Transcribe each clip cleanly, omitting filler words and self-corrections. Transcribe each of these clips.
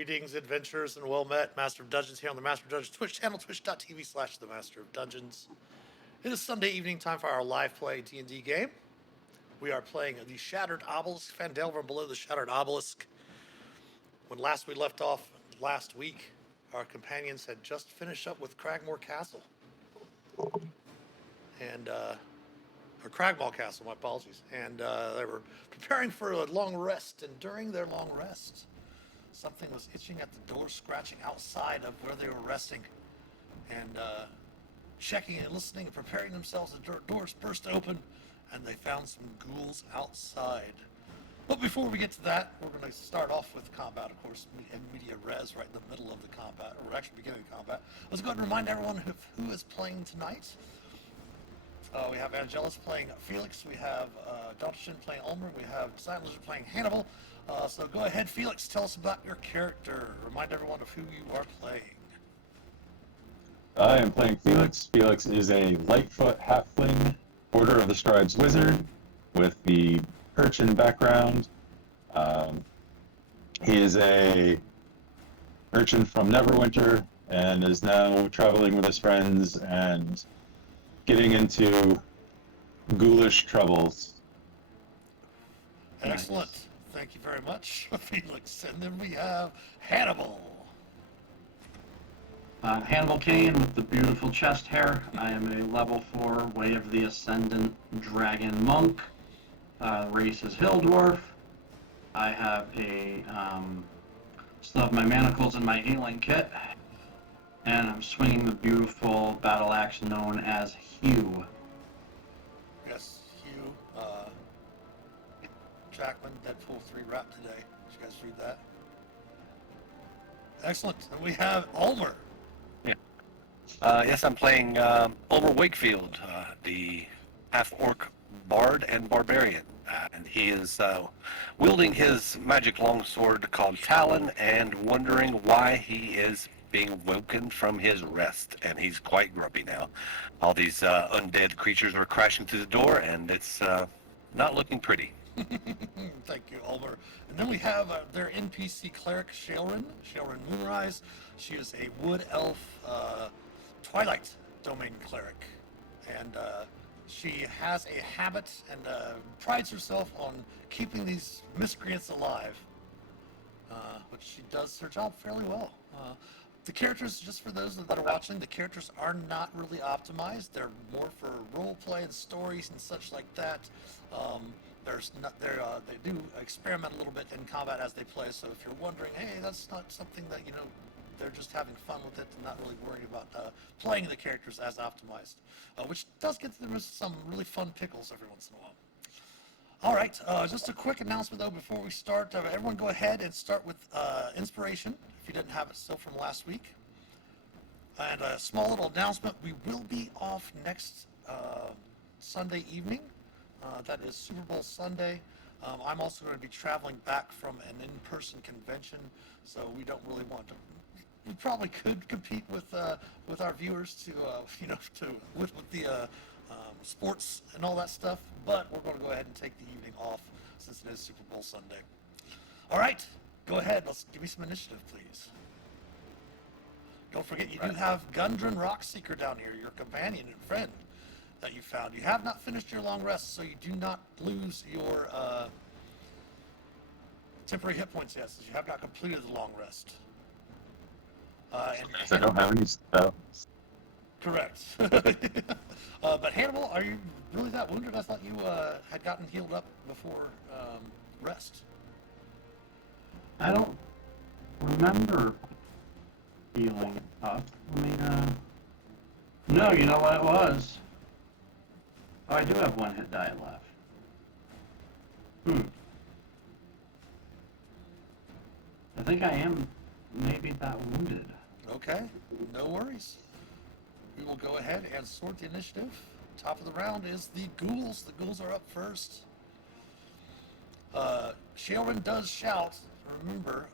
Greetings, adventurers, and well met. Master of Dungeons here on the Master of Dungeons Twitch channel, twitch.tv/the Master of Dungeons. It is Sunday evening time for our live play D&D game. We are playing the Shattered Obelisk, Fandelver below the Shattered Obelisk. When last we left off last week, our companions had just finished up with Cragmore Castle. Or Cragmaw Castle, my apologies. And they were preparing for a long rest, and during their long rest, something was itching at the door, scratching outside of where they were resting, and checking and listening and preparing themselves. The doors burst open, and they found some ghouls outside. But before we get to that, we're going to start off with combat, of course, in media res, right in the middle of the combat, or actually beginning of combat. Let's go ahead and remind everyone who is playing tonight. We have Angelus playing Felix, we have Dalton playing Ulmer, we have Silent Lizard playing Hannibal. So go ahead, Felix, tell us about your character. Remind everyone of who you are playing. I am playing Felix. Felix is a Lightfoot halfling, Order of the Scribes wizard, with the urchin background. He is a urchin from Neverwinter and is now traveling with his friends and getting into ghoulish troubles. Excellent. Nice. Thank you very much, Felix. And then we have Hannibal. Hannibal Kane with the beautiful chest hair. I am a level 4 Way of the Ascendant Dragon Monk. Race is Hill Dwarf. I have still have my manacles and my healing kit. And I'm swinging the beautiful battle axe known as Hugh. Yes, Hugh. Jackman, Deadpool 3 rap today. Did you guys read that? Excellent. And we have Ulmer. Yeah. Yes, I'm playing Ulmer Wakefield, the half-orc bard and barbarian. And he is wielding his magic longsword called Talon and wondering why he is being woken from his rest. And he's quite grumpy now. All these undead creatures are crashing through the door, and it's not looking pretty. Thank you, Ulmer. And then we have their NPC cleric, Shaelrin Moonrise. She is a wood elf Twilight domain cleric. And she has a habit and prides herself on keeping these miscreants alive. But she does her job fairly well. The characters, just for those that are watching, the characters are not really optimized. They're more for role play and stories and such like that. They do experiment a little bit in combat as they play. So if you're wondering, hey, that's not something that they're just having fun with it and not really worried about playing the characters as optimized, which does get them some really fun pickles every once in a while. All right, just a quick announcement though before we start. Everyone go ahead and start with inspiration if you didn't have it still from last week. And a small little announcement, we will be off next Sunday evening. That is Super Bowl Sunday. I'm also going to be traveling back from an in-person convention, so we don't really want to. We probably could compete with our viewers with the sports and all that stuff, but we're going to go ahead and take the evening off since it is Super Bowl Sunday. All right, go ahead. Let's give me some initiative, please. Don't forget, you do have Gundren Rockseeker down here, your companion and friend that you found. You have not finished your long rest, so you do not lose your temporary hit points yet, since you have not completed the long rest. I don't have any spells. Correct. But Hannibal, are you really that wounded? I thought you had gotten healed up before rest. I don't remember healing up. No, you know what it was? Oh, I do have one hit die left. I think I am maybe that wounded. Okay, no worries. We will go ahead and sort the initiative. Top of the round is the ghouls. The ghouls are up first. Shaelrin does shout. Remember,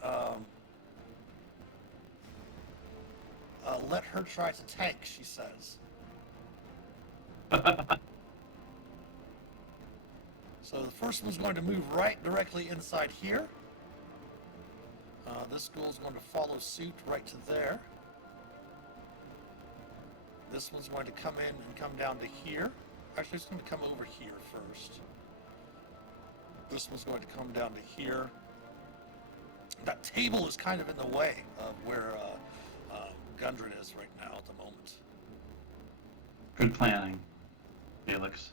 let her try to tank, she says. So the first one's going to move right directly inside here. This ghoul is going to follow suit right to there. This one's going to come in and come down to here. Actually, it's going to come over here first. This one's going to come down to here. That table is kind of in the way of where Gundren is right now at the moment. Good planning, Felix.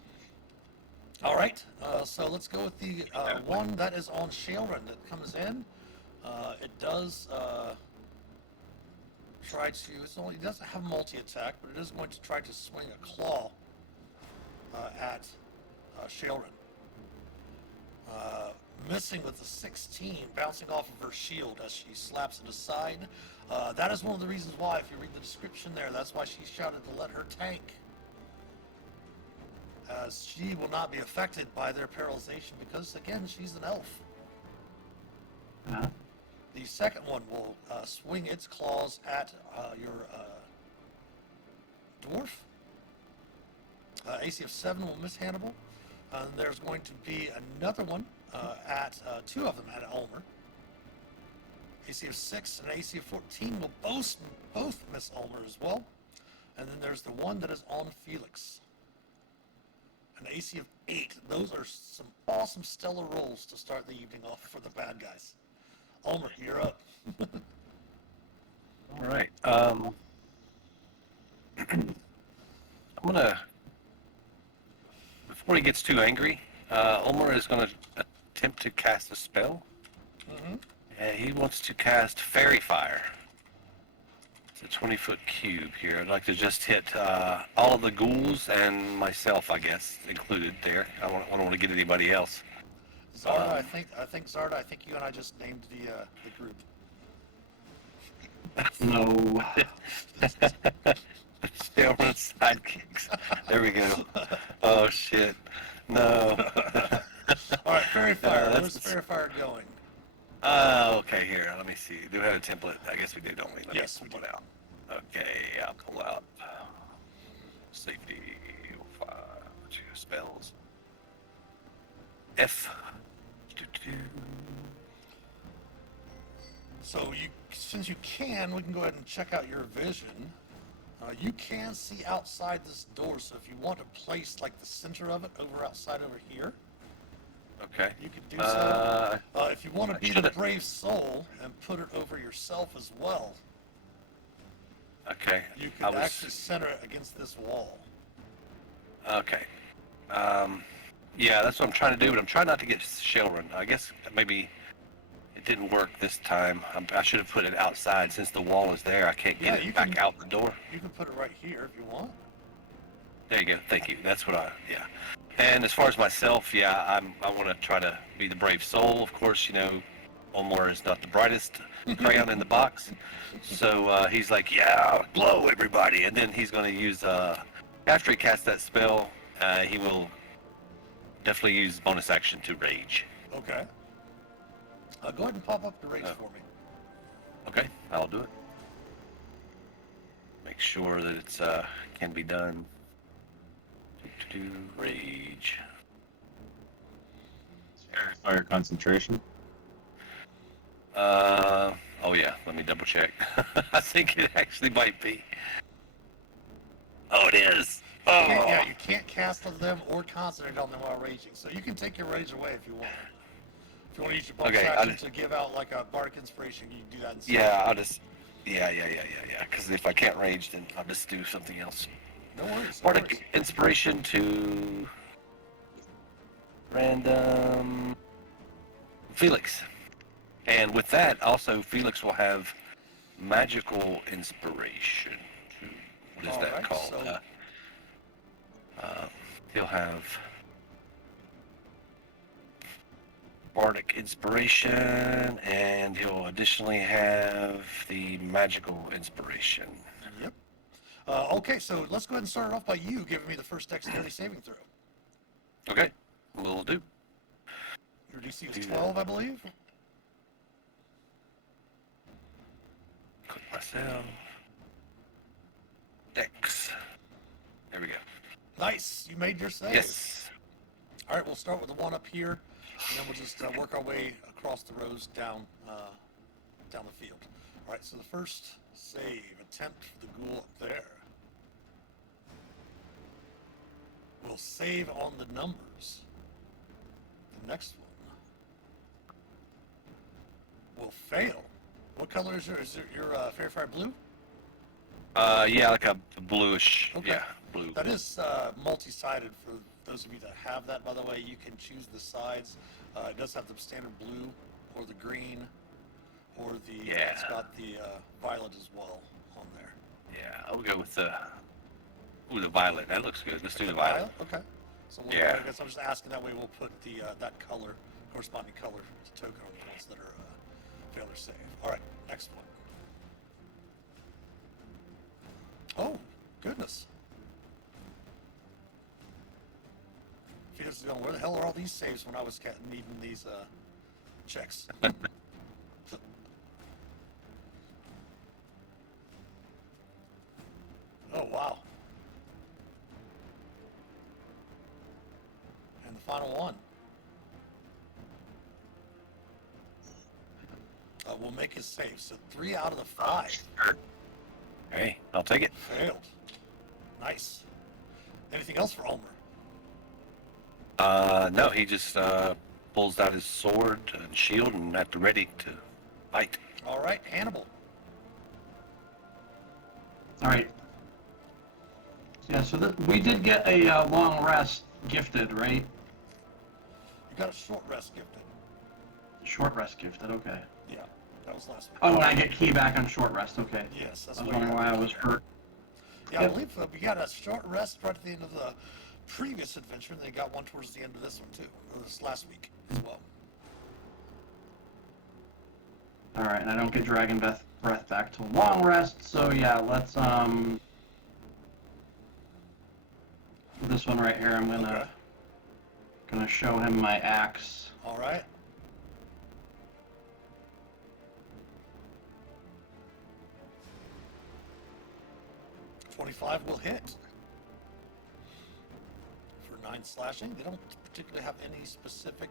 All right, so let's go with the one that is on Shailran that comes in. It does try to. It doesn't have multi-attack, but it is going to try to swing a claw at Shailran. Missing with the 16, bouncing off of her shield as she slaps it aside. That is one of the reasons why, if you read the description there, that's why she shouted to let her tank. As she will not be affected by their paralyzation because, again, she's an elf. Yeah. The second one will swing its claws at your dwarf. AC of 7 will miss Hannibal. There's going to be another one at two of them at Ulmer. AC of 6 and AC of 14 will both miss Ulmer as well. And then there's the one that is on Felix. An AC of 8. Those are some awesome stellar rolls to start the evening off for the bad guys. Ulmer, you're up. All right. I'm gonna, before he gets too angry, Ulmer is gonna attempt to cast a spell. Mm-hmm. And he wants to cast Fairy Fire. It's a 20-foot cube here. I'd like to just hit all of the ghouls and myself, I guess, included there. I don't want to get anybody else. Zarda, I think Zarda, I think you and I just named the group. No. Shailran sidekicks. There we go. Oh shit. No. All right, Fairy Fire. that's- Where's Fairy Fire going? Okay, here, let me see. Do we have a template? I guess we do, don't we? Let Yes, me we pull do. it out. Okay, I'll pull out safety, 5, 2 spells. F. So since you can, we can go ahead and check out your vision. You can see outside this door, so if you want to place like the center of it outside over here, Okay. you could do so. If you want to I be the should've- brave soul and put it over yourself as well, Okay. you I could was, actually center it against this wall. Okay. Yeah, that's what I'm trying to do, but I'm trying not to get Shailran. I guess maybe it didn't work this time. I should have put it outside since the wall is there. I can't Yeah, get you it back can- out the door. You can put it right here if you want. There you go. Thank you. That's what yeah. And as far as myself, yeah, I want to try to be the brave soul. Of course, you know, Omar is not the brightest crayon in the box. So he's like, yeah, glow everybody. And then he's going to use, after he casts that spell, he will definitely use bonus action to rage. Okay. Go ahead and pop up the rage Oh. for me. Okay, I'll do it. Make sure that it's can be done. Do rage. Fire concentration. Oh yeah, let me double check. I think it actually might be. Oh, it is. Oh, Yeah, you can't cast on them or concentrate on them while raging. So you can take your rage away if you want. If you want to use your bonus Okay, action to give out like a bardic inspiration, you can do that instead. yeah, I'll just. Yeah. Because if I can't rage, then I'll just do something else. No worries. No Bardic worries. inspiration to random Felix. And with that, also Felix will have magical inspiration. What is All that right, called? so- He'll have bardic inspiration, and he'll additionally have the magical inspiration. Yep. Okay, so let's go ahead and start it off by you giving me the first dexterity saving throw. Okay, will do. Your DC is 12, I believe. Click myself. Dex. There we go. Nice. You made your save. Yes. All right, we'll start with the one up here, and then we'll just work our way across the rows down down the field. All right, so the first save attempt for the ghoul up there will save on the numbers. The next one will fail. What color is your fairy fire blue? Yeah, like a bluish. Okay. Yeah, blue. That is multi-sided for those of you that have that, by the way. You can choose the sides. It does have the standard blue or the green or the, Yeah. it's got the violet as well on there. Yeah, I'll go with the violet. That looks good. Let's do the violet. Okay. So Yeah. I guess I'm just asking that way we'll put the that color, corresponding color as a token on the ones that are fail or save. All right, next one. Oh, goodness. Felix is going, where the hell are all these saves when I was needing these checks? Oh, wow. And the final one. We'll make his save. So 3 out of the 5 Sure. Hey, I'll take it. failed. Nice. Anything else for Ulmer? No, he just pulls out his sword and shield and at the ready to fight. All right, Hannibal. All right. Yeah, so we did get a long rest gifted, right? You got a short rest gifted. Short rest gifted, okay. Yeah, that was last week. Oh, and I get key back on short rest, okay. Yes, that's I was what you wondering got. why I was hurt. Yeah, I Yep. believe we got a short rest right at the end of the previous adventure, and they got one towards the end of this one too. This last week as well. All right, and I don't get dragon breath back till long rest, so yeah, let's this one right here, I'm Okay. gonna show him my axe. All right. $25 will hit for 9 slashing. They don't particularly have any specific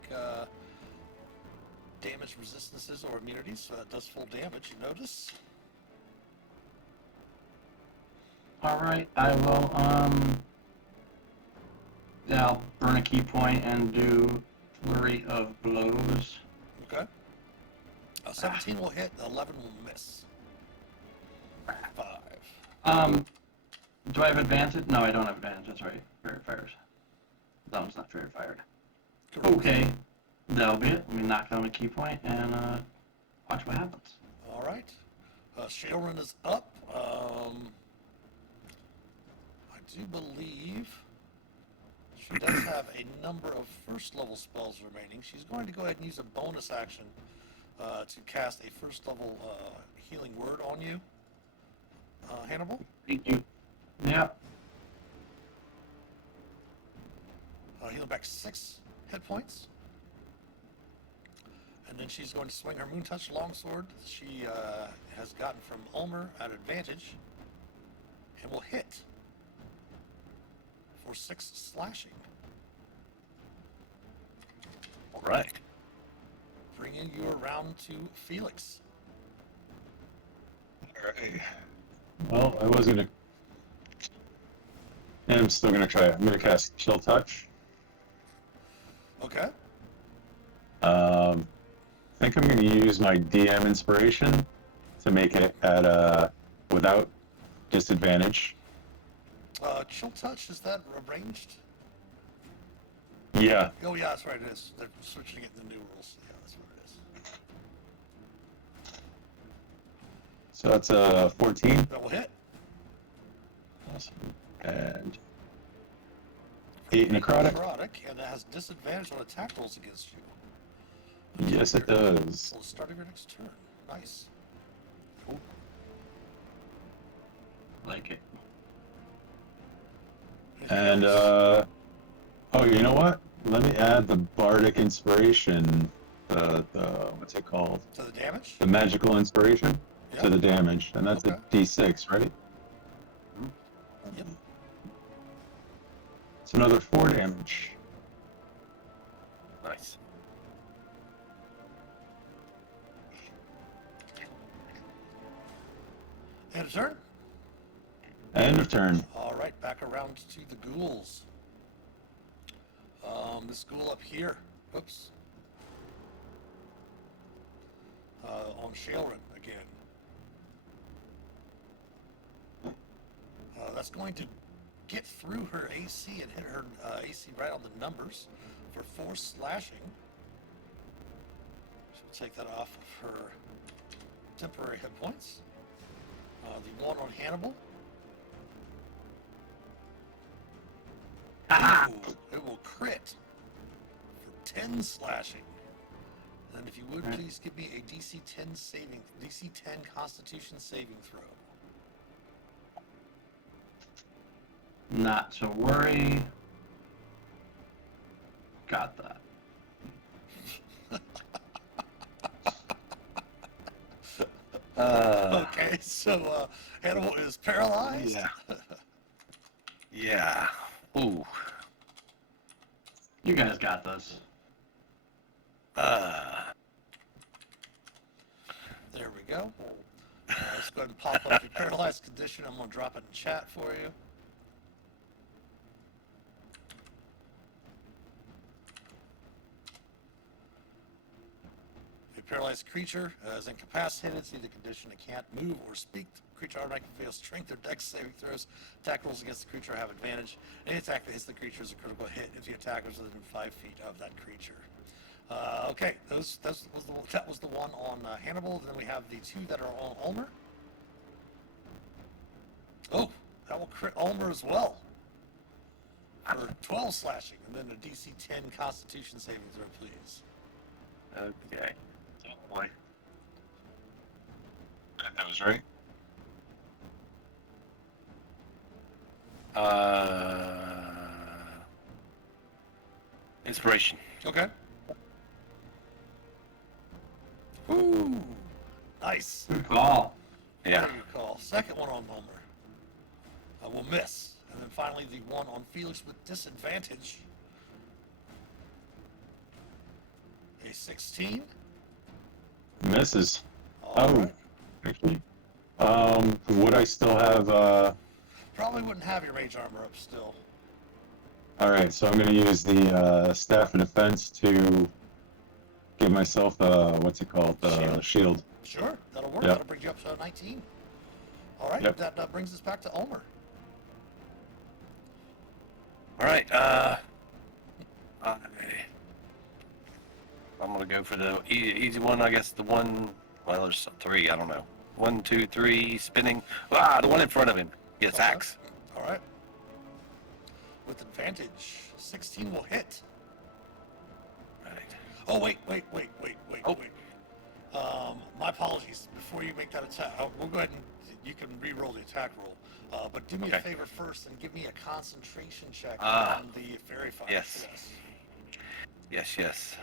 damage resistances or immunities, so that does full damage. You notice? All right, I will yeah, I'll burn a key point and do flurry of blows. Okay. 17 will hit. 11 will miss. 5. Do I have advantage? No, I don't have advantage. That's right. Fairy fires. That one's not fairy fired. Correct. Okay, that'll be it. Let me knock down a key point and watch what happens. All right. Shailrin is up. I do believe she does have a number of first level spells remaining. She's going to go ahead and use a bonus action to cast a first level healing word on you, Hannibal. Thank you. Yeah. Healing back 6 hit points. And then she's going to swing her Moon Touch longsword. She has gotten from Ulmer at advantage and will hit for 6 slashing. All right. Bringing you around to Felix. Alright. Well, I was gonna. And I'm still gonna try it. I'm gonna cast Chill Touch. Okay. I think I'm gonna use my DM inspiration to make it at without disadvantage. Chill Touch, is that ranged? Yeah. Oh yeah, that's right, it is. They're switching it in the new rules. Yeah, that's what it is. So that's a 14. That will hit. Awesome. And 8 necrotic. Necrotic, and it has disadvantage on attack rolls against you. Yes, it does. So the start of your next turn. Nice. Cool. Like it. And oh, you know what? Let me add the bardic inspiration. The what's it called? To the damage? The magical inspiration Yeah. to the damage, and that's Okay. a D6, right? Yep. It's another 4 damage. Nice. End of turn. End of turn. All right, back around to the ghouls. This ghoul up here. Whoops. On Shailrin again. That's going to get through her AC and hit her AC right on the numbers for 4 slashing. She'll take that off of her temporary hit points. The one on Hannibal. Ooh, it will crit for 10 slashing. And if you would please give me a DC 10 Constitution saving throw. Not to worry. Got that. Okay, so Hannibal is paralyzed. Yeah. Yeah. Ooh. You guys got this. There we go. Let's go ahead and pop up your paralyzed condition. I'm going to drop it in chat for you. A paralyzed creature is incapacitated. See the condition it can't move or speak. The creature automatically fails strength or dex saving throws. Attack rolls against the creature have advantage. Any attack that hits the creature is a critical hit if the attacker is within 5 feet of that creature. Okay, that was the one on Hannibal. Then we have the 2 that are on Ulmer. Oh, that will crit Ulmer as well for 12 slashing, and then a DC 10 Constitution saving throw, please. Okay. Oh boy. That was right. Inspiration. Okay. Ooh, nice. Good call. Yeah. What do you call? Second one on Ulmer. Will miss, and then finally the one on Felix with disadvantage. A 16. Misses. All Oh. right. Actually, would I still have, Probably wouldn't have your mage armor up still. alright, so I'm gonna use the, staff of defense to give myself, what's it called, shield. Sure, that'll work. Yep. That'll bring you up to 19. All right, Yep. that brings us back to Ulmer. All right. I'm gonna go for the easy one. I guess the one. Well, there's 3. I don't know. 1, 2, 3. Spinning. Ah, the one in front of him gets Okay. axe. All right. With advantage, 16 will hit. Right. Oh, wait. Oh. My apologies. Before you make that attack, we'll go ahead and you can re-roll the attack roll. But do me a Okay. favor first and give me a concentration check Ah. on the fairy fire. Yes. Yes.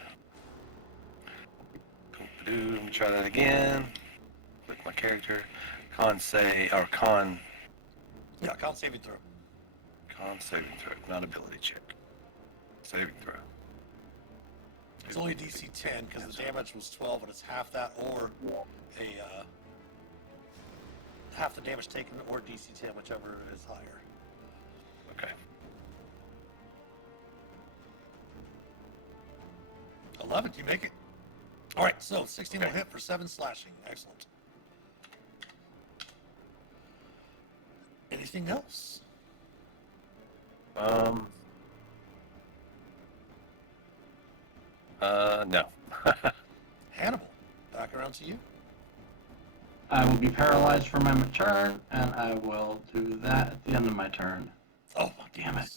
Let me try that again. Click my character. Con saving Yeah, con saving throw. throw, not ability check. Saving throw. It's only DC 10 because the damage was 12 and it's half that or half the damage taken or DC 10, whichever is higher. Okay. 11, you make it. All right, so 16 will hit for 7 slashing. Excellent. Anything else? No. Hannibal, back around to you. I will be paralyzed for my turn, and I will do that at the end of my turn. Oh, my Damn it.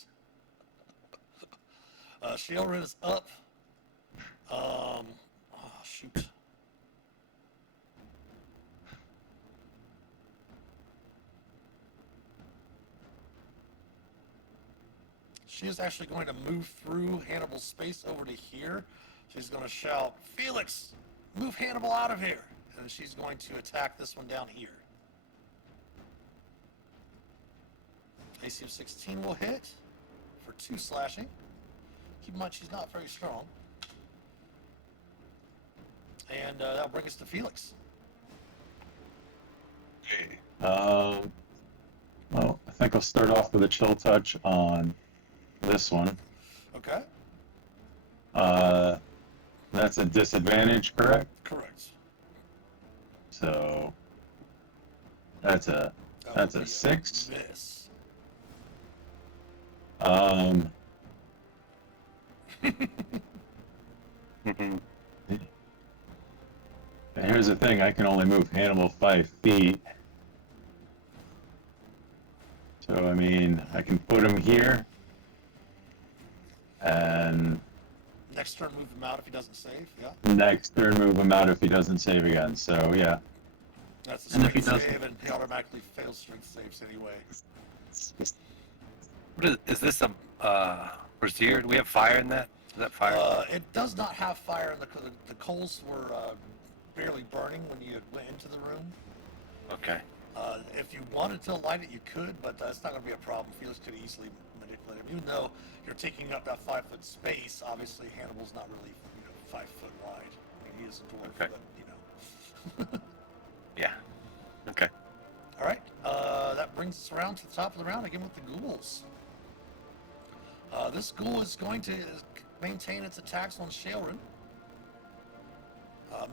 Shailrin is up. Oh, shoot. She is actually going to move through Hannibal's space over to here. She's going to shout, Felix, move Hannibal out of here. And she's going to attack this one down here. AC of 16 will hit for 2 slashing. Keep in mind she's not very strong. And that'll bring us to Felix. Okay. Well, I think I'll start off with a chill touch on this one. Okay. That's a disadvantage, correct? Correct. So that's a That that's would a be 6. miss. Um, Mhm. and here's the thing: I can only move Hannibal 5 feet. So I mean, I can put him here, and Next turn, move him out if he doesn't save. Yeah. next turn move him out if he doesn't save again. So yeah. That's a And if he strength doesn't- save, and he automatically fails strength saves anyway. Is this a brazier? Do we have fire in that? Is that fire? It does not have fire, and the coals were barely burning when you went into the room. Okay. If you wanted to light it, you could, but that's not going to be a problem. Felix could easily manipulate it. Even though you're taking up that 5-foot space, obviously Hannibal's not really 5 foot wide. I mean, he is a dwarf, Okay. but Yeah. Okay. All right, that brings us around to the top of the round again with the ghouls. This ghoul is going to maintain its attacks on Shailran.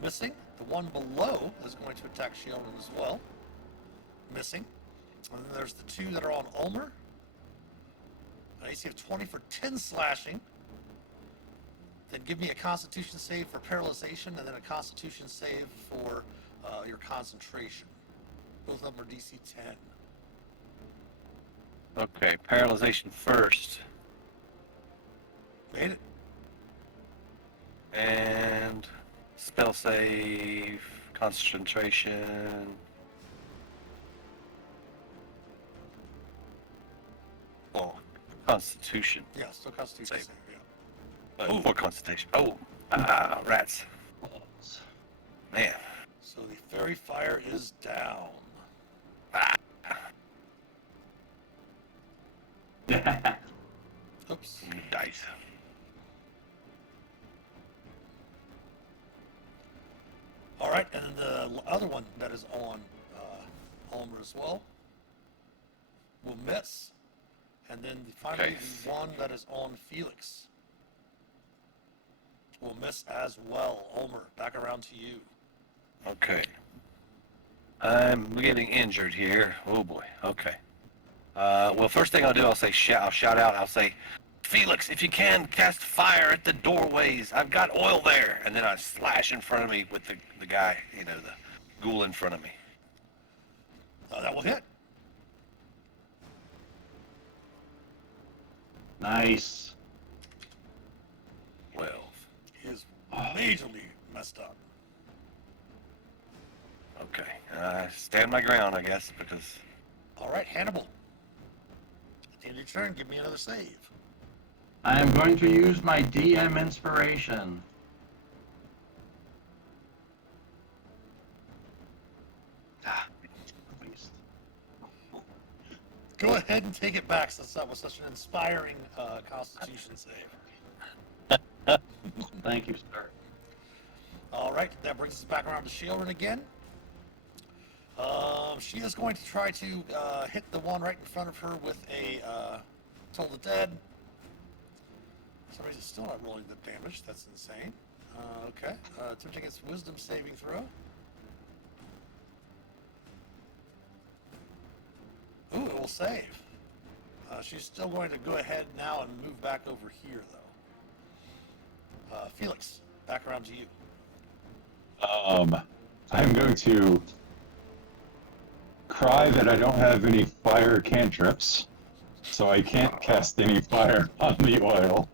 Missing. The one below is going to attack Shailran as well. Missing. And then there's the 2 that are on Ulmer. AC of 20 for 10 slashing. Then give me a Constitution save for paralyzation, and then a Constitution save for your concentration. Both of them are DC 10. Okay. Paralyzation first. Made it. And spell save, concentration. Oh, Constitution. Yeah, still Constitution Save. save, yeah. For Constitution. Oh, rats. Man. So the Fairy Fire is down. Ah. Oops. Dice. All right, and then the other one that is on Ulmer as well will miss. And then finally, Okay. the one that is on Felix will miss as well. Ulmer, back around to you. Okay. I'm getting injured here. Oh boy. Okay. Well, first thing I'll do, I'll shout out. I'll say, Felix, if you can, cast fire at the doorways. I've got oil there. And then I slash in front of me with the guy, the ghoul in front of me. That will hit. Nice. 12. He is majorly messed up. Okay. I stand my ground, I guess, because All right, Hannibal. At the end of your turn, give me another save. I am going to use my DM inspiration. Go ahead and take it back since that was such an inspiring Constitution save. Thank you, sir. All right, that brings us back around to Shailran again. She is going to try to hit the one right in front of her with a Toll the Dead. For some reason, still not rolling the damage. That's insane. Okay, attempting its Wisdom saving throw. Ooh, it will save. She's still going to go ahead now and move back over here, though. Felix, back around to you. I'm going to cry that I don't have any fire cantrips, so I can't cast any fire on the oil.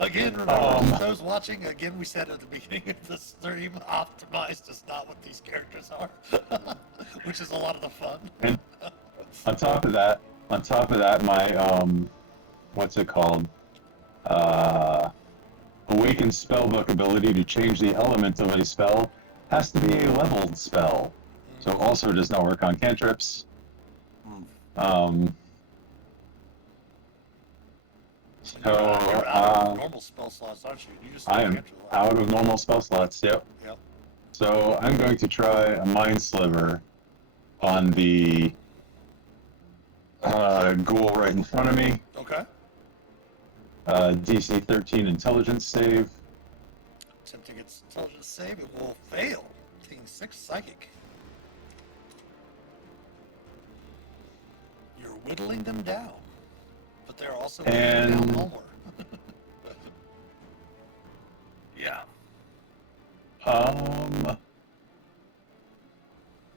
Again, remember, those watching, again, we said at the beginning of the stream, optimized is not what these characters are, which is a lot of the fun. And on top of that, my what's it called? Awakened spellbook ability to change the element of a spell has to be a leveled spell, so also does not work on cantrips. So You're out of normal spell slots, aren't you? You just I am out of normal spell slots. Yep. Yep. So I'm going to try a Mind Sliver on the ghoul right in front of me. Okay. DC 13 intelligence save. Attempting its intelligence save, it will fail. Taking 6 psychic. You're whittling them down. But they're also whittling down And- Ulmer. Yeah.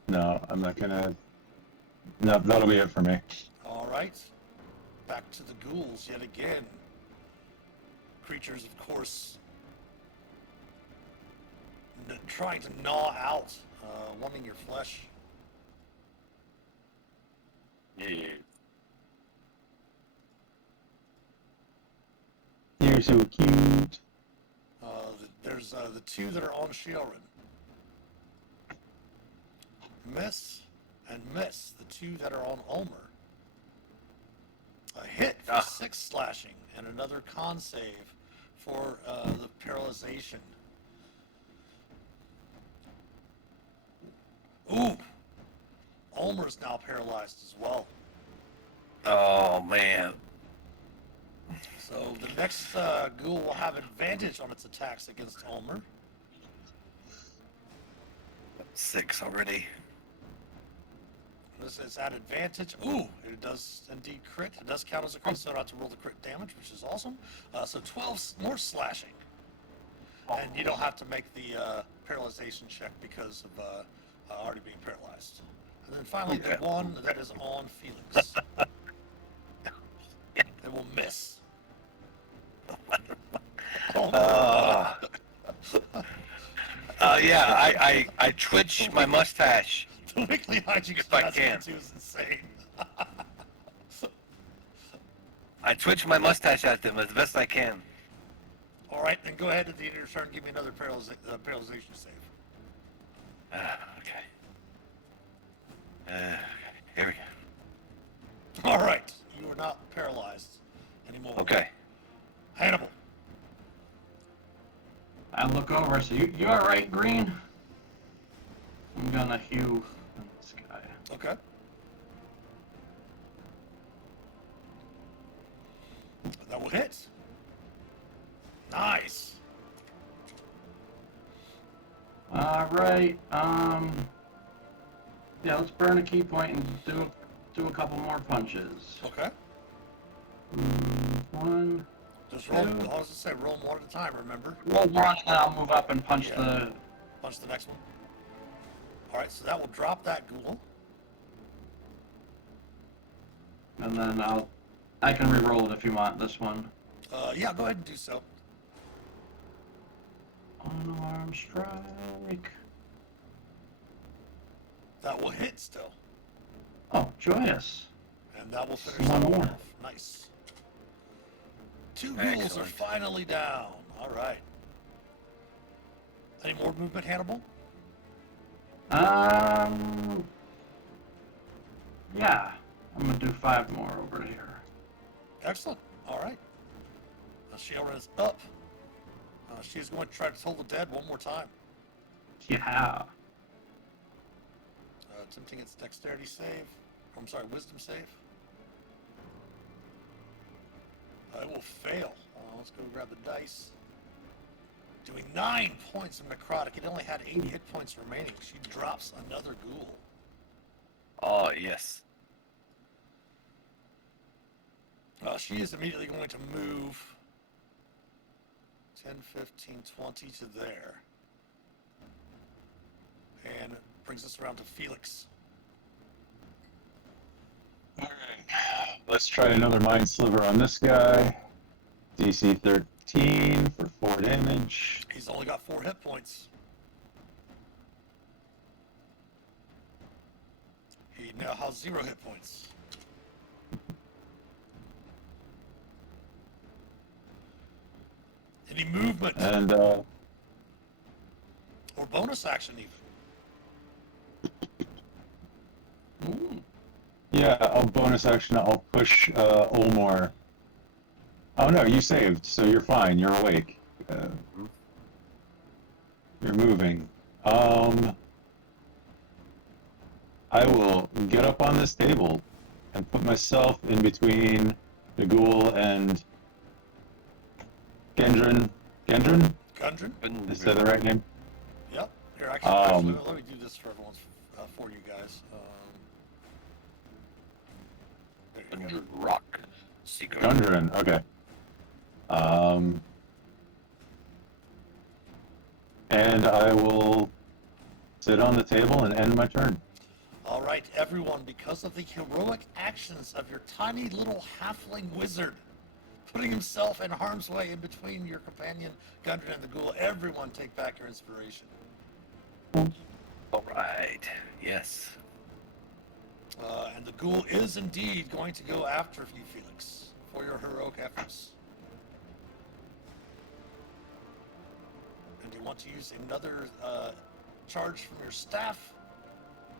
No, I'm not gonna. No, that'll be it for me. Alright. Back to the ghouls yet again. Creatures, of course, trying to gnaw out, wanting your flesh. Yeah. You're so cute. There's the 2 that are on Sheoran. Miss and miss. The 2 that are on Ulmer. A hit for 6 slashing and another con save for the paralyzation. Ooh! Ulmer's now paralyzed as well. Oh man. So the next ghoul will have advantage on its attacks against Ulmer. 6 already. This is at advantage. Ooh, it does indeed crit. It does count as a crit, so I don't have to roll the crit damage, which is awesome. So 12 more slashing. And you don't have to make the paralyzation check because of already being paralyzed. And then finally, the Okay. one that is on Felix. It will miss. Yeah, I twitch my mustache. The weekly hijinks If I class can. is insane. I twitch my mustache at them as best I can. All right, then go ahead at the end of your turn. Give me another paralyzation save. Okay. Here we go. All right, you are not paralyzed anymore. Okay. Hannibal. I look over, so you all right, Green? I'm gonna hew this guy. Okay. That will hit. Nice. All right. Yeah, let's burn a key point and do a couple more punches. Okay. One. Just roll. Yeah. I was gonna say roll them one at a time. Remember. Roll one, and then I'll move up and punch Yeah. Punch the next one. All right, so that will drop that ghoul. and then I can re-roll it if you want this one. Yeah, go ahead and do so. Unarmed strike. That will hit still, Oh, joyous. and that will finish One that more. one off. Nice. 2 ghouls are Excellent. finally down. All right. Any more movement, Hannibal? Yeah. I'm gonna do 5 more over here. Excellent. All right. Sheoran is up. She's going to try to toll the dead one more time. Yeah. Attempting its dexterity save. I'm sorry, wisdom save. It will fail. Let's go grab the dice. Doing 9 points of necrotic. It only had 80 hit points remaining. She drops another ghoul. Oh, yes. She is immediately going to move 10, 15, 20 to there. And brings us around to Felix. Let's try another Mind Sliver on this guy. DC 13 for 4 damage. He's only got 4 hit points. He now has 0 hit points. Any movement And or bonus action even. Ooh. yeah, I'll bonus action. I'll push Olmor. Oh no, you saved, so you're fine. You're awake. You're moving. I I will get up on this table and put myself in between the ghoul and Gendron. Gendron? Gundren? Is that the right name? Yep. Here, actually, Um, let me do this for everyone's, for you guys. There you go. Rock. Secret. Gundren, okay. And I will sit on the table and end my turn. All right, everyone, because of the heroic actions of your tiny little halfling wizard, putting himself in harm's way in between your companion Gundren and the ghoul, everyone take back your inspiration. All right. Yes. And the ghoul is indeed going to go after you, Felix, for your heroic efforts. And you want to use another charge from your staff,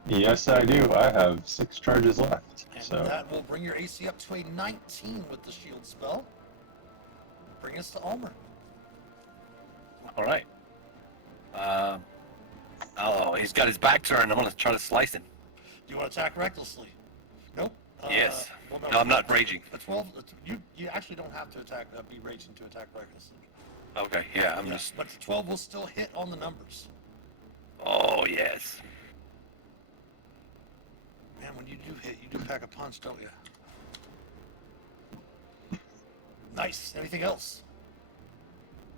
Yes, I do. I have 6 charges left. and So that will bring your AC up to a 19 with the shield spell. Bring us to Ulmer. All right. Oh, he's got his back turned. I'm gonna try to slice him. Do you want to attack recklessly? Nope. Yes. Well, No, I'm not raging. A 12. You actually don't have to attack. Be raging to attack recklessly. Okay. Yeah. I'm Yeah, just. but the 12 will still hit on the numbers. Oh yes. Man, when you do hit, you do pack a punch, don't you? Nice. Anything else?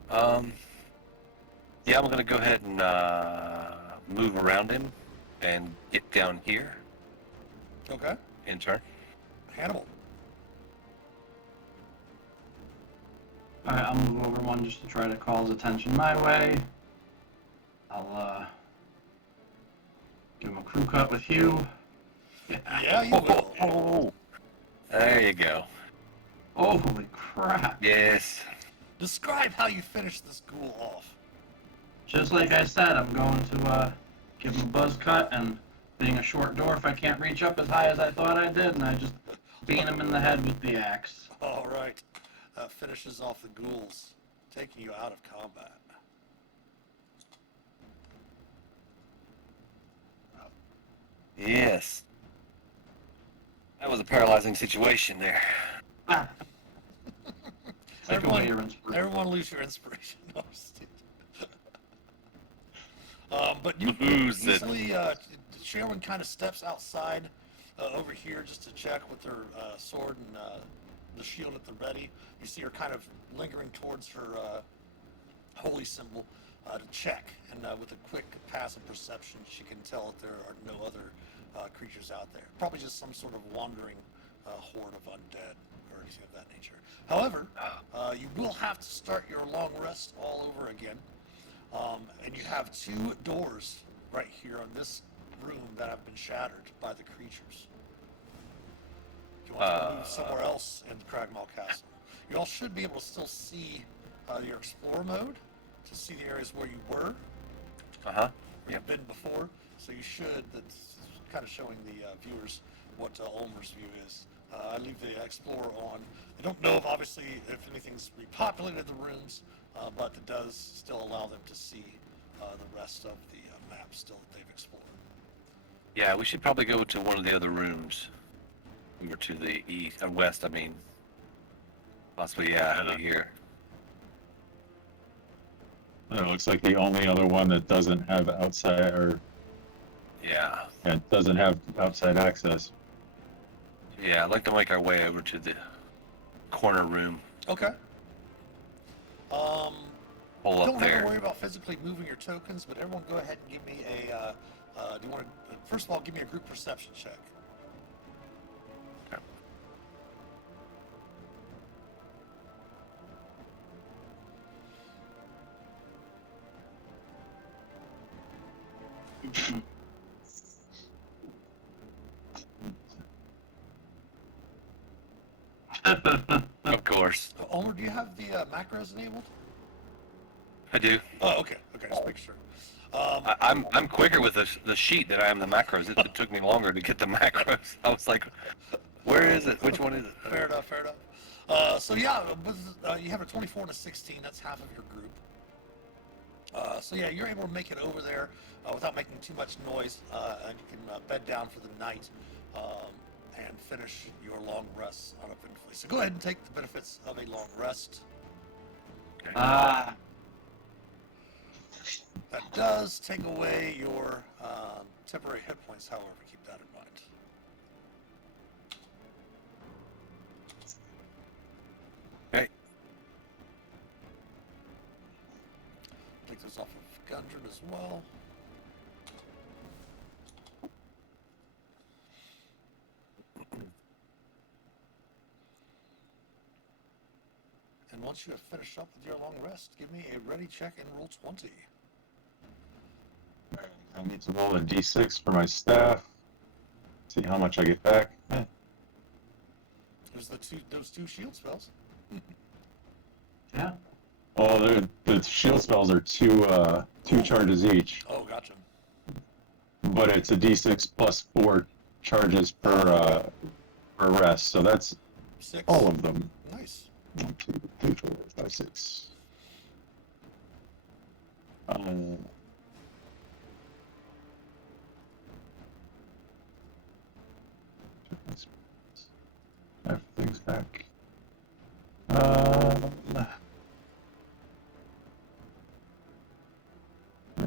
Yeah, I'm gonna go ahead and move around him and get down here Okay. in turn. Hannibal. Alright, I'll move over one just to try to call his attention my way. I'll give him a crew cut with you. Yeah, you will. Oh, there you go. Oh, holy crap. Yes. Describe how you finish this ghoul off. Just like I said, I'm going to give him a buzz cut, and being a short dwarf, I can't reach up as high as I thought I did, and I just beat him in the head with the axe. All right. Finishes off the ghouls, taking you out of combat. Yes. That was a paralyzing situation there. Ah. Take away your inspiration. Everyone lose your inspiration. No, I'm just kidding. But you Lose it. easily, Sharon kind of steps outside over here just to check with her sword and the shield at the ready. You see her kind of lingering towards her holy symbol to check. And with a quick pass of perception, she can tell that there are no other creatures out there. Probably just some sort of wandering horde of undead or anything of that nature. However, you will have to start your long rest all over again. And you have 2 doors right here on this room that have been shattered by the creatures. If you want to move somewhere else in Cragmaw Castle, you all should be able to still see your explore mode to see the areas where you were, where you've been before. So you should. That's kind of showing the viewers what Ulmer's view is. I leave the explorer on. I don't know if obviously if anything's repopulated the rooms, but it does still allow them to see the rest of the map still that they've explored. Yeah, we should probably go to one of the other rooms. We were to the east or west, I mean. Possibly, yeah, over here. it looks like the only other one that doesn't have outside or Yeah. doesn't have outside access. Yeah, I'd like to make our way over to the corner room. Okay. Pull Don't up have to there. worry about physically moving your tokens, but everyone go ahead and give me a. Do you want to? First of all, give me a group perception check. Of course. Ulmer, do you have the macros enabled? I do. Oh, okay. Okay, just make sure. I'm quicker with the sheet than I am the macros. It took me longer to get the macros. I was like, where is it? Which one is it? Fair enough, fair enough. So yeah, you have a 24 and a 16. That's half of your group. So yeah, you're able to make it over there without making too much noise, and you can bed down for the night and finish your long rest uneventfully. So go ahead and take the benefits of a long rest. Ah, That does take away your temporary hit points, however. Keep that in mind. Okay. Take those off of Gundren as well. And once you have finished up with your long rest, give me a ready check and roll 20. I need to roll a d6 for my staff. See how much I get back. There's those two shield spells. yeah. Oh, the shield spells are two charges each, Oh, gotcha. but it's a d6 plus 4 charges per rest, so that's 6. all of them. Nice. 1, 2, 3, 4, 5, 6. Everything's back.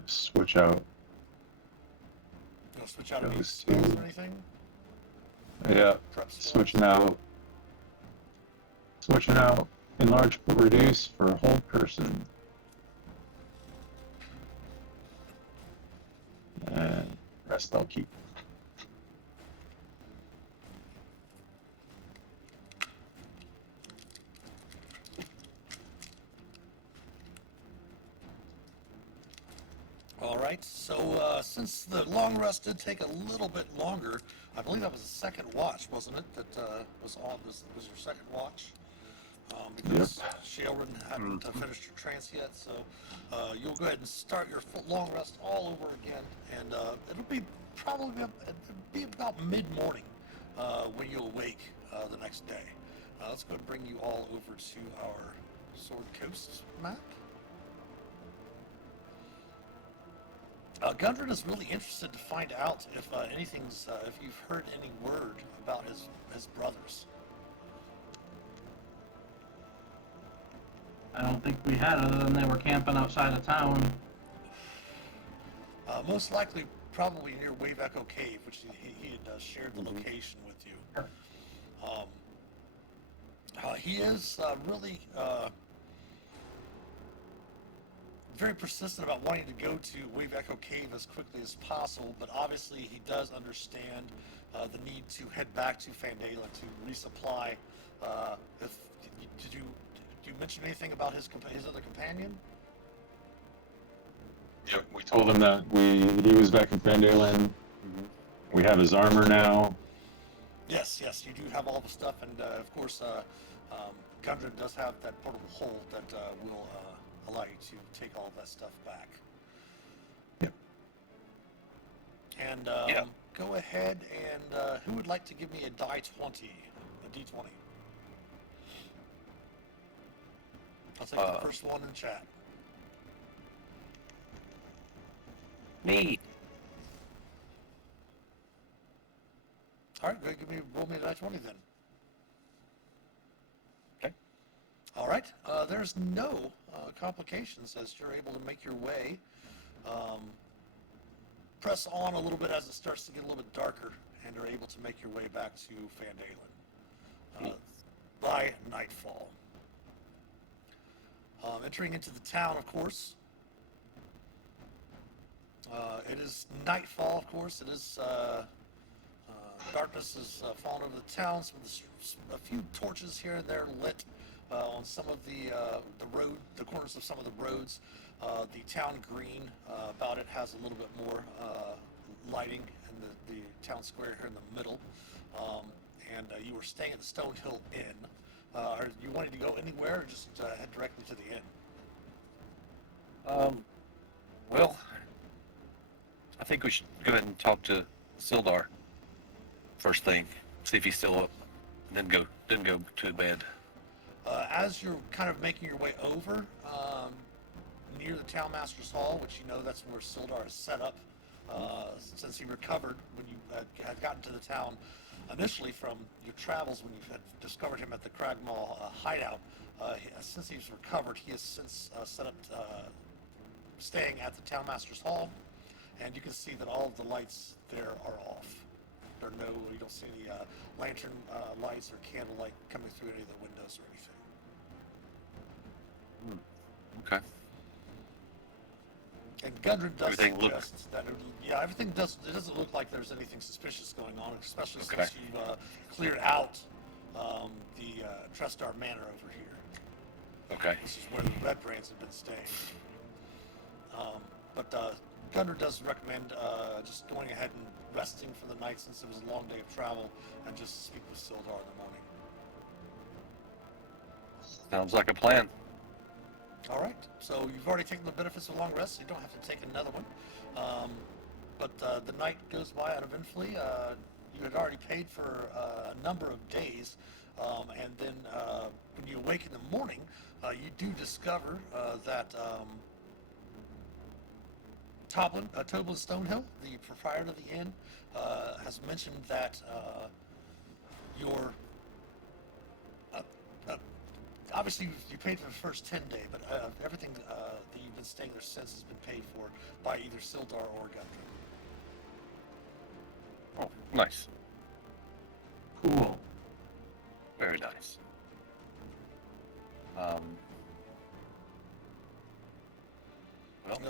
Switch out. You want to switch out any Those spells two. or anything? Yeah, Prep spells. switching out. Switching out. Enlarge for reduce for hold person. And rest I'll keep. All right. So since the long rest did take a little bit longer, I believe that was the second watch, wasn't it? That was your second watch. Because Shailran hadn't finished her trance yet, so you'll go ahead and start your long rest all over again, and it'll be about mid-morning when you awake the next day. Let's go ahead and bring you all over to our Sword Coast map. Gundren is really interested to find out if if you've heard any word about his brothers. I don't think we had, other than they were camping outside of town. Most likely, probably near Wave Echo Cave, which he had shared the location with you. He is really very persistent about wanting to go to Wave Echo Cave as quickly as possible, but obviously he does understand the need to head back to Fandalen to resupply. Did you mention anything about his other companion? Yep, we told him that he was back in Fandalen. We have his armor now. Yes, you do have all the stuff, and of course, Gundren does have that portable hold that will allow you to take all of that stuff back. Yep. And Yeah. go ahead and who would like to give me a die 20, a D20? I'll take the first one in chat. Me. All right, go ahead, roll me a die 20 then. Okay. All right, there's no complications as you're able to make your way. Press on a little bit as it starts to get a little bit darker, and are able to make your way back to Fandalen by nightfall. Entering into the town, of course. It is nightfall, of course. It is darkness has fallen over the town. A few torches here and there lit on some of the corners of some of the roads. The town green about it has a little bit more lighting, and the town square here in the middle. And you were staying at the Stonehill Inn. Are you wanting to go anywhere, or just head directly to the inn? Well, I think we should go ahead and talk to Sildar first thing, see if he's still up, and then go to bed. As you're kind of making your way over, near the Townmaster's Hall, which you know that's where Sildar is set up since he recovered when you had gotten to the town initially from your travels when you had discovered him at the Cragmaw hideout. Since he's recovered, he has since set up staying at the Townmaster's Hall, and you can see that all of the lights there are off. You don't see any lantern lights or candlelight coming through any of the windows or anything. Okay. And Gundren does Everything suggest that everything does. It doesn't look like there's anything suspicious going on, especially Okay. since you've cleared out the Trestar Manor over here. Okay. This is where the Red Brands have been staying. But Gundren does recommend just going ahead and resting for the night since it was a long day of travel, and just speak with Sildar in the morning. Sounds like a plan. All right. So you've already taken the benefits of a long rest, so you don't have to take another one. But the night goes by uneventfully. You had already paid for a number of days, and then when you awake in the morning, you do discover that Toblin Stonehill, the proprietor of the inn, has mentioned that your obviously you paid for the first 10 days, but everything that you've been staying there since has been paid for by either Sildar or Gundren. Oh, nice. Cool. Very nice. Well,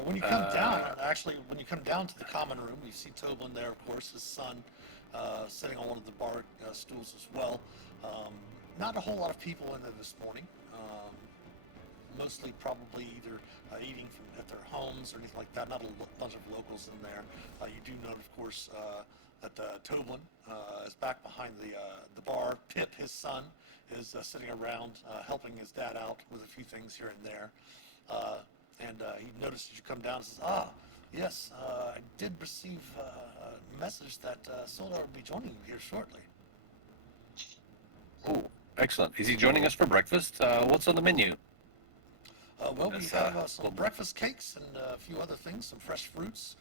When you come down, when you come down to the common room, you see Toblin there, of course, his son, sitting on one of the bar stools as well. Not a whole lot of people in there this morning. Mostly probably either eating at their homes or anything like that. Not a bunch of locals in there. You do note, of course, that Toblin is back behind the bar. Pip, his son, is sitting around helping his dad out with a few things here and there. And he noticed as you come down and says, yes, I did receive a message that Sildar will be joining you here shortly. oh, excellent. Is he joining us for breakfast? What's on the menu? We Yes, have some well- breakfast cakes and a few other things, some fresh fruits,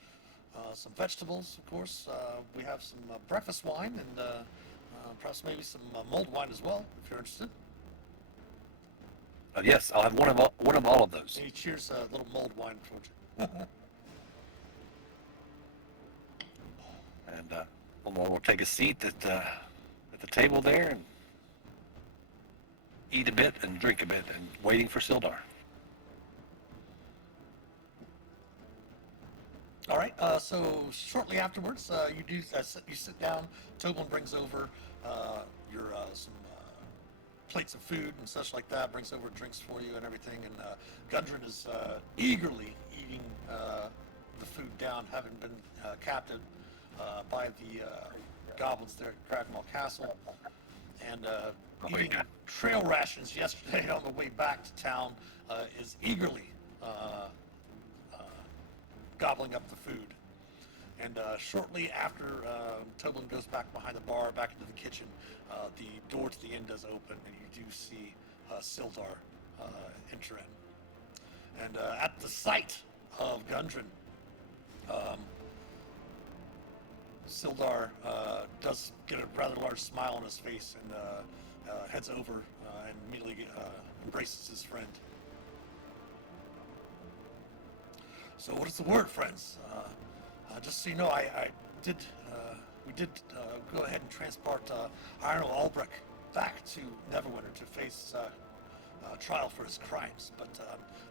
some vegetables, of course. We have some breakfast wine and perhaps maybe some mulled wine as well, if you're interested. Yes, I'll have one of all of those. And he cheers a little mulled wine towards you. And we'll take a seat at the table there and eat a bit and drink a bit and waiting for Sildar. All right. So shortly afterwards, you sit down. Toblin brings over your some plates of food and such like that. Brings over drinks for you and everything. And Gundren is eagerly eating the food down, having been captured by the goblins there at Cragmaw Castle, and eating trail rations yesterday on the way back to town. Is eagerly gobbling up the food. And shortly after Toblin goes back behind the bar, back into the kitchen, the door to the inn does open, and you do see Sildar enter in. And at the sight of Gundren, Sildar does get a rather large smile on his face and heads over and immediately embraces his friend. So what is the word, friends? Just so you know, we did go ahead and transport Arno Albrecht back to Neverwinter to face trial for his crimes, but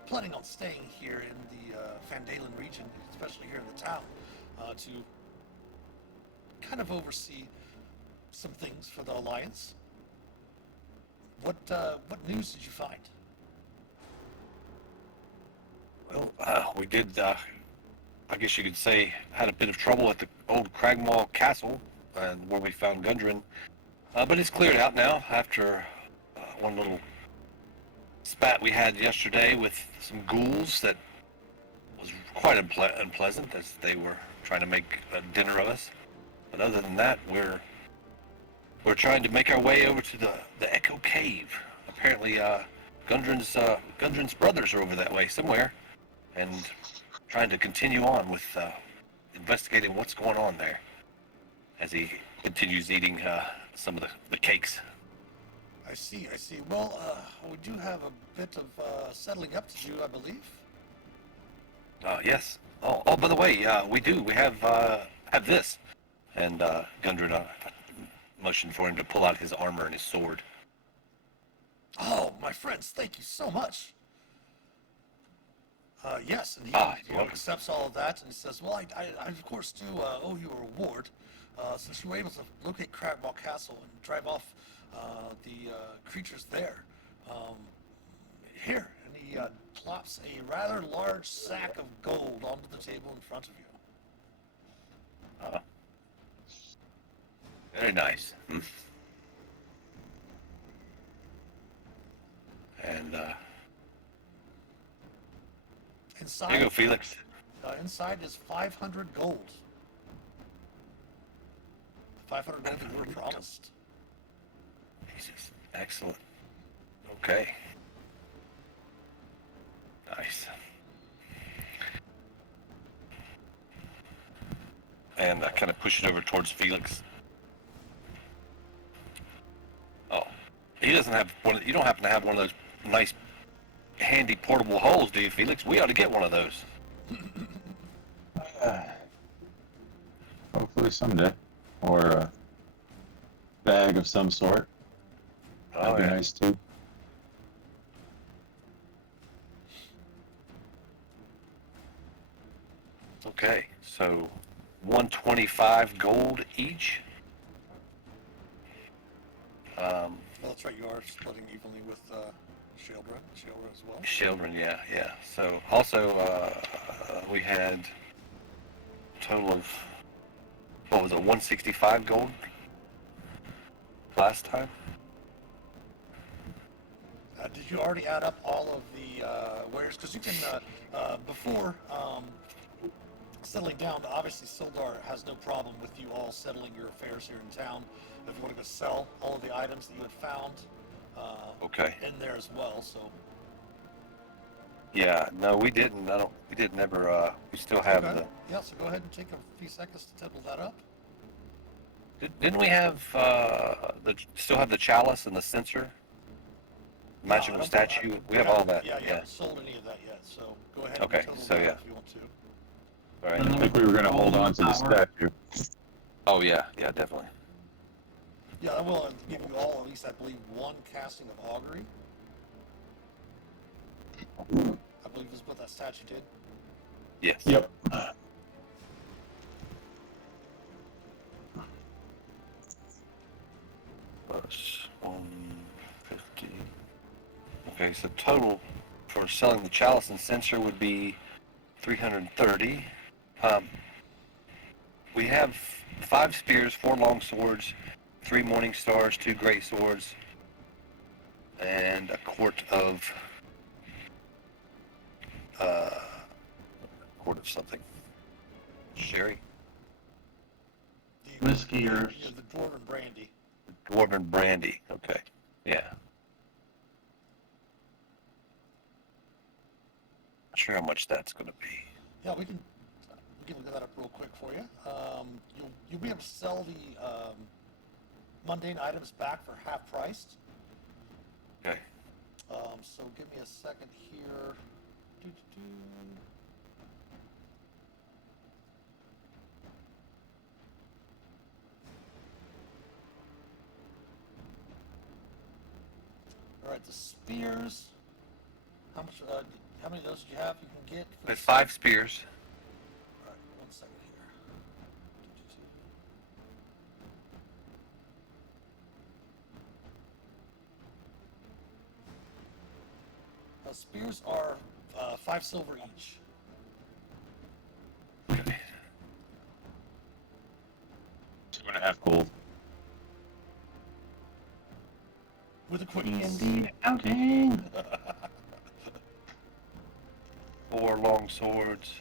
planning on staying here in the Fandalen region, especially here in the town, to kind of oversee some things for the Alliance. What news did you find? Well, we did, I guess you could say, had a bit of trouble at the old Cragmaw Castle, and where we found Gundren. But it's cleared out now after one little spat we had yesterday with some ghouls that was quite unpleasant, as they were trying to make a dinner of us. But other than that, we're trying to make our way over to the Echo Cave. Apparently, Gundren's brothers are over that way somewhere. and trying to continue on with investigating what's going on there as he continues eating some of the cakes. I see, I see. Well, we do have a bit of settling up to do, I believe. Yes. Oh, by the way, we do. We have this. And Gundren motioned for him to pull out his armor and his sword. Oh, my friends, thank you so much. Yes, and he You're welcome. accepts all of that, and he says, well, I of course do owe you a reward, since you were able to locate Cragwall Castle and drive off the creatures there. Here, and he plops a rather large sack of gold onto the table in front of you. Very nice. And Inside, here you go, Felix. Inside is 500 gold. 500 gold that you were promised. Jesus. Excellent. Okay. Nice. And I kind of push it over towards Felix. Oh, he doesn't have one. You don't happen to have one of those nice, handy portable holes, do you, Felix? We ought to get one of those. Hopefully someday. Or a bag of some sort. That'd be nice too. Okay, so 125 gold each. Well, that's right, you are splitting evenly with Sheldra as well. Children, yeah. So also, we had a total of, what was it, 165 gold last time? Did you already add up all of the wares? Because you can, before settling down, obviously Sildar has no problem with you all settling your affairs here in town. If you want to go sell all of the items that you had found Okay. in there as well, so. Yeah, no, we didn't. We didn't ever, we still have Okay. Yeah, so go ahead and take a few seconds to table that up. didn't we have, still have the chalice and the censer? Magical I don't- statue? We have all that, Yeah, you yeah. haven't sold any of that yet, so go ahead Okay, and total so that yeah. if you want to. All right. I think we were going to hold on to the Power. statue. Oh, yeah, definitely. Yeah, I will give you all, at least I believe, one casting of augury. I believe is what that statue did. Yes. Yep. Plus 150. Okay, so total for selling the chalice and censer would be 330. We have 5 spears, 4 long swords, 3 morning stars, 2 great swords, and a quart of something. Sherry? Whiskey or- The dwarven brandy. Dwarven brandy. Okay. Yeah. Not sure how much that's going to be. Yeah, we can look that up real quick for you. You'll be able to sell the mundane items back for half priced. Okay. So give me a second here. Doo-doo-doo. All right, the spears. How much? How many of those did you have? You can get. For With 5 spears. All right, 1 second here. Spears are 5 silver each. Okay. 2.5 gold. With a quick. D&D outing. 4 long swords.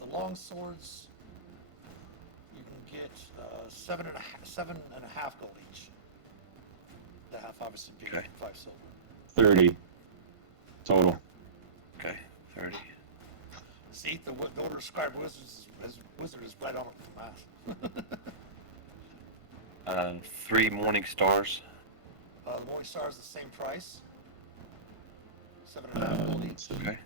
The long swords, you can get 7.5 gold each. The half obviously being Okay. 5 silver. 30 total. Okay. 30. See, the order of scribe wizard is right on with the math. 3 morning stars. The Morning Star is the same price. 7.5 gold each. Okay.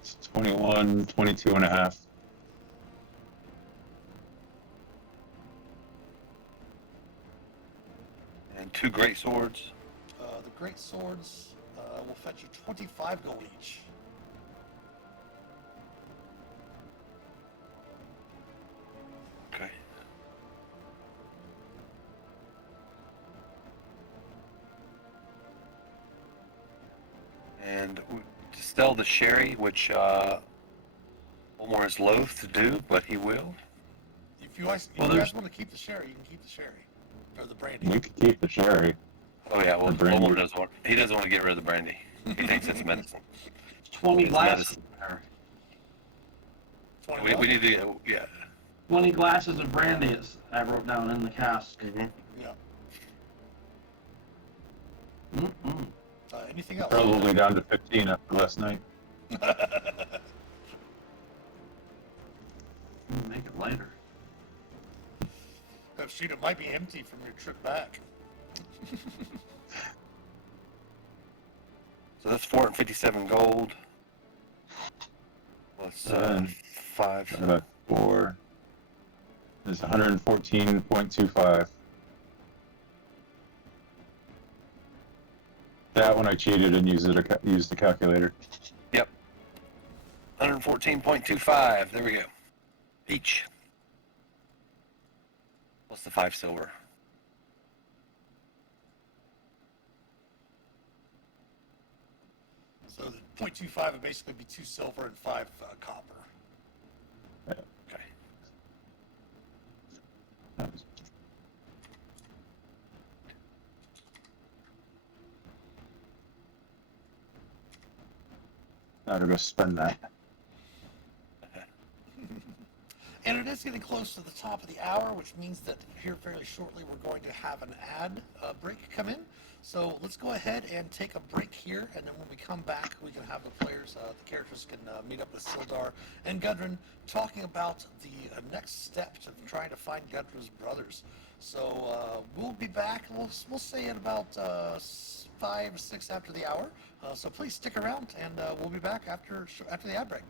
It's 21, 22 and a half. And 2 great swords. The great swords will fetch you 25 gold each. Okay. And to sell the sherry, which Omar is loath to do, but he will. If you guys want to keep the sherry, you can keep the sherry. Or the brandy. You could keep the sherry. Oh yeah, well The brandy. Omar doesn't want. He doesn't want to get rid of the brandy. He thinks it's medicine. 20 It's glasses. medicine. 20 We need to, yeah. 20 glasses of brandy, I wrote down in the cask. Mm-hmm. Yeah. Mm-mm. Anything else? Probably down to 15 after last night. Make it lighter. Oh, shoot, it might be empty from your trip back. So that's 457 gold. Plus 5. 4 is 114.25. That one I cheated and used the calculator. Yep. 114.25. There we go. Each. Plus the 5 silver. So the 0.25 would basically be 2 silver and 5 copper. Okay. Now to go spend that. And it is getting close to the top of the hour, which means that here fairly shortly we're going to have an ad break come in. So let's go ahead and take a break here, and then when we come back, we can have the players, the characters can meet up with Sildar and Gudrun, talking about the next steps of trying to find Gudrun's brothers. So we'll be back, we'll say at about 5 or 6 after the hour. So please stick around, and we'll be back after the ad break.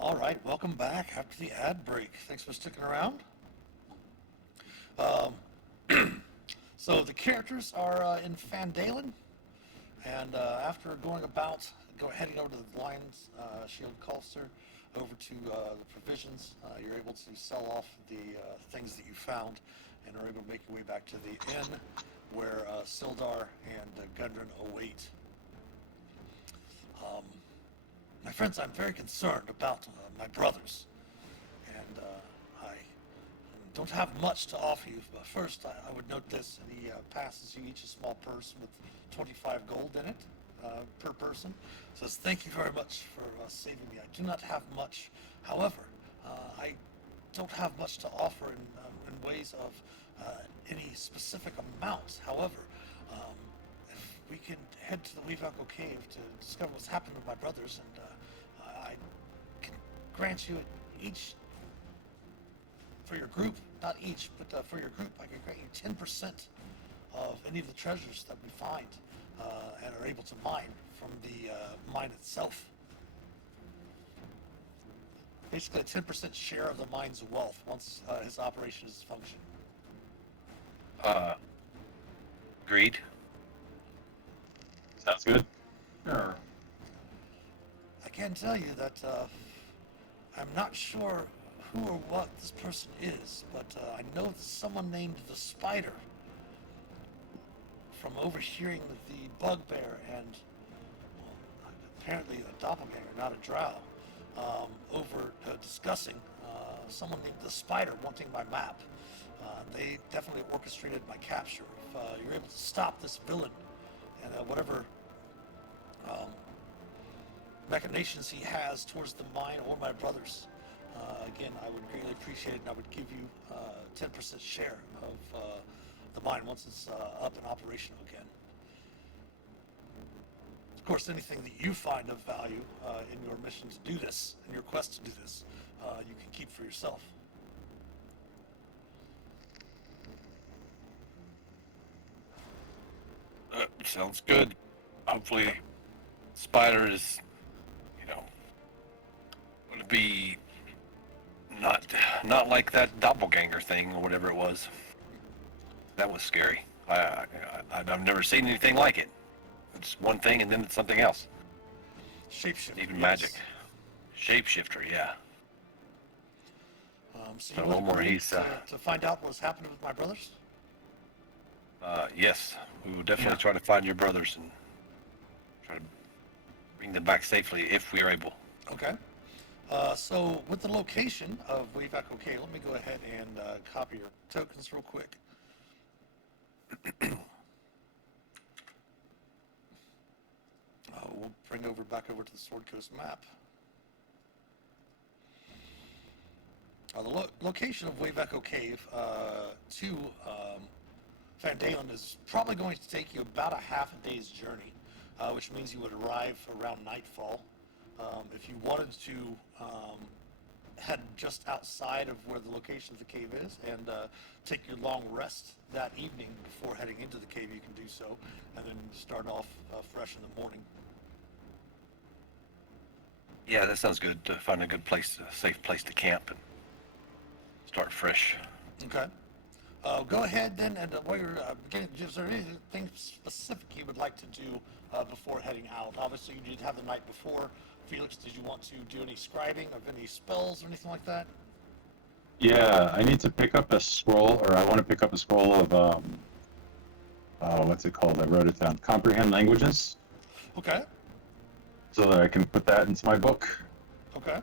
All right, welcome back after the ad break. Thanks for sticking around. Um, so the characters are in Fandalen, and after going about, heading over to the Lion's Shield Coaster, over to the provisions, you're able to sell off the things that you found, and are able to make your way back to the inn where Sildar and Gundren await. Um, my friends, I'm very concerned about my brothers, and I don't have much to offer you. But first, I would note this, and he passes you each a small purse with 25 gold in it per person. Says, thank you very much for saving me. I do not have much. However, I don't have much to offer in ways of any specific amounts. However, um, if we can head to the Weevil Cave to discover what's happened to my brothers, and I can grant you each, for your group, not each, but for your group, I can grant you 10% of any of the treasures that we find and are able to mine from the mine itself. Basically, a 10% share of the mine's wealth once his operation is functioning. Agreed. Sounds good. Sure. I can tell you that I'm not sure who or what this person is, but I know that someone named the Spider, from overhearing the bugbear and apparently a doppelganger, not a drow, over discussing someone named the Spider wanting my map. They definitely orchestrated my capture. If you're able to stop this villain and whatever machinations he has towards the mine or my brothers, again, I would greatly appreciate it, and I would give you 10% share of the mine once it's up and operational again. Of course, anything that you find of value in your mission to do this, in your quest to do this, you can keep for yourself. Sounds good. Hopefully, Spider is, would be not like that doppelganger thing or whatever it was. That was scary. I've never seen anything like it. It's one thing and then it's something else. Shapeshifter. Even yes. magic. Shapeshifter, yeah. So So you would Omar, agree he's, to find out what's happened with my brothers? Yes, we will definitely Yeah. try to find your brothers and try to bring them back safely if we are able. Okay. So with the location of Wayback OK, let me go ahead and copy your tokens real quick. We'll bring back over to the Sword Coast map. The location of Wayback Cave to Van Dalen is probably going to take you about a half a day's journey, which means you would arrive around nightfall. If you wanted to head just outside of where the location of the cave is and take your long rest that evening before heading into the cave, you can do so, and then start off fresh in the morning. Yeah, that sounds good. To find a good place, a safe place to camp and start fresh. Okay. Go ahead then, and while you're beginning, is there anything specific you would like to do before heading out? Obviously, you did have the night before. Felix, did you want to do any scribing of any spells or anything like that? Yeah, I need to pick up a scroll, or I want to pick up a scroll of, what's it called? I wrote it down. Comprehend languages, Okay. so that I can put that into my book. Okay.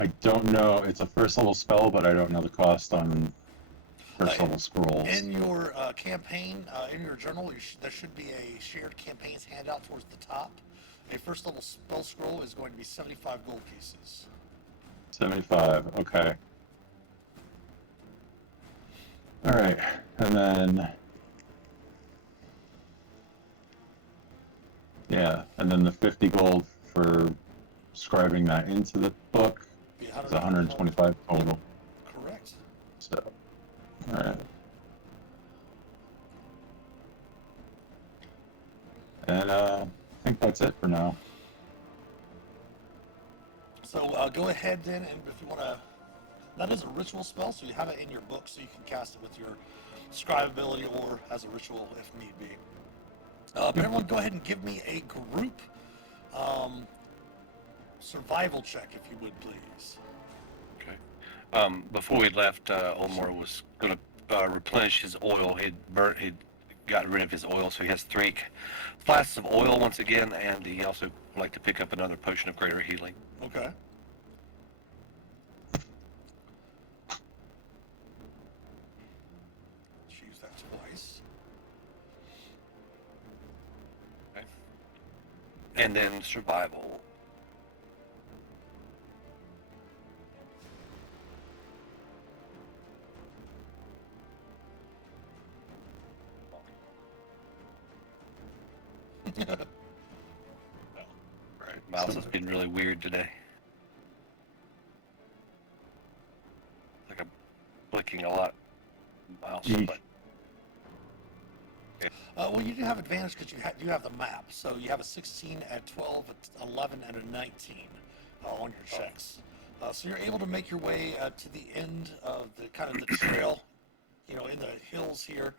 I don't know, it's a first level spell, but I don't know the cost on first level scrolls. In your campaign, in your journal, there should be a shared campaigns handout towards the top. A first level spell scroll is going to be 75 gold pieces. 75, okay. Alright, and then... Yeah, and then the 50 gold for scribing that into the book is 125 total. Correct. So, alright. And I think that's it for now. So go ahead then, and if you want to, that is a ritual spell, so you have it in your book, so you can cast it with your scribe ability or as a ritual if need be. But everyone, go ahead and give me a group survival check, if you would, please. Okay. Before we left, Omar was going to replenish his oil. He'd got rid of his oil, so he has 3 flasks of oil once again, and he also would like to pick up another potion of greater healing. Okay. Let's use that twice. Okay. And then survival. Right. Mouse has been really weird today. Like I'm clicking a lot. Mouse, Yeesh. but Well, you do have advantage because you do have the map. So you have a 16, a 12, a 11, and a 19 on your checks. So you're able to make your way to the end of the kind of the trail, in the hills here,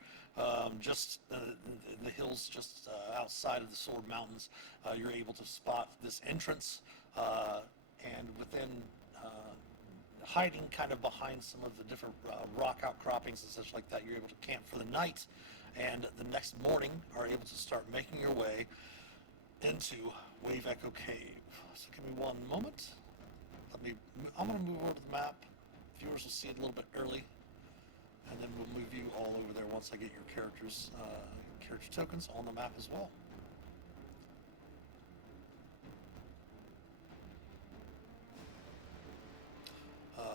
just the hills just outside of the Sword Mountains. You're able to spot this entrance, and within hiding kind of behind some of the different rock outcroppings and such like that, you're able to camp for the night, and the next morning are able to start making your way into Wave Echo Cave. So give me one moment. I'm going to move over to the map. Viewers will see it a little bit early, and then we'll move you all over there once I get your character tokens on the map as well.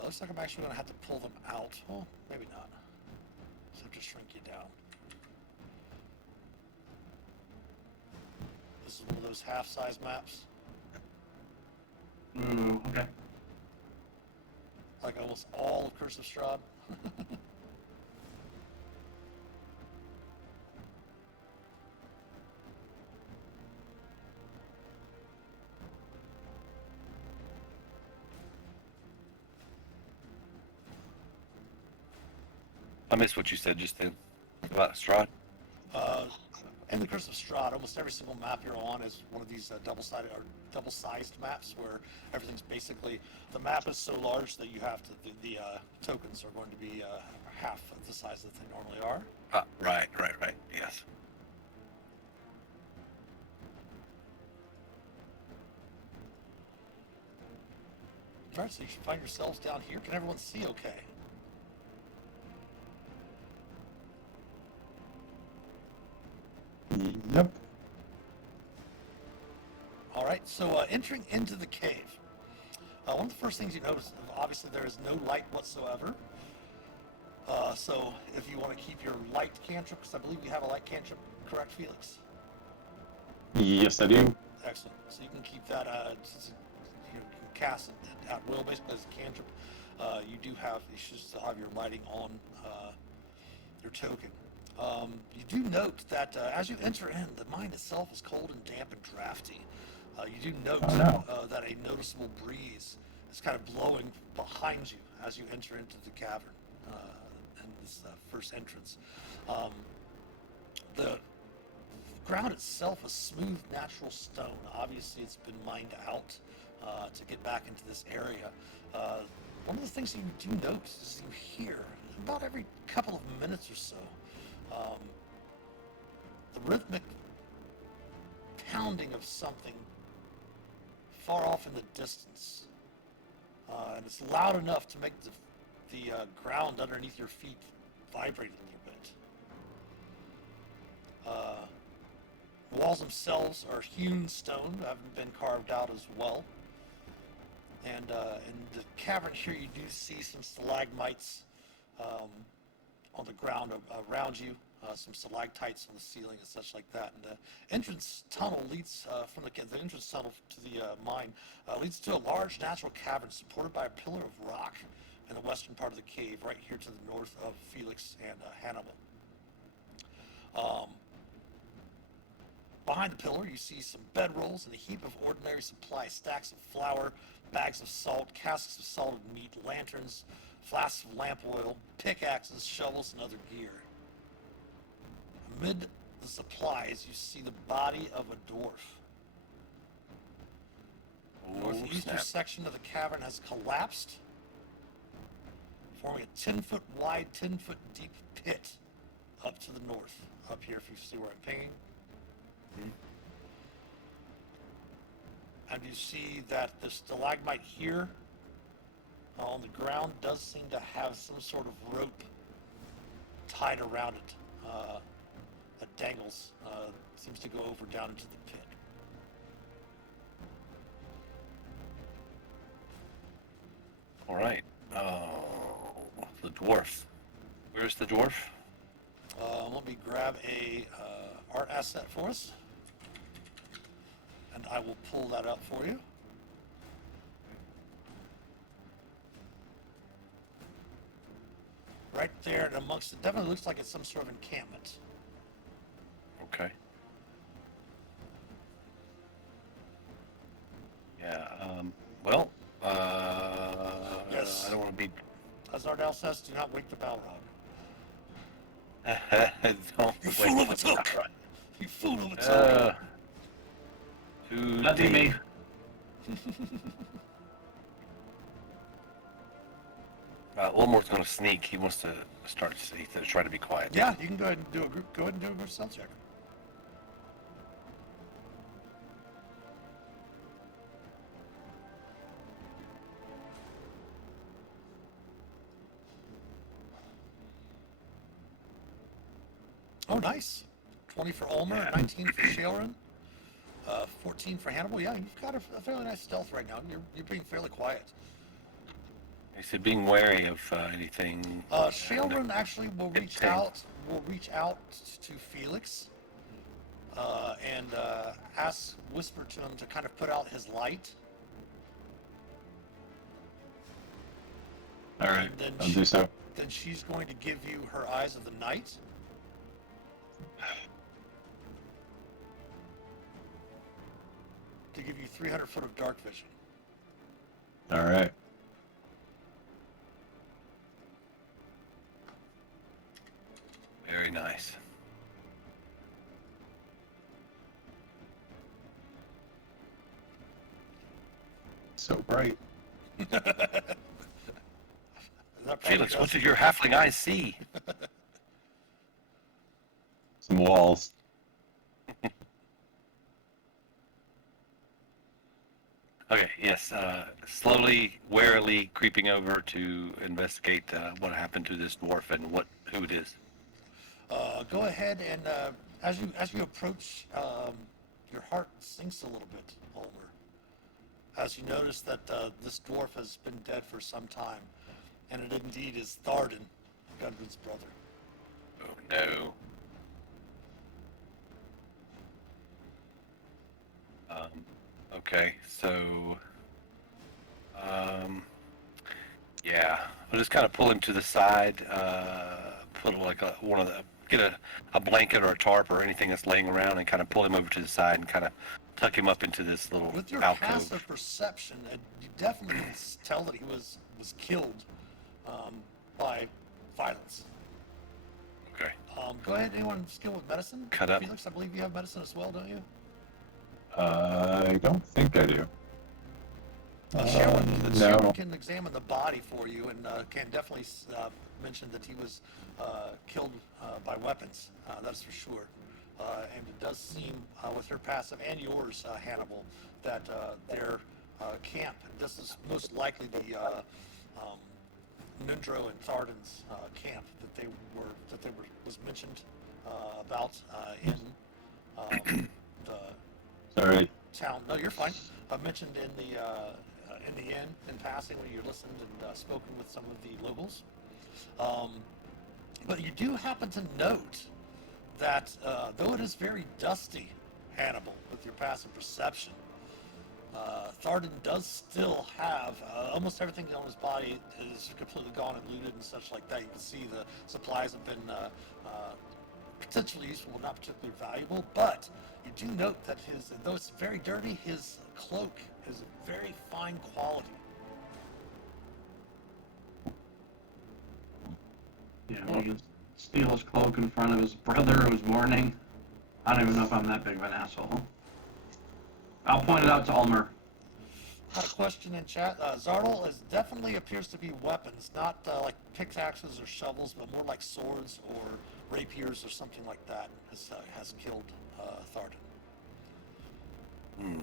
Looks like I'm actually going to have to pull them out. Well, maybe not. So I'll just shrink you down. This is one of those half-size maps. Ooh, okay. Like almost all of Curse of Strahd. I missed what you said just then about Strahd. In the Curse of Strahd, almost every single map you're on is one of these double-sized maps where everything's basically, the map is so large that you have to, the tokens are going to be half of the size that they normally are. Right. Yes. Alright, so you should find yourselves down here. Can everyone see okay? Yep. Alright, so entering into the cave. One of the first things you notice, obviously there is no light whatsoever. So if you want to keep your light cantrip, because I believe you have a light cantrip, correct, Felix? Yes, I do. Excellent. So you can keep that, you can cast it at will, basically as a cantrip. You should still have your lighting on your token. You do note that as you enter in, the mine itself is cold and damp and drafty. You do note that a noticeable breeze is kind of blowing behind you as you enter into the cavern and this first entrance. The ground itself is smooth, natural stone. Obviously, it's been mined out to get back into this area. One of the things you do notice is you hear about every couple of minutes or so the rhythmic pounding of something far off in the distance, and it's loud enough to make the ground underneath your feet vibrate a little bit. Walls themselves are hewn stone, haven't been carved out as well. And in the cavern here, you do see some stalagmites on the ground around you, some stalactites on the ceiling and such like that. And the entrance tunnel leads from the entrance tunnel to the mine leads to a large natural cavern supported by a pillar of rock in the western part of the cave, right here to the north of Felix and Hannibal. Behind the pillar, you see some bedrolls and a heap of ordinary supplies, stacks of flour, bags of salt, casks of salted meat, lanterns, flasks of lamp oil, pickaxes, shovels, and other gear. Amid the supplies, you see the body of a dwarf. The northeastern section of the cavern has collapsed, forming a 10-foot wide, 10-foot deep pit up to the north. Up here, if you see where I'm pinging. And you see that the stalagmite here on the ground does seem to have some sort of rope tied around it that dangles, seems to go over down into the pit. All right. The dwarf. Where's the dwarf? Let me grab a art asset for us. and I will pull that up for you. Right there amongst it, definitely looks like it's some sort of encampment. Okay. Yeah. Well. Yes. I don't want to be. As Ardell says, do not wake the Balrog. Don't You wait fool of for a the took! right. You fool of a took! Too That'd be me. Wilmore's going to sneak. He wants to start. He's trying to be quiet. Yeah, you can go ahead and do a group. Go ahead and do a group stealth check. Oh, nice. 20 for Ulmer, Yeah. 19 for Shaelren, 14 for Hannibal. Yeah, you've got a fairly nice stealth right now. You're being fairly quiet. He said, being wary of anything. Shaelren actually will reach Ten. out. Will reach out to Felix, and whisper to him to kind of put out his light. All right, And then I'll do so. Then she's going to give you her eyes of the night. To give you 300 foot of dark vision. All right. Very nice. So bright. Is that probably Felix, what does- did your halfling eyes see? Some walls. Okay, yes. Slowly, warily creeping over to investigate what happened to this dwarf and who it is. Go ahead and as you approach, your heart sinks a little bit, Ulmer, as you notice that this dwarf has been dead for some time, and it indeed is Tharden, Gundren's brother. Oh no. Okay, so yeah, I'll just kind of pull him to the side, put like get a blanket or a tarp or anything that's laying around, and kind of pull him over to the side and kind of tuck him up into this little With your alcove. passive perception, you definitely can tell that he was killed by violence. Okay. Go ahead, anyone skilled with medicine? Cut up. Felix, I believe you have medicine as well, don't you? I don't think I do. Sharon No. can examine the body for you and can definitely mention that he was killed by weapons. That's for sure. And it does seem, with her passive and yours, Hannibal, that their camp, this is most likely the Nundro and Tharden's camp that was mentioned about in the Sorry. town. No, you're fine. I mentioned in the inn in passing when you listened and spoken with some of the locals. But you do happen to note that though it is very dusty, Hannibal, with your passive perception, Tharden does still have almost everything on his body is completely gone and looted and such like that. You can see the supplies have been potentially useful, not particularly valuable, but you do note that though it's very dirty, his cloak is of very fine quality. Yeah, we can steal his cloak in front of his brother who's mourning. I don't even know if I'm that big of an asshole. I'll point it out to Ulmer. Got a question in chat. Zardal definitely appears to be weapons, not like pickaxes or shovels, but more like swords or rapiers or something like that has killed Tharden. Hmm.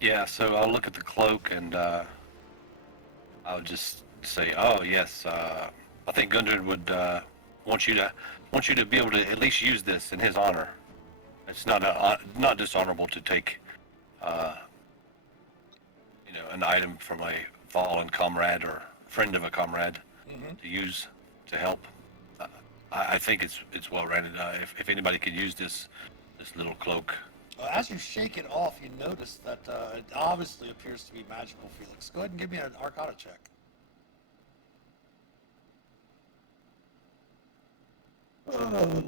Yeah, so I'll look at the cloak and I'll just say, "Oh yes, I think Gundren would want you to be able to at least use this in his honor. It's not dishonorable to take, an item from a fallen comrade or friend of a comrade to use to help. I think it's well rented. If anybody could use this little cloak, As you shake it off, you notice that it obviously appears to be magical, Felix. Go ahead and give me an Arcana check. Oh,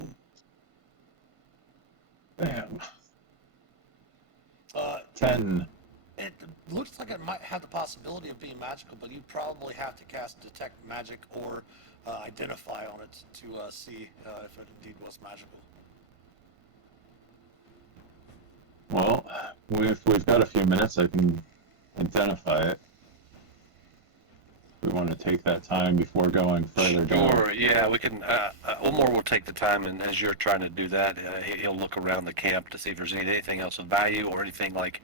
damn. Uh, 10. it looks like it might have the possibility of being magical, but you probably have to cast Detect Magic or Identify on it to see if it indeed was magical. Well, if we've got a few minutes, I can identify it. We want to take that time before going further down. Sure, yeah, we can, Omar will take the time, and as you're trying to do that, he'll look around the camp to see if there's anything else of value or anything like,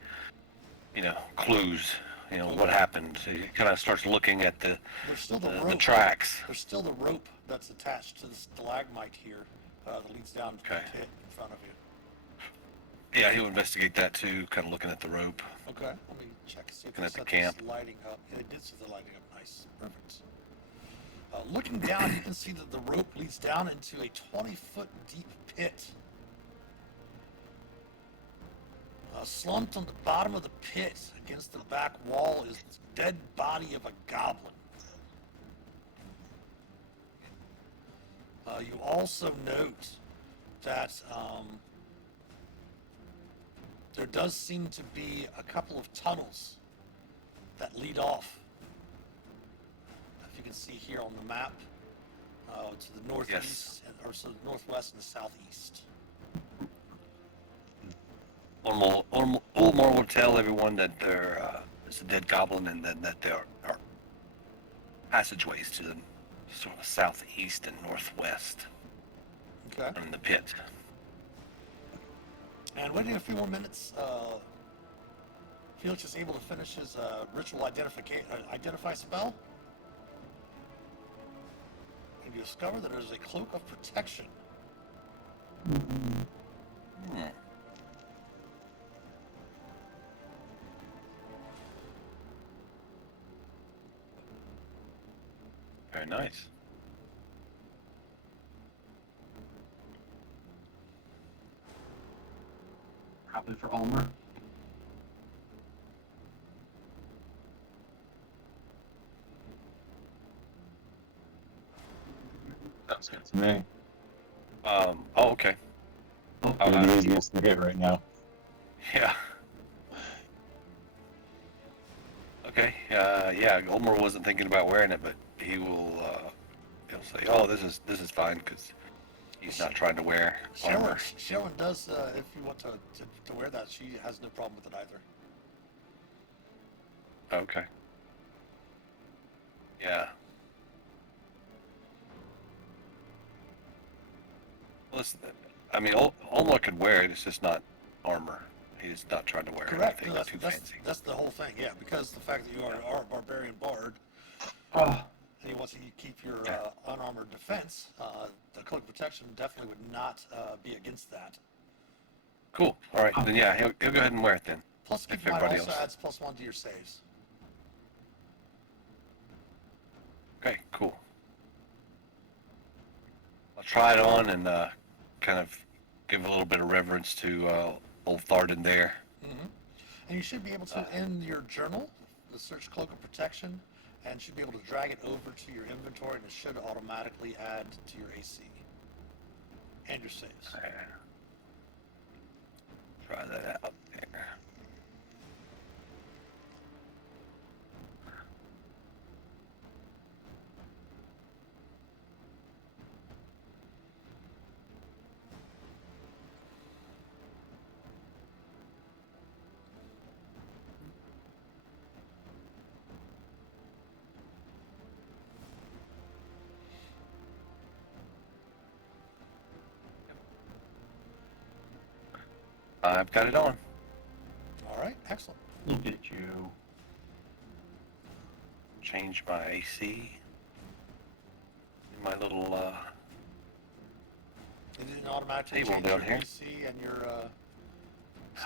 clues, what happened. So he kind of starts looking at the There's still the the rope. tracks. There's still the rope that's attached to the stalagmite here that leads down to Okay. the pit in front of you. Yeah, he'll investigate that too, kind of looking at the rope. Okay, let me check see if Looking at they the set camp. this lighting up. Yeah, they did set the lighting up. Nice, perfect. Looking down, you can see that the rope leads down into a 20-foot deep pit. Slumped on the bottom of the pit against the back wall is the dead body of a goblin. You also note that there does seem to be a couple of tunnels that lead off. If you can see here on the map, to the northeast, Yes. or so the northwest and the southeast. Ulmar will tell everyone that there's a dead goblin and that there are passageways to the sort of southeast and northwest Okay. from the pit. And waiting a few more minutes, Felix is able to finish his ritual identify spell. And you discover that there's a cloak of protection. Hmm. Very nice. Probably for Ulmer. Sounds good to me. Oh, okay. Oh, You're the easiest to get right now. Yeah. Okay. Yeah. Ulmer wasn't thinking about wearing it, but he'll say, "Oh, this is fine," because he's not trying to wear armor. Sharon does, if you want to wear that, she has no problem with it either. Okay. Yeah. Listen, I mean, Ulmer could wear it. It's just not armor. He's not trying to wear Correct. anything No, too that's, fancy. that's the whole thing, yeah, because the fact that you are a barbarian bard, oh, and you want to keep your Okay. unarmored defense, the cloak of protection definitely would not be against that. Cool. All right. Then yeah, he'll go ahead and wear it then. Plus, keep If in mind, everybody also else- adds +1 to your saves. Okay. Cool. I'll try it on and kind of give a little bit of reverence to old Tharden there. And you should be able to, in your journal, the search cloak of protection, and should be able to drag it over to your inventory, and it should automatically add to your AC and your saves. Try that out there. I've got it on. All right, excellent. look at you. Change my AC. My little It didn't automatically Table change down your here. AC and your.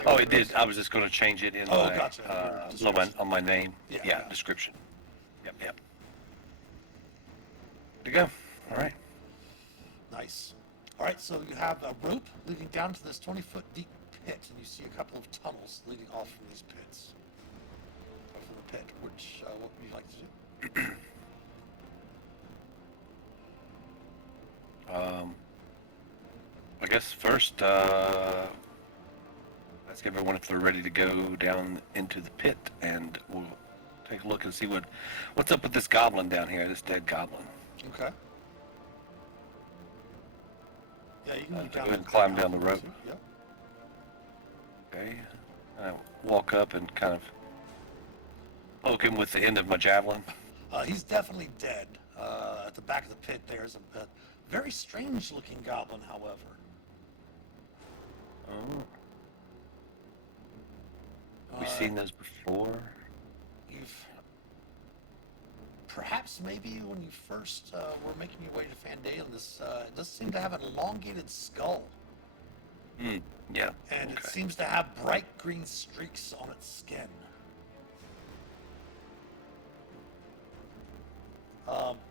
Oh, it did. I was just going to change it in Oh, my gotcha. Your description. on my name. Yeah, Yeah, yeah. description. Yep. There you go. All right. Nice. All right, so you have a rope leading down to this 20-foot deep pit, and you see a couple of tunnels leading off from these pits. Or from the pit. What would you like to do? I guess first, ask everyone if they're ready to go down into the pit, and we'll take a look and see what's up with this goblin down here, this dead goblin. Okay. Yeah, you can move Go down ahead and to climb the down the goblin rope. too. Yep. Okay. Walk up and kind of poke him with the end of my javelin. He's definitely dead. At the back of the pit, there's a very strange-looking goblin, however. Oh. We've seen those before. You've perhaps maybe when you first were making your way to Fandalen, this it does seem to have an elongated skull, Yeah. and it Okay. seems to have bright green streaks on its skin.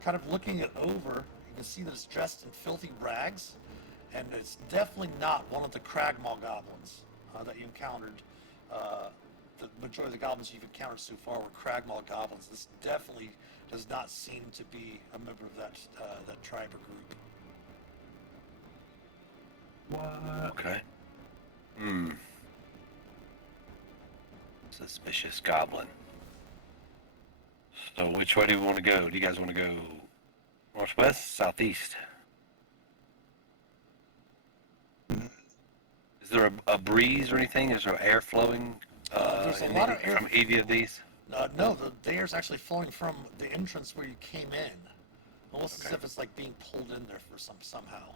Kind of looking it over, you can see that it's dressed in filthy rags, and it's definitely not one of the Cragmaw goblins that you encountered. The majority of the goblins you've encountered so far were Cragmaw goblins. This definitely does not seem to be a member of that tribe or group. What? Okay. Suspicious goblin. So which way do we want to go? Do you guys want to go northwest, southeast? Is there a breeze or anything? Is there air flowing There's a lot of air from either of these? No, the air's actually flowing from the entrance where you came in, almost as Okay. if it's like being pulled in there for somehow.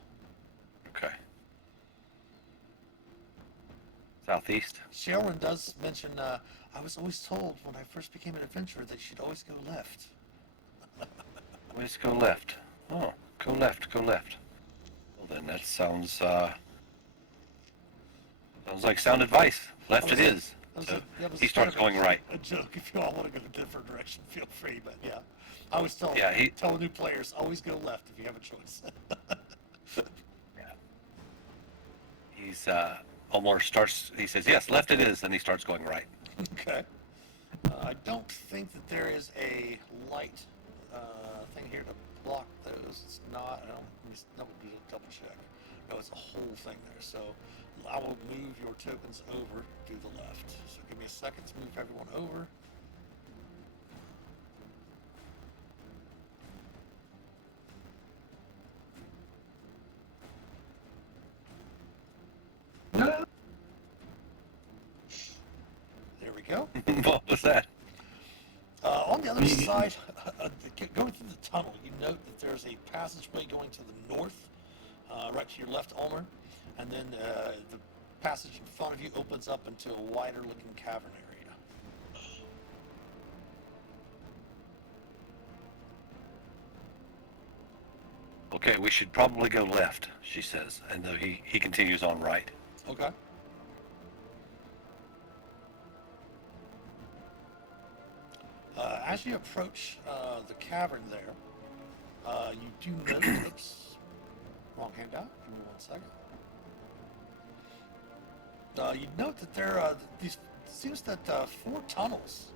Okay. Southeast? Sherwin does mention, I was always told when I first became an adventurer that you should always go left. Let's go left. Oh, go left, go left. Well then that sounds like sound advice. Left it is. So he starts going right. A joke. If you all want to go a different direction, feel free. But yeah, I always tell Yeah, tell new players always go left if you have a choice. Yeah. He's almost starts. He says yes, left it is, and he starts going right. Okay. I don't think that there is a light thing here to block those. It's not. I don't. Let me double check. No, it's a whole thing there. So I will move your tokens over to the left. So give me a second to move everyone over. There we go. What was that? On the other side, going through the tunnel, you note that there's a passageway going to the north, right to your left, Ulmer, and then the passage in front of you opens up into a wider-looking cavern area. Okay, we should probably go left, she says, and he continues on right. Okay. As you approach the cavern there, you do note, oops, wrong handout, give me 1 second. You note that seems that 4 tunnels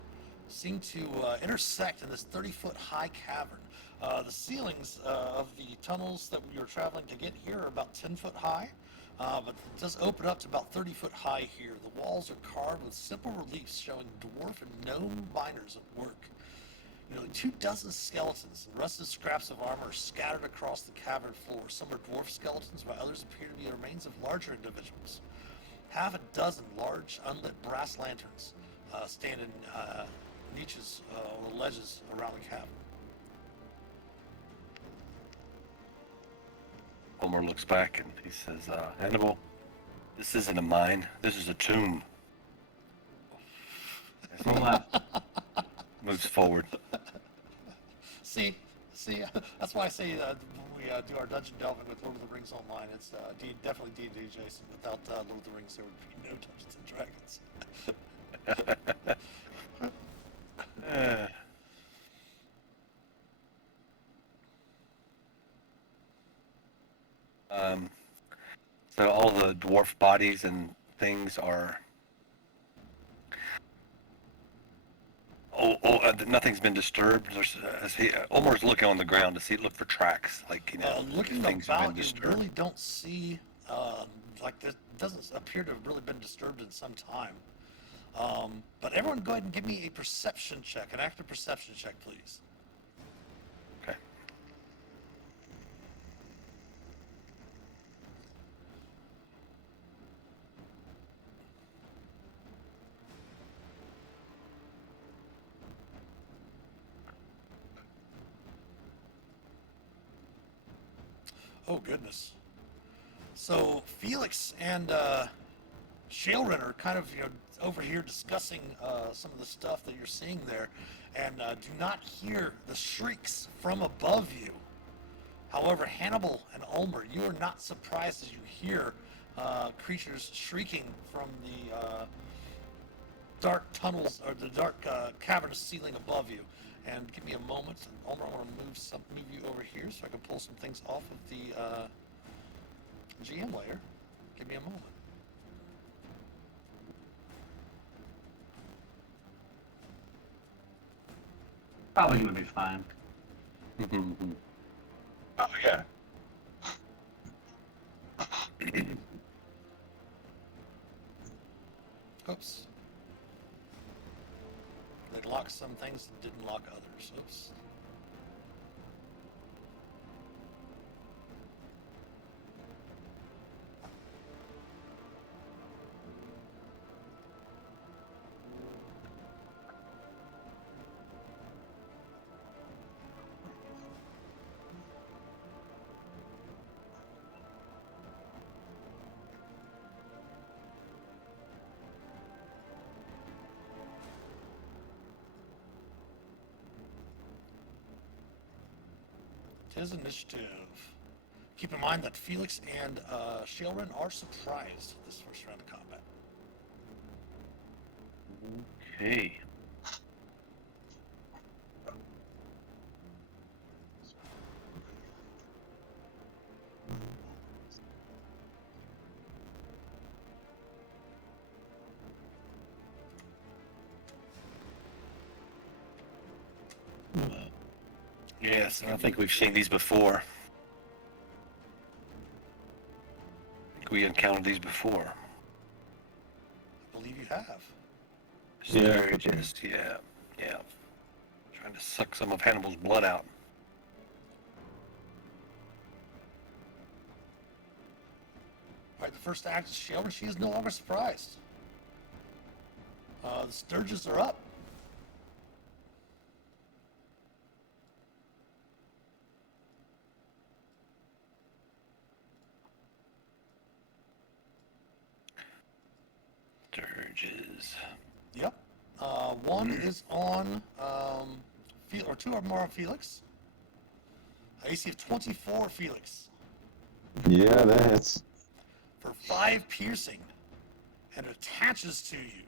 seem to intersect in this 30-foot high cavern. The ceilings of the tunnels that you're traveling to get here are about 10 foot high, but it does open up to about 30 foot high here. The walls are carved with simple reliefs showing dwarf and gnome miners at work. Nearly 24 skeletons and rusted scraps of armor are scattered across the cavern floor. Some are dwarf skeletons, while others appear to be the remains of larger individuals. Half a dozen large unlit brass lanterns stand in niches or ledges around the cavern. Homer looks back and he says, Hannibal, this isn't a mine, this is a tomb. Go left. Moves forward. See, that's why I say when we do our dungeon delving with Lord of the Rings online, it's definitely D&D adjacent. Without Lord of the Rings, there would be no Dungeons and Dragons. So all the dwarf bodies and things are. Nothing's been disturbed. Omar's looking on the ground to look for tracks, like Looking if things have been about, you disturbed. really don't see, like this doesn't appear to have really been disturbed in some time. But everyone go ahead and give me a perception check, an active perception check, please. Okay. Oh, goodness. So Felix and Shailren are kind of over here discussing some of the stuff that you're seeing there, and do not hear the shrieks from above you. However, Hannibal and Ulmer, you are not surprised as you hear creatures shrieking from the dark tunnels or the dark cavernous ceiling above you. And give me a moment. Ulmer, I want to move you over here so I can pull some things off of the GM layer. Give me a moment. Probably gonna be fine. Oh yeah. Oops. It locked some things and didn't lock others. Oops. Tis initiative. Keep in mind that Felix and Shailren are surprised this first round of combat. Okay. Yes, I think we've seen these before. I think we encountered these before. I believe you have. Yeah. Sturges, yeah. Trying to suck some of Hannibal's blood out. Alright, the first act is Shailren. She is no longer surprised. The Sturges are up. Sturges. Yep. One is on, or two are more on Felix. AC of 24, Felix. Yeah, that's. For 5 piercing. And attaches to you.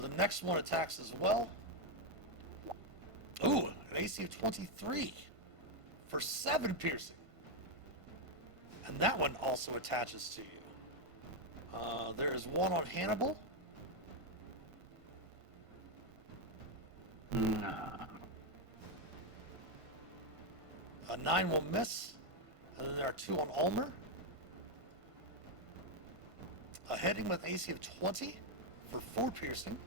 The next one attacks as well. Ooh, an AC of 23. For 7 piercing. And that one also attaches to you. There is one on Hannibal. Nah. A 9 will miss. And then there are 2 on Ulmer. Hitting with AC of 20 for 4 piercing.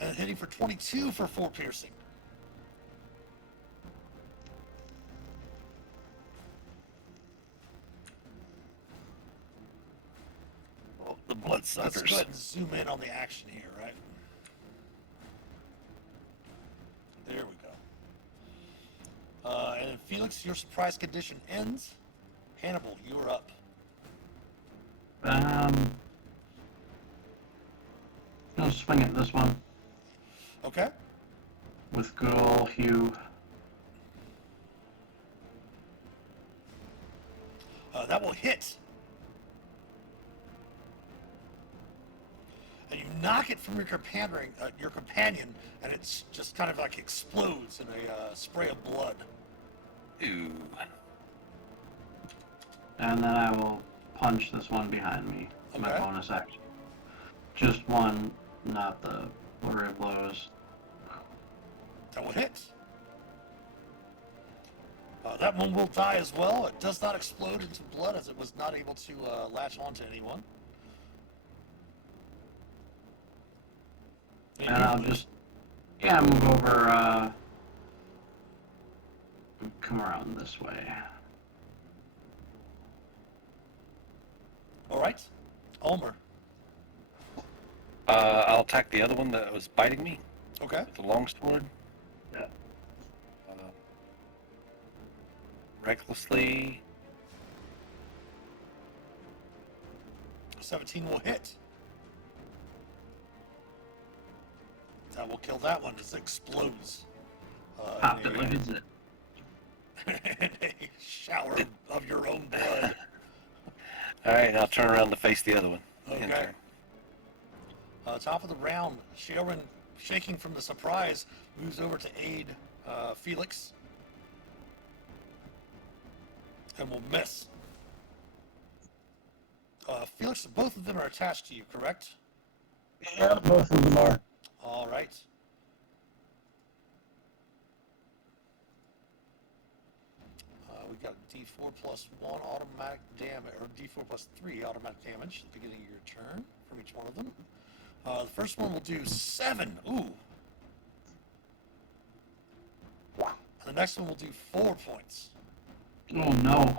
And hitting for 22 for 4 piercing. Oh, the Let's go bloodsuckers. ahead and zoom in on the action here, right? There we go. And Felix, your surprise condition ends. Hannibal, you're up. I'll swing at this one Okay. with good old Hugh. That will hit. And you knock it from your companion, and it's just kind of like explodes in a spray of blood. Ooh. And then I will punch this one behind me. My Okay. bonus action. Just one, not the flurry of blows. That will hit. That one will die as well. It does not explode into blood as it was not able to latch onto anyone. And I'll just, move over, come around this way. All right, Ulmer. I'll attack the other one that was biting me Okay. with the longsword. Yeah. Recklessly. 17 will hit. That will kill that one as it explodes. Popped it like a zip. In a shower of your own blood. Alright, I'll turn around to face the other one. Okay. In turn. Top of the round, Sharon, shaking from the surprise, moves over to aid Felix. And will miss. Felix, both of them are attached to you, correct? Yeah, both of them are. All right. We got D4 plus 1 automatic damage, or D4 plus 3 automatic damage at the beginning of your turn from each one of them. The first one will do 7. Ooh. And the next one will do 4 points. Oh no.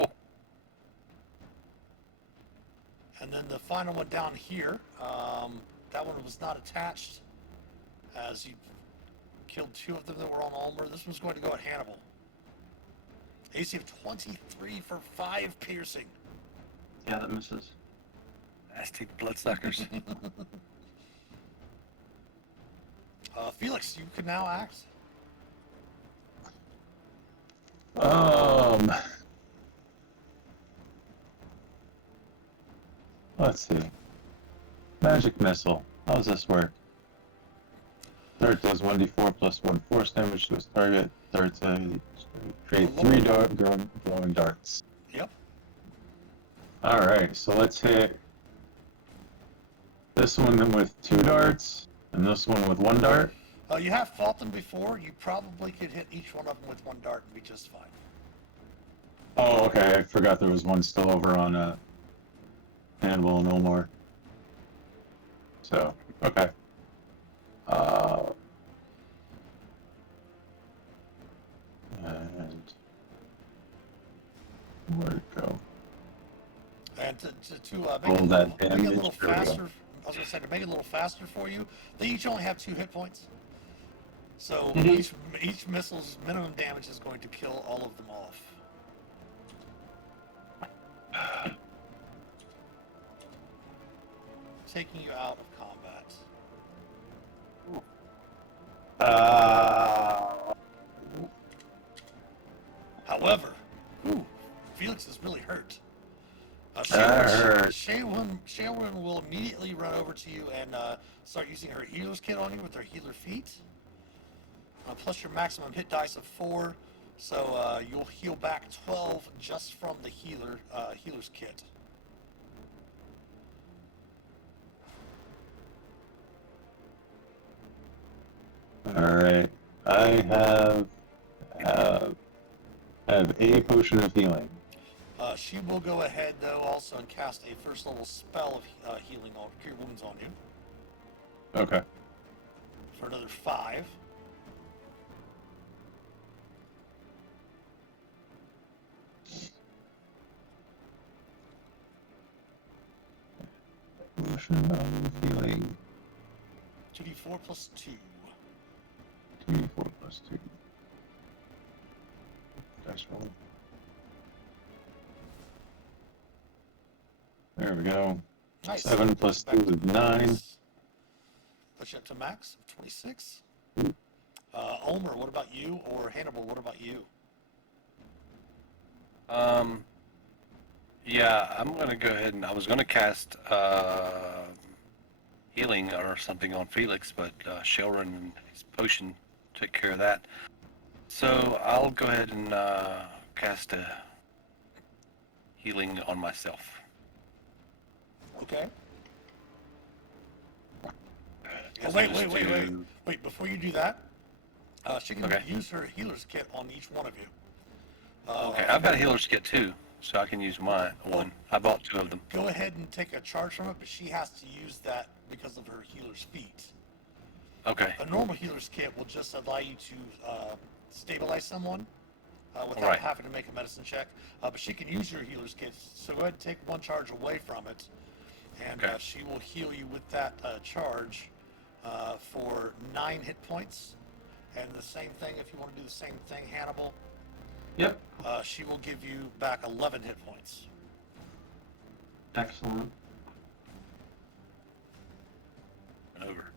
And then the final one down here, that one was not attached as you killed 2 of them that were on Ulmer. This one's going to go at Hannibal. AC of 23 for 5 piercing. Yeah, that misses. Nasty bloodsuckers. Felix, you can now act. Let's see. Magic missile. How does this work? Third does 1d4 plus 1 force damage to its target. Third create 3 glowing darts. Yep. Alright, so let's hit this one with 2 darts, and this one with 1 dart. You have fought them before. You probably could hit each one of them with 1 dart and be just fine. Oh, okay, I forgot there was one still over on Hannibal and Ulmer. So, okay. And where'd it go? And to Roll that make it a damage. little There we go. faster, I was going to say, to make it a little faster for you, they each only have 2 hit points. So each missile's minimum damage is going to kill all of them off. Taking you out of combat. However, Felix is really hurt. Sharon will immediately run over to you and start using her healer's kit on you with her healer feat. Plus your maximum hit dice of 4, so you'll heal back 12 just from the healer's kit. Alright. I have a potion of healing. She will go ahead though also and cast a first level spell of healing on Cure Wounds on you Okay. for another 5. Potion of healing. 2d4 plus 2. 2d4 plus 2. Dice roll. There we go. Nice. 7 plus 2 is 9. Push up to max of 26. Ulmer, what about you? Or Hannibal, what about you? Yeah, I'm gonna go ahead and I was gonna cast healing or something on Felix, but Shelrin and his potion took care of that. So I'll go ahead and cast a healing on myself. Okay. Guess wait, I'll just wait. do- Wait, before you do that, she can Okay. use her healer's kit on each one of you. Okay, I've got a healer's kit too, so I can use my one. I bought 2 of them. Go ahead and take a charge from it, but she has to use that because of her healer's feat. Okay. A normal healer's kit will just allow you to stabilize someone without Right. having to make a medicine check. But she can use your healer's kit, so go ahead and take 1 charge away from it, and Okay. she will heal you with that charge for 9 hit points. And the same thing, if you want to do the same thing, Hannibal, Yep. she will give you back 11 hit points. Excellent. Over.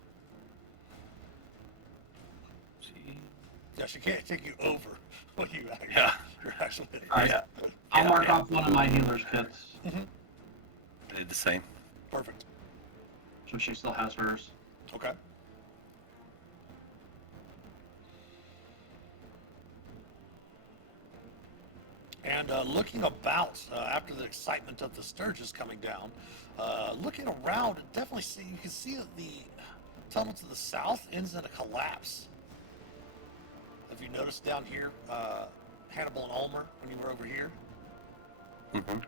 See. Yeah, she can't take you over when you actually, Yeah. you're actually All right. Yeah. I'll Yeah, mark yeah. off one of my healer's kits, I did the same. perfect. so she still has hers. Okay. And looking about after the excitement of the Sturgis coming down, looking around, definitely see you can see that the tunnel to the south ends in a collapse. Have you noticed down here, Hannibal and Ulmer, when you were over here? Mm-hmm.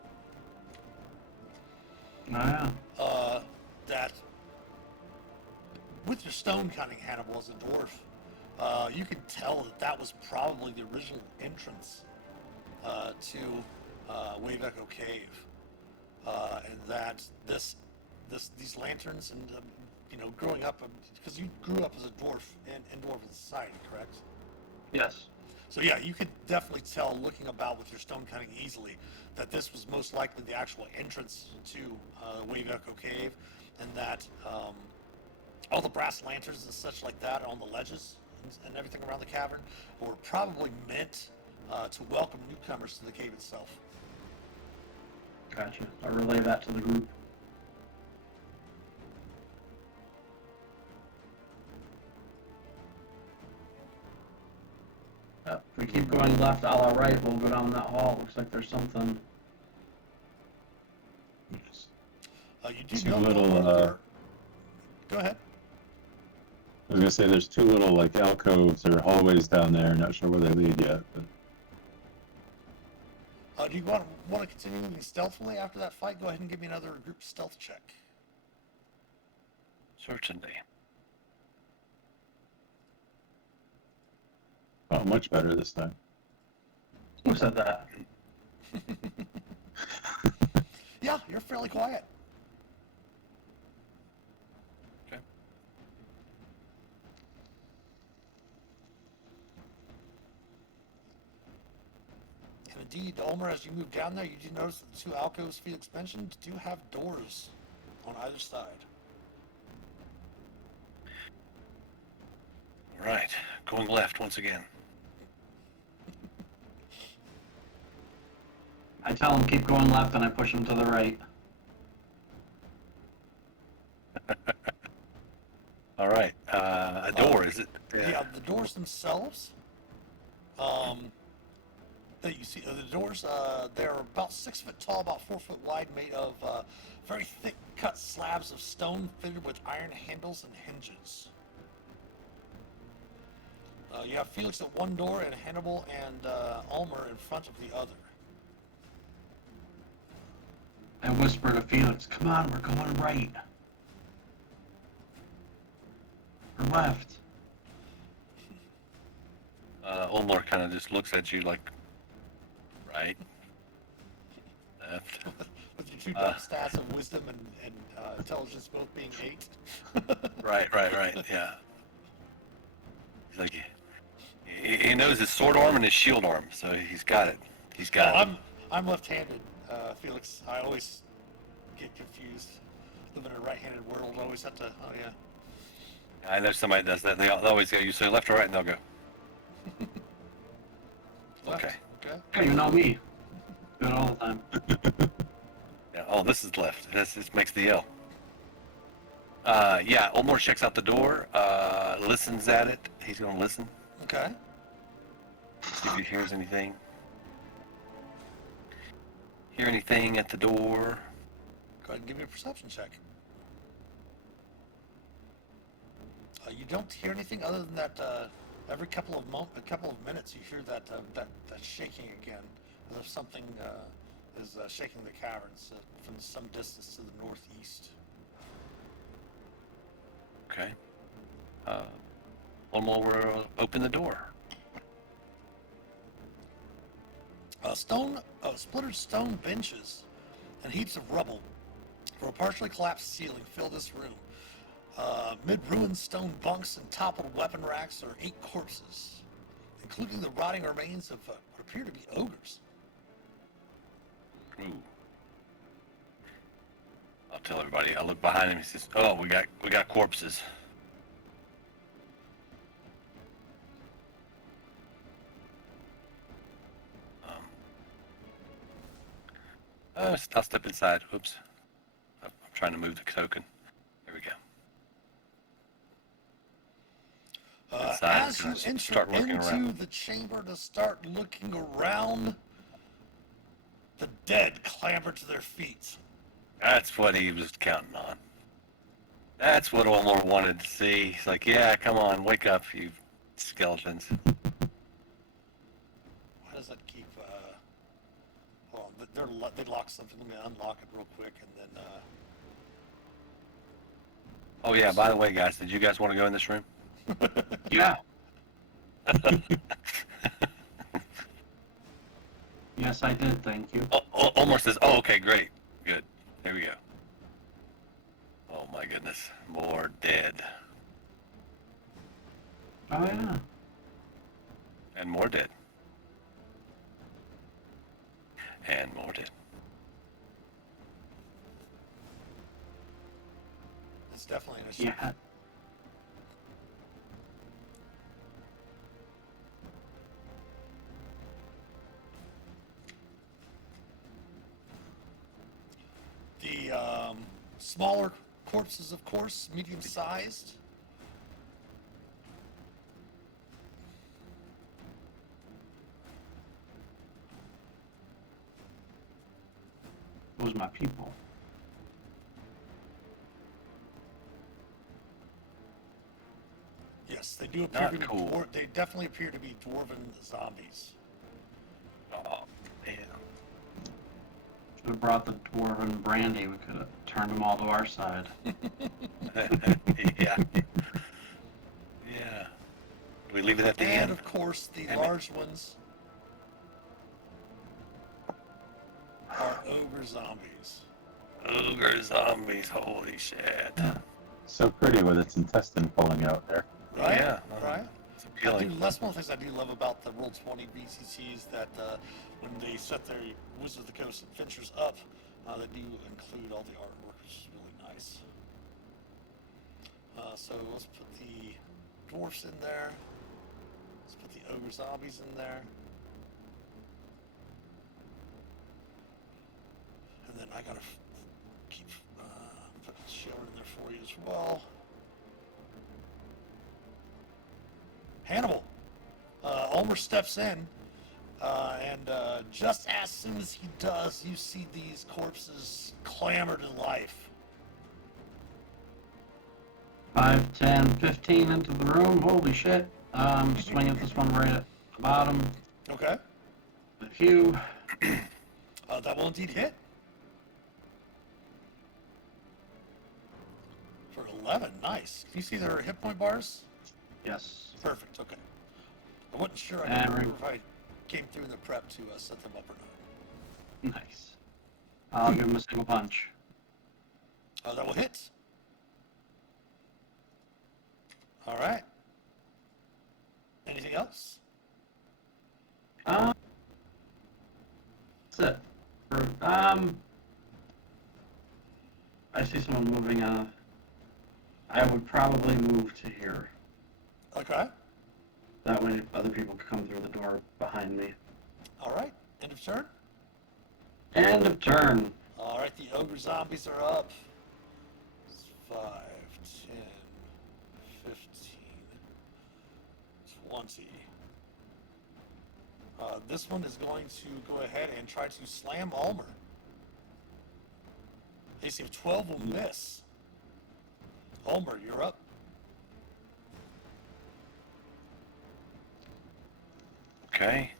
Oh, yeah. That with your stone cutting, Hannibal as a dwarf, you can tell that that was probably the original entrance to Wave Echo Cave, and that these lanterns and you know, growing up, because you grew up as a dwarf in dwarven society, correct? Yes. So yeah, you could definitely tell looking about with your stone cutting easily that this was most likely the actual entrance to Wave Echo Cave, and that all the brass lanterns and such like that on the ledges and everything around the cavern were probably meant to welcome newcomers to the cave itself. Gotcha. I'll relay that to the group. If we keep going left, a la right, we'll go down that hall. Looks like there's something. You do Two know little, Go ahead. I was gonna say there's 2 little like alcoves or hallways down there. Not sure where they lead yet, but Do you want to continue moving stealthily after that fight? Go ahead and give me another group stealth check. Certainly. oh, much better this time. Who said that? Yeah, you're fairly quiet. Okay. And indeed, Ulmer, as you move down there, you do notice that the 2 alcoves Felix mentioned do have doors on either side. All right. Going left once again. I tell him keep going left, and I push him to the right. All right. A door, is it? Yeah, the doors themselves, that you see, the doors, they're about 6 foot tall, about 4 foot wide, made of very thick cut slabs of stone fitted with iron handles and hinges. You have Felix at one door and Hannibal and Ulmer in front of the other. I whisper to Felix, come on, we're going right. Or left. Ulmer kind of just looks at you like, right, left. With your 2 top stats of wisdom and intelligence both being 8. Right, yeah. He's like, he knows his sword arm and his shield arm, so he's got it. He's got it. I'm left-handed, Felix. I always get confused. Live in a right-handed world. I always have to. Oh yeah. I know somebody does that. They always go, you say left or right, and they'll go. Left. Okay. Okay. Hey, you know me. Do it all the time. Yeah. Oh, this is left. This makes the L. Yeah, Olmor checks out the door, listens at it. He's gonna listen, Okay. see if he hears anything. Hear anything at the door? Go ahead and give me a perception check. You don't hear anything other than that. Every couple of minutes, you hear that shaking again, as if something is shaking the caverns from some distance to the northeast. Okay. Olmor will open the door. Splintered stone benches and heaps of rubble for a partially collapsed ceiling fill this room. Mid-ruined stone bunks and toppled weapon racks are 8 corpses, including the rotting remains of what appear to be ogres. Ooh. I'll tell everybody. I look behind him. He says, "Oh, we got corpses." I'll step inside. Oops. I'm trying to move the token. There we go. Inside, As you enter start looking into around. the chamber to start looking around, the dead clamber to their feet. That's what he was counting on. That's what Olmor wanted to see. He's like, "Yeah, come on, wake up, you skeletons." Why does that keep? Well, they lock something. Let me unlock it real quick, and then. Oh yeah, by the way, guys, did you guys want to go in this room? Yeah. Yes, I did, thank you. Olmor says, "Oh, okay, great, good. There we go." Oh my goodness, more dead. Oh, yeah. And more dead. And more dead. It's definitely an issue. Yeah. The smaller corpses, of course, medium-sized. Those are my people. Yes, they do appear Not to be cool. they definitely appear to be dwarven zombies. Oh man. Should have brought the dwarven brandy. We could have turned them all to our side. Yeah. Yeah. Do we leave it at the And end? of course, the Damn it. large ones are ogre zombies. Ogre zombies, holy shit. So pretty with its intestine pulling out there. Right? Yeah. Right? It's appealing. That's one of the things I do love about the Roll20 VCCs, that when they set their Wizards of the Coast adventures up, they do include all the artwork, which is really nice. So let's put the dwarfs in there. Let's put the ogre zombies in there. And then I gotta keep put Sharon in there for you as well. Hannibal. Ulmer steps in, and just as soon as he does, you see these corpses clamor to life. 5, 10, 15 into the room. Holy shit. Swing at this one right at the bottom. Okay. A few. That will indeed hit. For 11, nice. Can you see their hit point bars? Yes. Perfect, okay. I wasn't sure. I And didn't remember if I came through in the prep to set them up or not. Nice. I'll give him a single punch. That will hit. All right. Anything else? That's it. I see someone moving. I would probably move to here. Okay. That way, other people can come through the door behind me. All right. End of turn. End of turn. All right. The ogre zombies are up. 5, 10, 15, 20. This one is going to go ahead and try to slam Ulmer. AC of 12 will miss. Ulmer, you're up. Okay.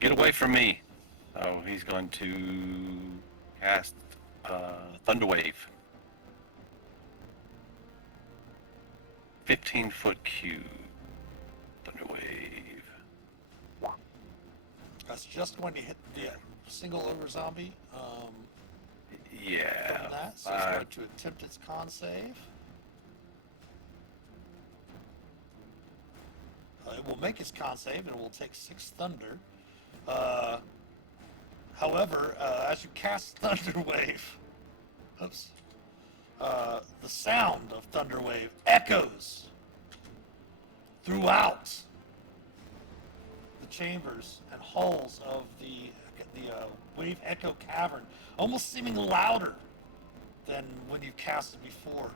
Get away from me. Oh, he's going to cast Thunder Wave. 15-foot cube. Thunder Wave. That's just going to hit the single ogre zombie. Yeah. From that, so it's going to attempt its con save. It will make its con save and it will take 6 thunder. However, as you cast Thunder Wave, the sound of Thunder Wave echoes throughout the chambers and halls of the Wave Echo Cavern, almost seeming louder than when you cast it before,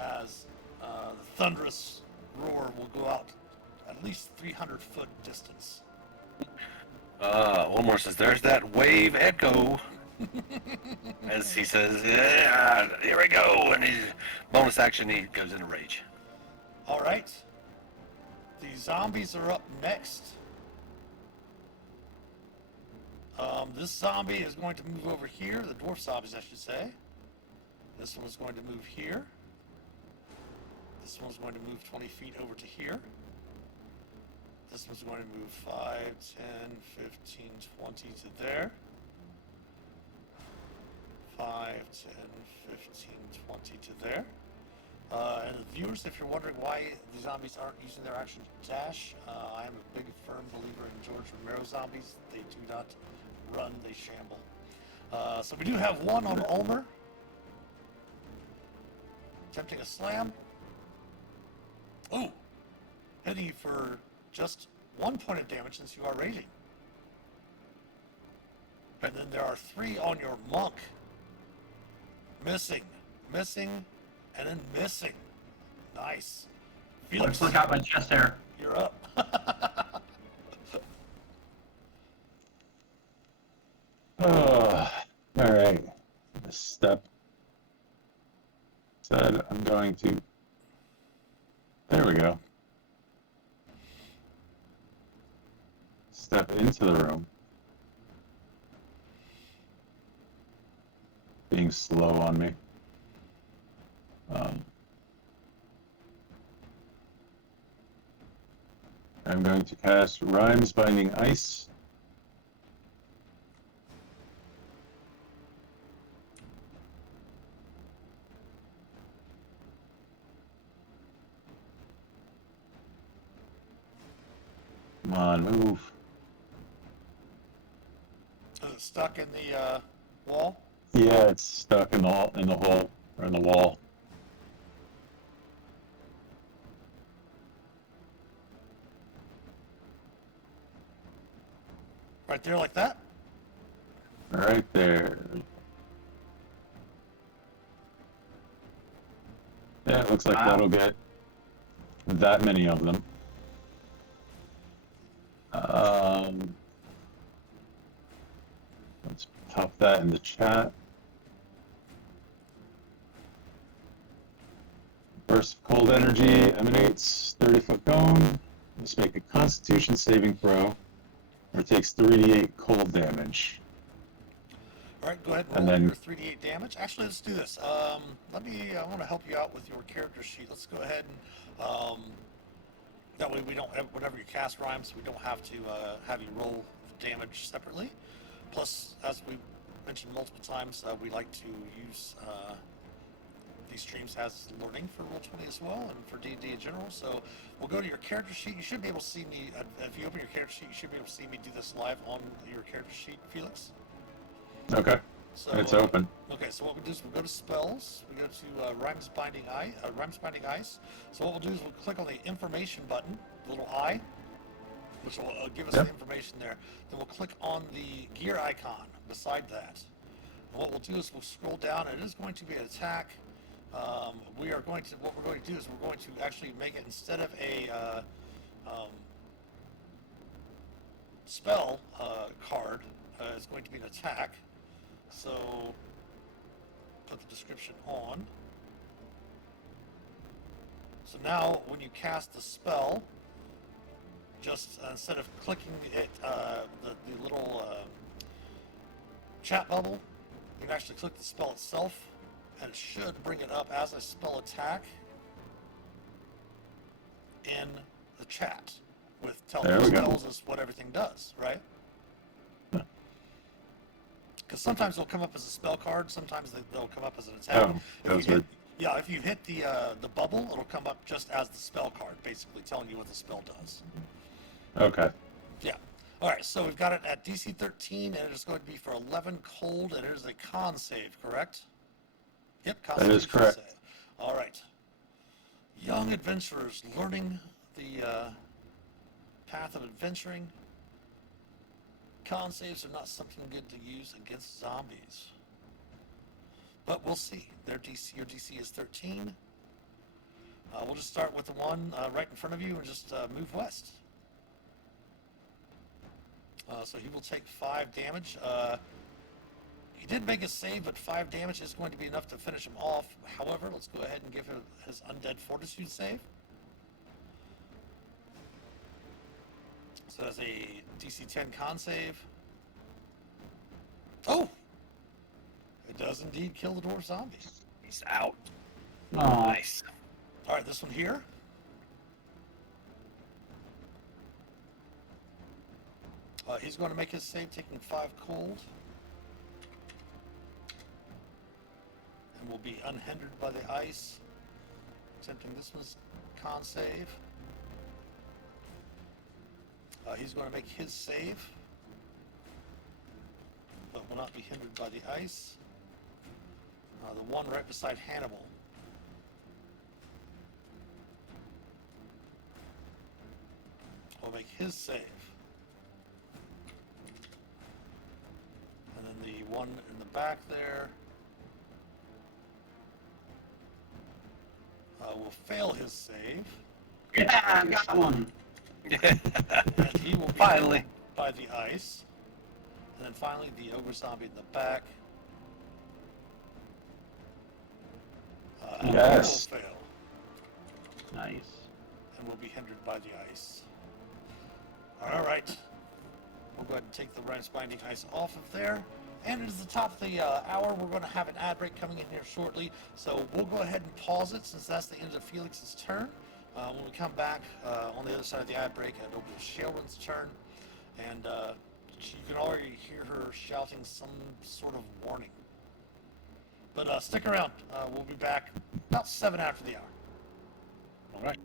as the thunderous roar will go out at least 300-foot distance. Olmor says, "There's that wave echo." As he says, "Yeah, here we go." And his bonus action, he goes into rage. All right. The zombies are up next. This zombie is going to move over here. The dwarf zombies, I should say. This one's going to move here. This one's going to move 20 feet over to here. This one's going to move 5, 10, 15, 20 to there. 5, 10, 15, 20 to there. And the viewers, if you're wondering why the zombies aren't using their action dash, I am a big firm believer in George Romero zombies. They do not run, they shamble. So we do have one on Ulmer. Attempting a slam. Ooh! Hitting you for just 1 point of damage since you are raging. And then there are 3 on your monk. Missing, and then missing. Nice. Felix, Look out my chest hair. you're up. All right. This step said I'm going to. There we go. Step into the room. Being slow on me. I'm going to cast Rhymes Binding Ice. Come on, move. Is it stuck in the wall? Yeah, it's stuck in the hole or in the wall. Right there like that? Right there. Yeah, it looks like that'll get that many of them. Let's pop that in the chat. Burst of cold energy emanates 30-foot cone. Let's make a Constitution saving throw. Or it takes 3d8 cold damage. All right, go ahead and And roll then- your 3d8 damage. Actually, let's do this. I want to help you out with your character sheet. Let's go ahead and, that way we don't have, whenever you cast rhymes, we don't have to have you roll damage separately. Plus, as we mentioned multiple times, we like to use these streams as learning for Roll20 as well, and for D&D in general. So we'll go to your character sheet. You should be able to see me, if you open your character sheet, you should be able to see me do this live on your character sheet, Felix. Okay, So, it's open. Okay, so what we'll do is we'll go to spells. We go to Rhymes Binding Ice. So what we'll do is we'll click on the information button, the little eye, which will give us the information there. Then we'll click on the gear icon beside that. What we'll do is we'll scroll down. It is going to be an attack. What we're going to do is we're going to actually make it, instead of a spell card, it's going to be an attack. So put the description on. So now when you cast the spell, just instead of clicking it, the little chat bubble, you can actually click the spell itself, and it should bring it up as a spell attack in the chat with tells us what everything does, right? Because sometimes they'll come up as a spell card, sometimes they'll come up as an attack. If you hit the bubble, it'll come up just as the spell card, basically telling you what the spell does. Okay. Yeah. All right, so we've got it at DC 13, and it is going to be for 11 cold, and it is a con save, correct? Yep, con save. That is correct. Save. All right. Young adventurers learning the path of adventuring. Con saves are not something good to use against zombies. But we'll see. Your DC is 13. We'll just start with the one right in front of you and just move west. So he will take 5 damage. He did make a save, but 5 damage is going to be enough to finish him off. However, let's go ahead and give him his Undead Fortitude save. So that's a DC 10 con save. Oh! It does indeed kill the dwarf zombie. He's out. Oh, Nice. Alright, this one here. He's going to make his save, taking 5 cold. And will be unhindered by the ice. Attempting this one's con save. He's going to make his save, but will not be hindered by the ice. The one right beside Hannibal. Will make his save. And then the one in the back there will fail his save. yeah, I got one. And he will be Finally. hit by the ice. And then finally the ogre zombie in the back. Yes. Will fail. Nice. And will be hindered by the ice. Alright. We'll go ahead and take the Ryan's Binding Ice off of there. And it is the top of the hour. We're going to have an ad break coming in here shortly. So we'll go ahead and pause it since that's the end of Felix's turn. When we come back on the other side of the ad break, it'll be Shailrin's turn. And you can already hear her shouting some sort of warning. But stick around. We'll be back about 7 after the hour. All right.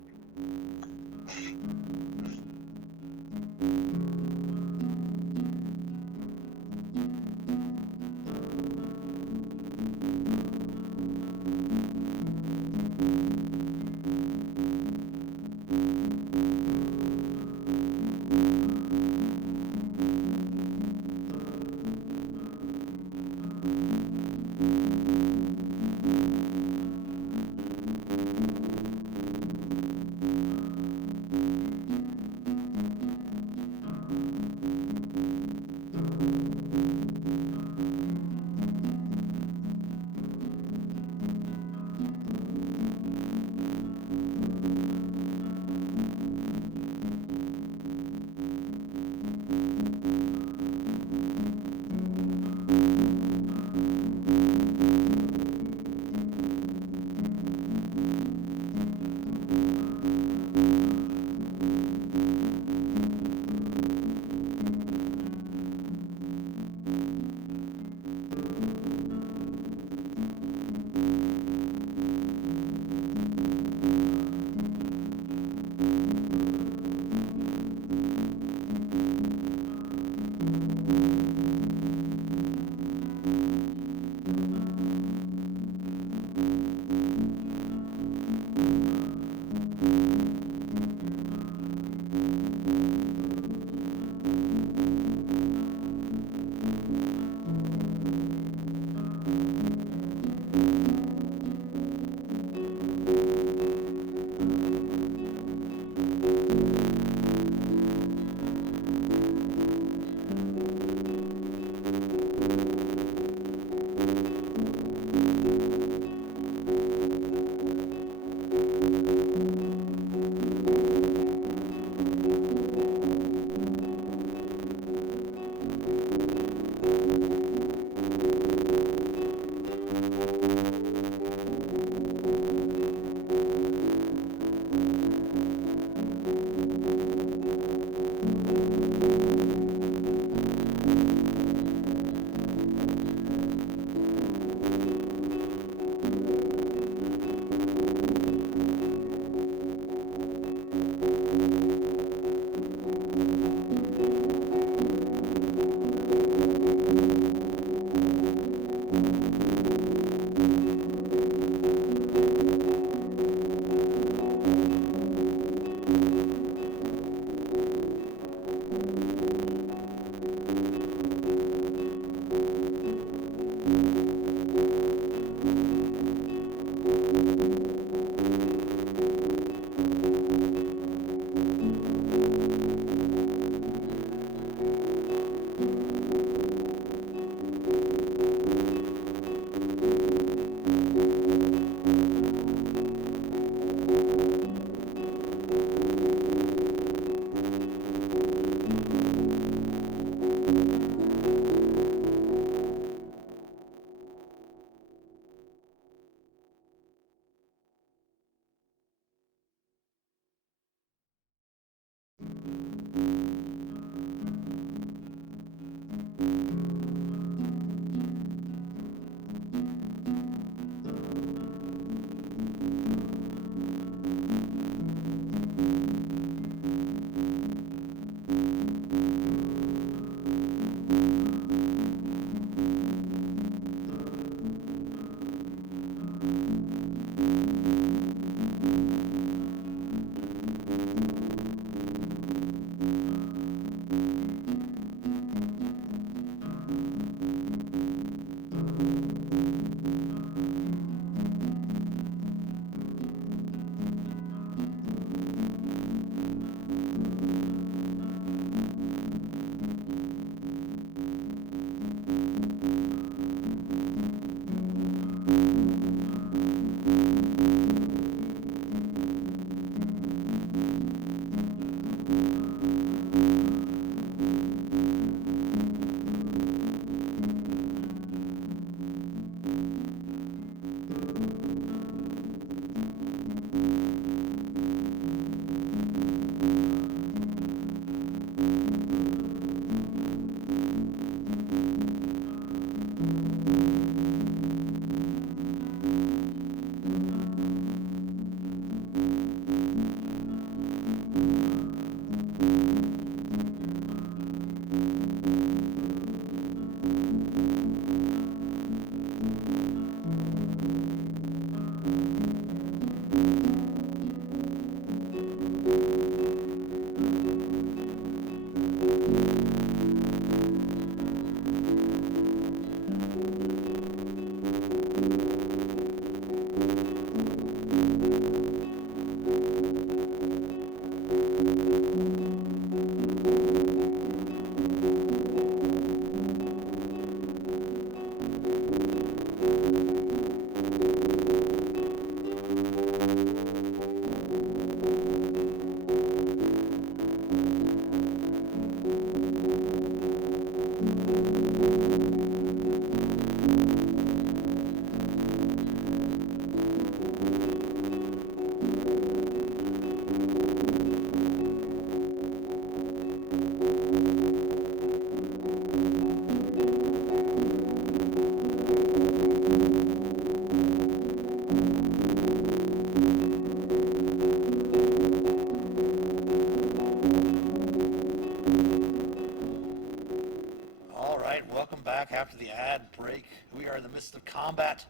after the ad break. We are in the midst of combat.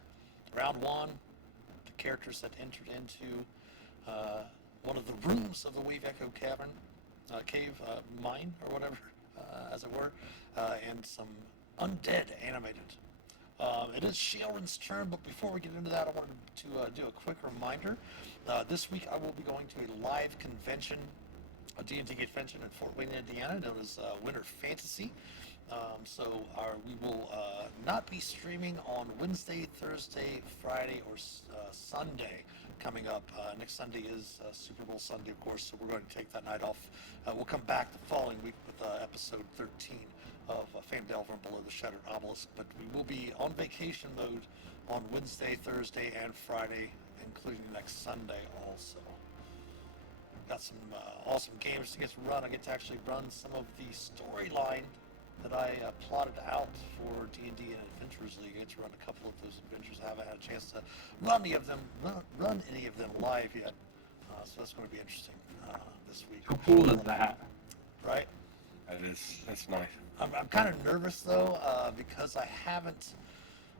Round one. The characters that entered into one of the rooms of the Wave Echo Cavern, cave, mine, or whatever, as it were, and some undead animated It is Sharon's turn, but before we get into that, I wanted to do a quick reminder. This week I will be going to a live convention, a D&D convention in Fort Wayne, Indiana, known as Winter Fantasy. We will not be streaming on Wednesday, Thursday, Friday, or Sunday coming up. Next Sunday is Super Bowl Sunday, of course, so we're going to take that night off. We'll come back the following week with episode 13 of Famed Over and Below the Shattered Obelisk, but we will be on vacation mode on Wednesday, Thursday, and Friday, including next Sunday also. Got some awesome games to get to run. I get to actually run some of the storyline that I plotted out for D&D and Adventures League. I get to run a couple of those adventures. I haven't had a chance to run any of them live yet, so that's going to be interesting this week. How cool is that? Right? That's nice. I'm kind of nervous though because I haven't.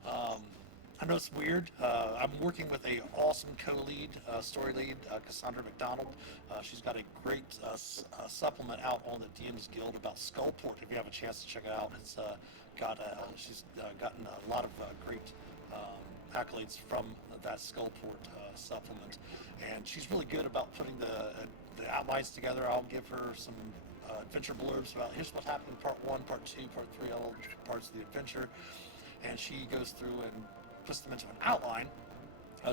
I know it's weird. I'm working with a awesome co-lead, story lead, Cassandra McDonald. She's got a great supplement out on the DM's Guild about Skullport. If you have a chance to check it out, it's she's gotten a lot of great accolades from that Skullport supplement, and she's really good about putting the outlines together. I'll give her some adventure blurbs about here's what happened in part 1, part 2, part 3, all parts of the adventure, and she goes through and puts them into an outline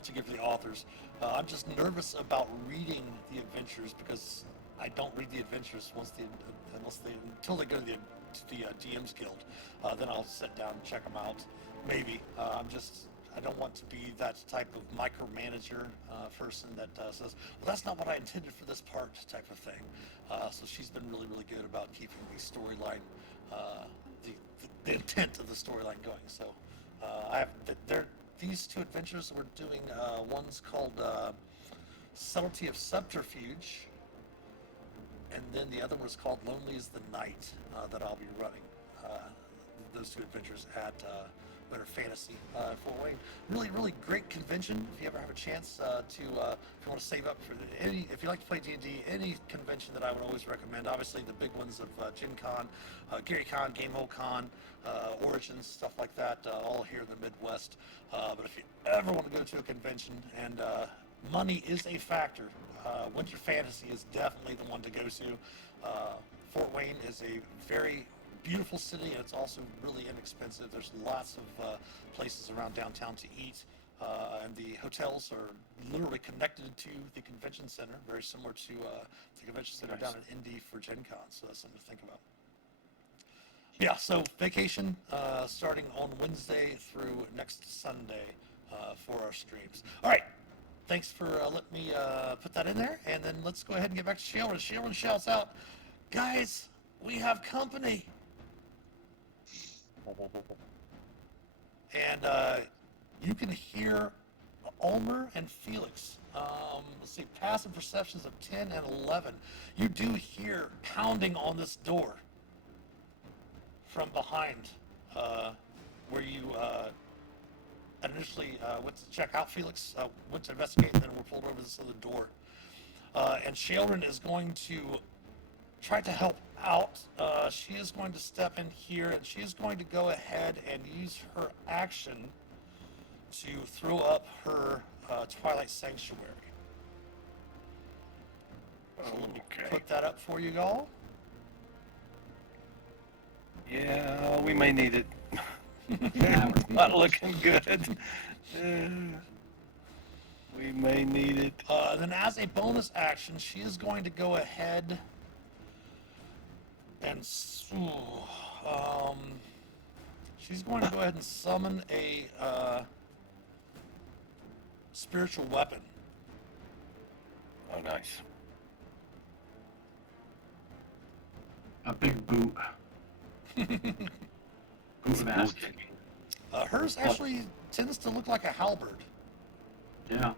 to give to the authors. I'm just nervous about reading the adventures because I don't read the adventures until they go to the DM's Guild. Then I'll sit down and check them out. Maybe I don't want to be that type of micromanager person that says, well, that's not what I intended for this part type of thing. So she's been really, really good about keeping the storyline, the intent of the storyline going. So these two adventures we're doing, one's called Subtlety of Subterfuge, and then the other one's called Lonely as the Night that I'll be running. Those two adventures at Winter Fantasy Fort Wayne. Really, really great convention. If you ever have a chance if you want to save up for if you like to play D&D, any convention that I would always recommend. Obviously, the big ones of Gen Con, Gary Con, Gamehole Con, Origins, stuff like that, all here in the Midwest. But if you ever want to go to a convention and money is a factor, Winter Fantasy is definitely the one to go to. Fort Wayne is a very beautiful city, and it's also really inexpensive. There's lots of places around downtown to eat, and the hotels are literally connected to the convention center, very similar to the convention center down in Indy for Gen Con, so that's something to think about. Yeah, so vacation starting on Wednesday through next Sunday for our streams. All right, thanks for letting me put that in there, and then let's go ahead and get back to Sheldon. Sheldon shouts out, guys, we have company. And you can hear Ulmer and Felix. Let's see, passive perceptions of 10 and 11. You do hear pounding on this door from behind where you initially went to check out. Felix went to investigate, and then were pulled over this other door. And Sheldon is going to try to help out. She is going to step in here, and she is going to go ahead and use her action to throw up her Twilight Sanctuary. So let me put that up for you all. Yeah, we may need it. Yeah, not looking good. We may need it. Then as a bonus action, she is going to go ahead and she's going to go ahead and summon a spiritual weapon. Oh, nice. A big boot. Boot mask. Hers actually tends to look like a halberd. Yeah.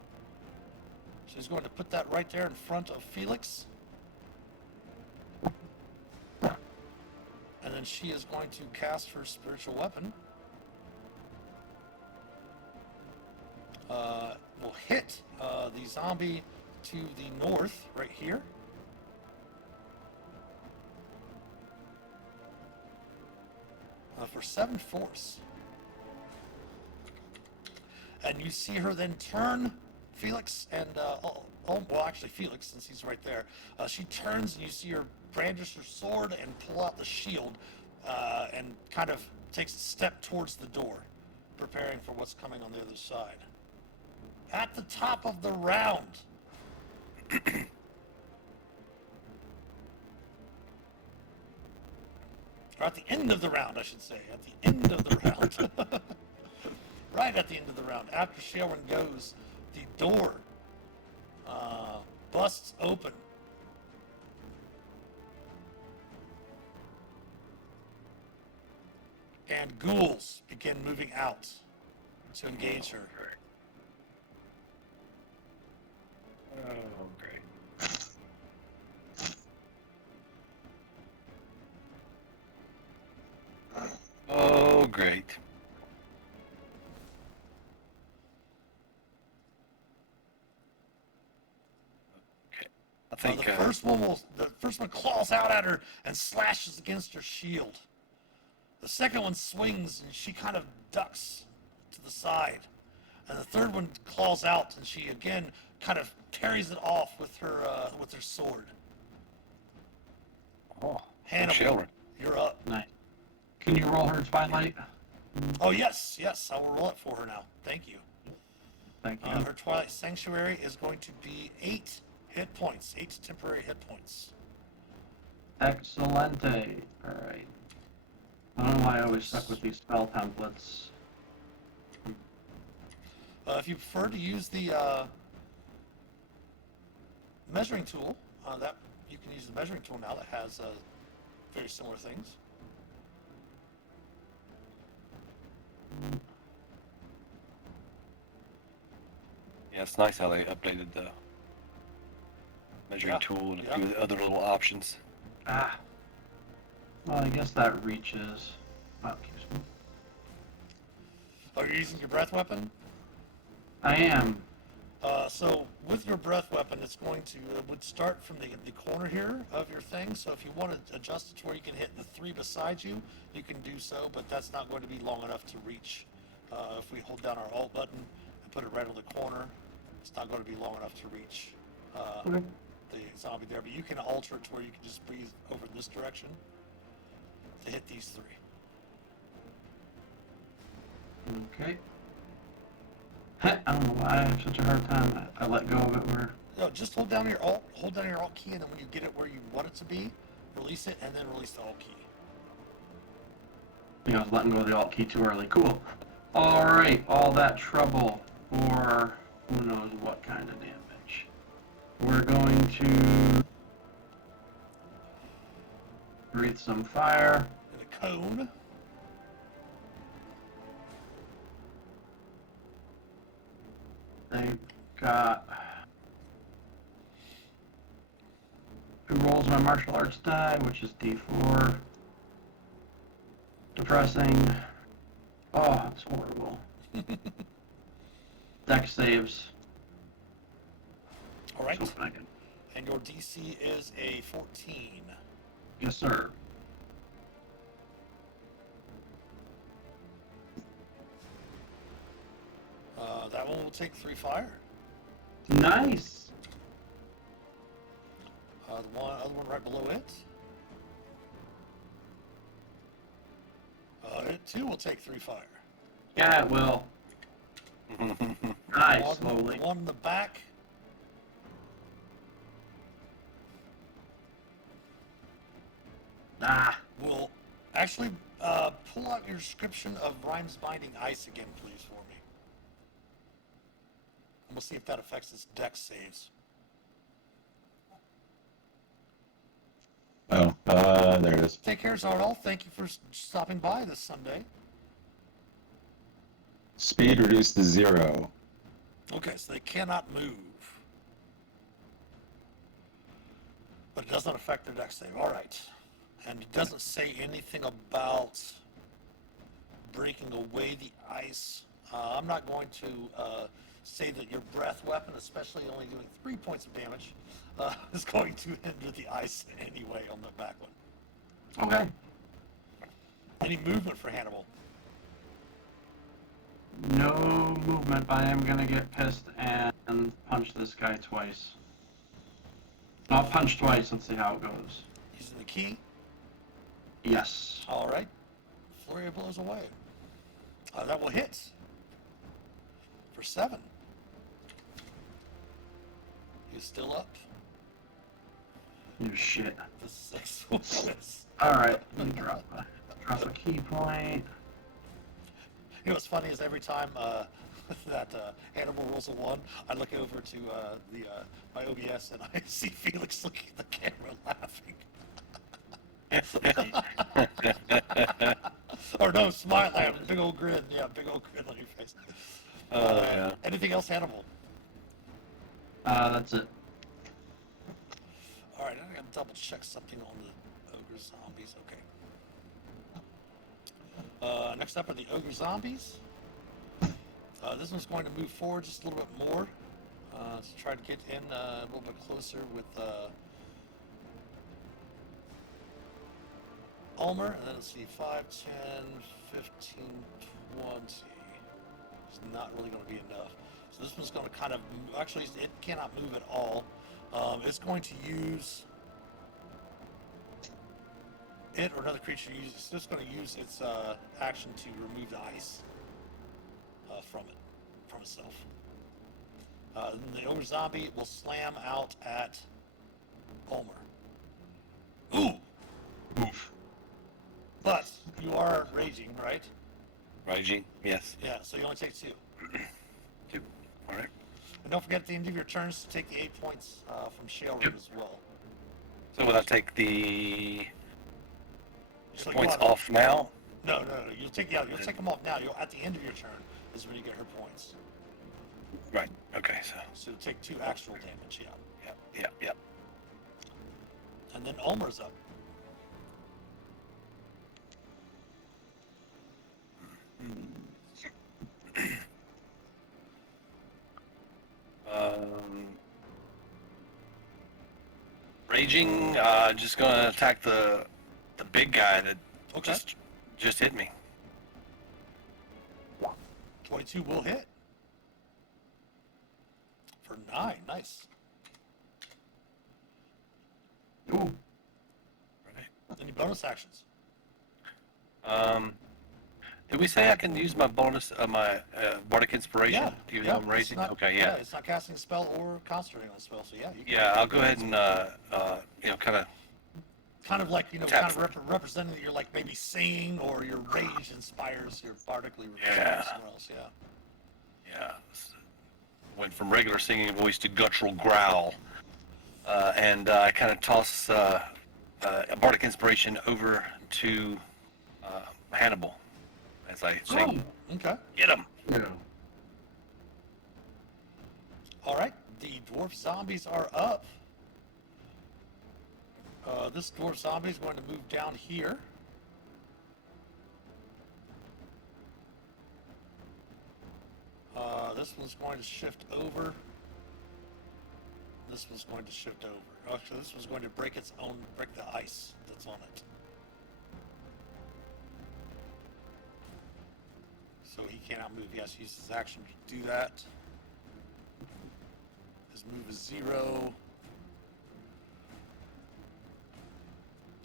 She's going to put that right there in front of Felix. And then she is going to cast her spiritual weapon. Will hit the zombie to the north, right here. For 7 force. and you see her then turn Felix and, well, actually Felix, since he's right there. She turns and you see her brandish her sword and pull out the shield, and kind of takes a step towards the door, preparing for what's coming on the other side. At the top of the round, or at the end of the round, I should say, at the end of the round, right at the end of the round, after Shailran goes, the door busts open. And ghouls begin moving out to engage her. Oh, great. Oh, great. Okay. I think The first one claws out at her and slashes against her shield. The second one swings and she kind of ducks to the side. And the third one claws out and she again kind of parries it off with her sword. oh, Hannibal, Shailran. you're up. Nice. Can you roll her Twilight? Oh yes, I will roll it for her now. Thank you. Thank you. Her Twilight Sanctuary is going to be 8 hit points, 8 temporary hit points. Excelente. Alright. I don't know why I always stuck with these spell templates. If you prefer to use the measuring tool, that you can use the measuring tool now that has very similar things. Yeah, it's nice how they updated the measuring Yeah, tool and a yeah. few of the other little options. Ah. Well, I guess that reaches. Oh, excuse me. Are you using your breath weapon? I am. So with your breath weapon, it's going to it would start from the corner here of your thing. So if you want to adjust it to where you can hit the 3 beside you, you can do so. But that's not going to be long enough to reach. If we hold down our Alt button and put it right on the corner, it's not going to be long enough to reach Okay. the zombie there. But you can alter it to where you can just breathe over this direction to hit these 3. Okay. I don't know why I have such a hard time. I let go of it where. No, just hold down your Alt key, and then when you get it where you want it to be, release it, and then release the Alt key. I was letting go of the Alt key too early. Cool. Alright, all that trouble for who knows what kind of damage. We're going to breathe some fire. And a cone. They've got. Who rolls my martial arts die, which is D4. Depressing. Oh, it's horrible. Dex saves. All right. So I can. And your DC is a 14. Yes, sir. That one will take 3 fire. Nice. The other one right below it. It too will take 3 fire. Yeah, it will. Nice, One, slowly. one in the back. Ah, Will actually pull out your description of Rhymes Binding Ice again, please, for me. And we'll see if that affects its dex saves. Oh, there it is. Take care, Zardal. Thank you for stopping by this Sunday. Speed reduced to 0. Okay, so they cannot move. But it does not affect their dex save. All right. And it doesn't say anything about breaking away the ice. I'm not going to say that your breath weapon, especially only doing 3 points of damage, is going to hinder the ice anyway on the back one. okay. Any movement for Hannibal? No movement, but I am gonna get pissed and punch this guy twice. I'll punch twice, let's see how it goes. Using the key. Yes. All right. Flurry of blows away. That will hit for 7. He's still up. You shit. The 6 will miss. Alright, let me drop a key point. You know what's funny is every time that Hannibal rolls a 1, I look over to my OBS and I see Felix looking at the camera laughing. Or no, smiling, big old grin. Yeah, big old grin on your face. Yeah. Anything else, Hannibal? That's it. All right, I gotta double check something on the ogre zombies. Okay. Next up are the ogre zombies. This one's going to move forward just a little bit more to try to get in a little bit closer with Ulmer. And then let's see, 5, 10, 15, 20. It's not really going to be enough. So this one's going to kind of move. Actually, it cannot move at all. It's going to use it or another creature uses. It's just going to use its action to remove the ice from itself. The ogre zombie will slam out at Ulmer. Ooh! Oof. But you are raging, right? Raging? Yes. Yeah, so you only take 2. 2. All right. And don't forget at the end of your turns to take the 8 points from Shale Root as well. So will I take the So points you'll have- off now? No. You'll take them off now. You'll at the end of your turn is when you get her points. Right. Okay. So. So you'll take 2 actual damage, yeah. Yep. And then Ulmer's up. Raging. Just gonna attack the big guy that Okay. just hit me. 22 will hit. For 9, nice. Ooh. Right. Any bonus actions? Did we say I can use my bonus, my bardic inspiration? Even though I'm it's raging. not- Okay. Yeah. It's not casting a spell or concentrating on a spell, so yeah. You can Yeah. I'll go ahead and kind of. kind of like, Tap. kind of representing that you're like maybe singing or your rage inspires your bardically Yeah. somewhere else, yeah. Yeah. Went from regular singing voice to guttural growl, and I kind of toss a bardic inspiration over to Hannibal as I say, Okay. "Get him!" Yeah. All right. The dwarf zombies are up. This dwarf zombie is going to move down here. This one's going to shift over. This one's going to shift over. Actually, this one's going to break the ice that's on it. So he cannot move. He has to use his action to do that. His move is 0.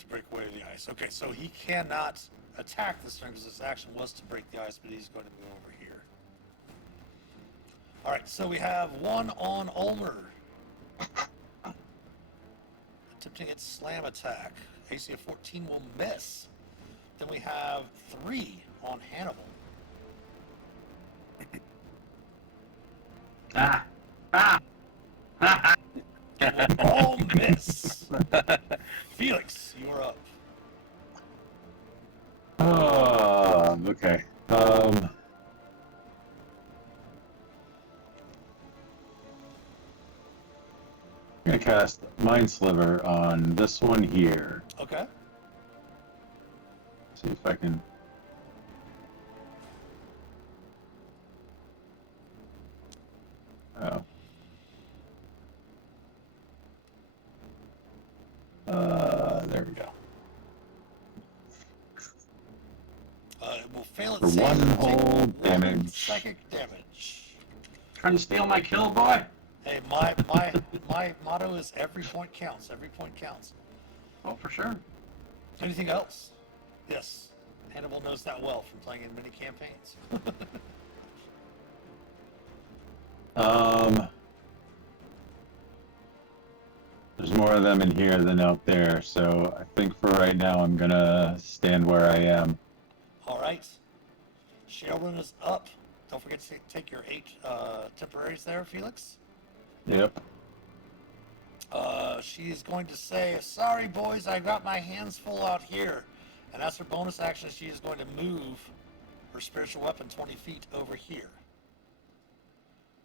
To break away the ice. Okay, so he cannot attack this turn because his action was to break the ice, but he's going to move over here. Alright, so we have 1 on Ulmer. Attempting its slam attack. AC of 14 will miss. Then we have 3 on Hannibal. All miss. Felix, you are up. Okay. I'm gonna cast Mind Sliver on this one here. Okay. See if I can. Oh. There we go. It will fail For its one save. whole Take 1 damage. psychic damage. Trying to steal my kill, boy? Hey, my motto is every point counts. Every point counts. Oh, for sure. Anything else? Yes. Hannibal knows that well from playing in many campaigns. There's more of them in here than out there, so I think for right now I'm gonna stand where I am. All right. Sheldon is up. Don't forget to take your 8 temporaries there, Felix. Yep. She is going to say, sorry boys, I got my hands full out here. And as her bonus action, she is going to move her spiritual weapon 20 feet over here.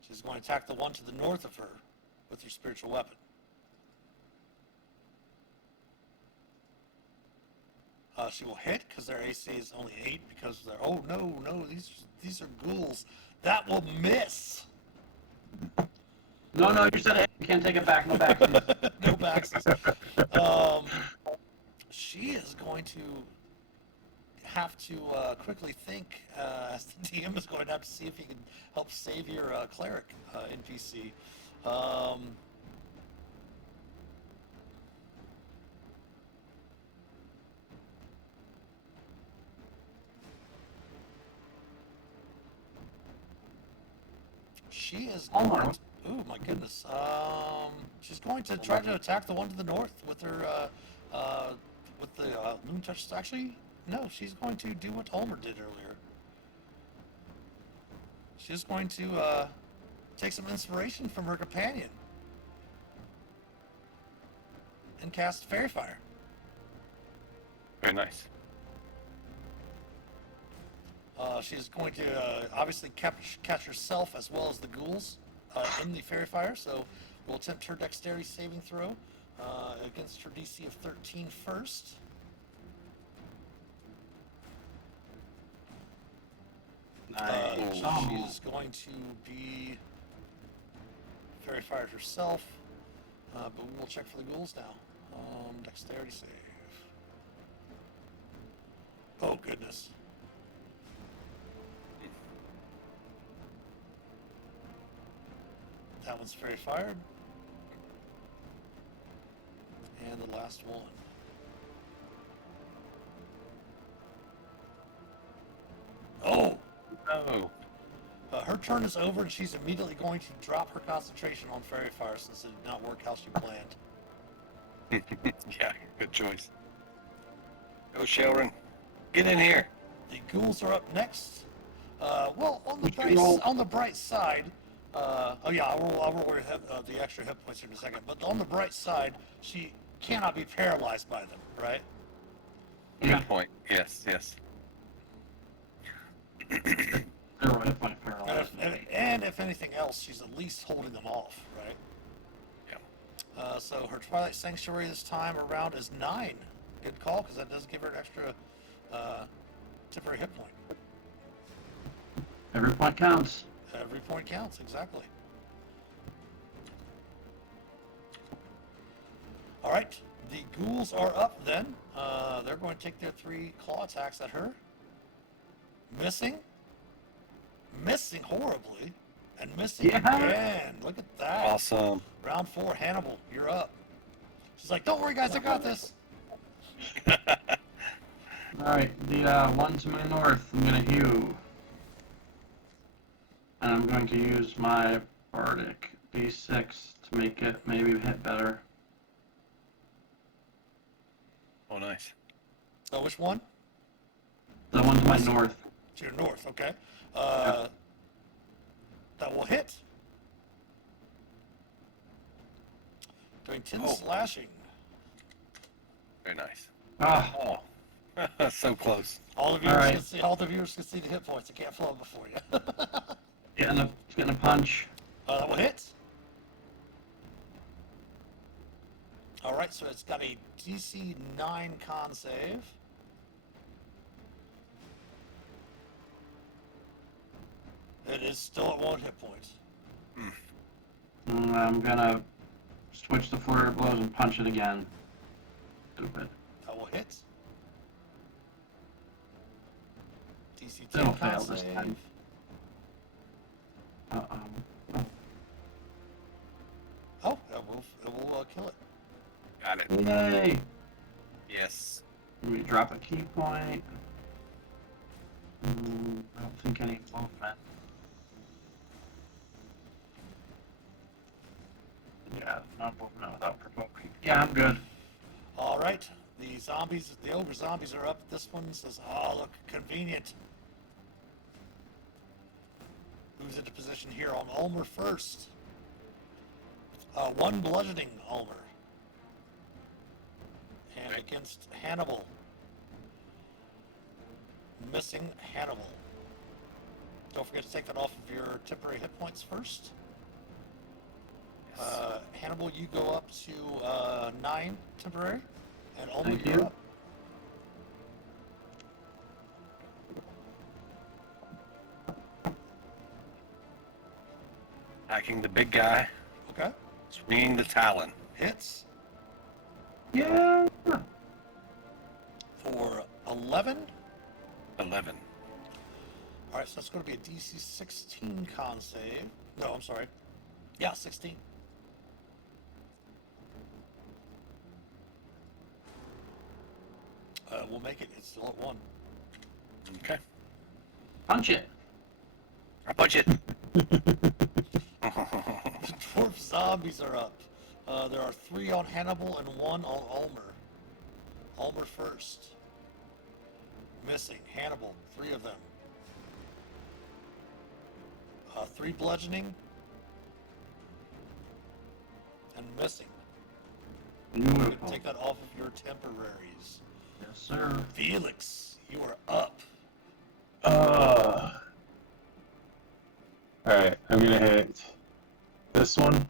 She's going to attack the one to the north of her with her spiritual weapon. She will hit because their AC is only 8 because they're, oh no, these are ghouls. That will miss. No, you said it. You can't take it back. No backsies. No backsies. She is going to have to quickly think, as the DM is going to have to see if he can help save your cleric NPC. She is going to, oh my goodness. She's going to try to attack the one to the north with her, with the moon touch. Actually, no, she's going to do what Ulmer did earlier. She's going to take some inspiration from her companion and cast Fairy Fire. Very nice. She's going to obviously catch herself as well as the ghouls in the Fairy Fire, so we'll attempt her dexterity saving throw against her DC of 13 first. Nice. She is going to be Fairy Fired herself, but we will check for the ghouls now. Dexterity save. Oh, goodness. That one's Fairy Fired. And the last one. Oh! Oh. Her turn is over, and she's immediately going to drop her concentration on Fairy Fire since it did not work how she planned. Yeah, good choice. Go, Sheldon. Get in here. The ghouls are up next. Well, on Which roll? the bright side, oh yeah, I'll roll the extra hit points in a second. But on the bright side, she cannot be paralyzed by them, right? Yeah. Good point. Yes. Zero hit point paralyzed. And if anything else, she's at least holding them off, right? Yeah. So her Twilight Sanctuary this time around is 9. Good call, because that does give her an extra temporary hit point. Every point counts. Every point counts, exactly. All right, the ghouls are up then. They're going to take their 3 claw attacks at her. Missing horribly, and missing again. Look at that. Awesome. Round 4, Hannibal, you're up. She's like, don't worry guys, I got this. Alright, the one to my north, I'm gonna hew. And I'm going to use my Bardic D6 to make it maybe hit better. Oh, nice. Oh, which one? The one to my north. To your north, okay. That will hit. Doing 10 slashing. Very nice. Ah, Oh, so close. All the viewers can see the hit points. I can't flow before you. getting a punch. That will hit. All right, so it's got a DC 9 con save. It is still at 1 hit point. I'm gonna switch the flurry of blows and punch it again. Stupid. That will hit. DC 10 It'll con fail this save. time. Got it. Yay! Yes. Can we drop a key point? I don't think any movement. Yeah, not movement without provoking. Yeah, I'm good. All right. The ogre zombies are up. This one says, oh, look, convenient. Moves into position here on Ulmer first. One bludgeoning Ulmer. And Okay. against Hannibal. Missing Hannibal. Don't forget to take that off of your temporary hit points first. Yes. Hannibal, you go up to 9 temporary. And Ulmer, Thank you're you. up. Attacking the big guy, Okay. swinging the talon. Hits Yeah! for 11. 11. All right, so that's going to be a DC 16 con save. No, I'm sorry. Yeah, 16. We'll make it. It's still at 1. Okay. Punch it! I punch it. The dwarf zombies are up. There are 3 on Hannibal and 1 on Ulmer. Ulmer first. Missing. Hannibal, 3 of them. 3 bludgeoning. And missing. You can Beautiful. take that off of your temporaries. Yes, sir. Felix, you are up. Alright, I'm gonna hit this one.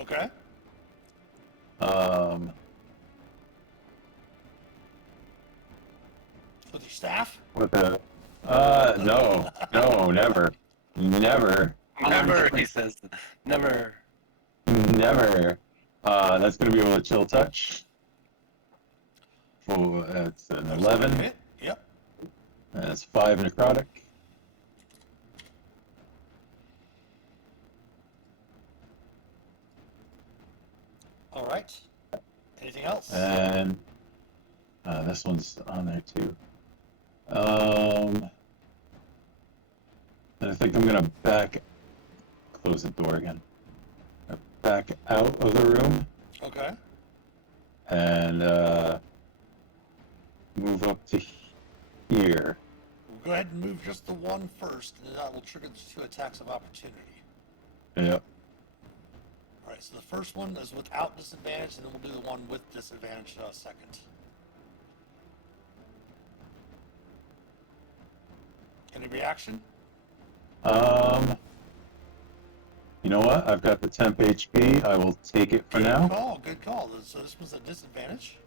Okay. With your staff? With a, no, never. Never. Never, he says. Never. Never. That's gonna be able to chill touch. Oh, that's an That's 11. a hit. Yep. That's 5 necrotic. All right. Anything else? And this one's on there too. And I think I'm gonna close the door again. Back out of the room Okay. and move up to here. Go ahead and move just the one first, and that will trigger the 2 attacks of opportunity. Yep. All right, so the first one is without disadvantage, and then we'll do the one with disadvantage second. Any reaction? You know what? I've got the temp HP. I will take it for now. Good call. So this one's a disadvantage.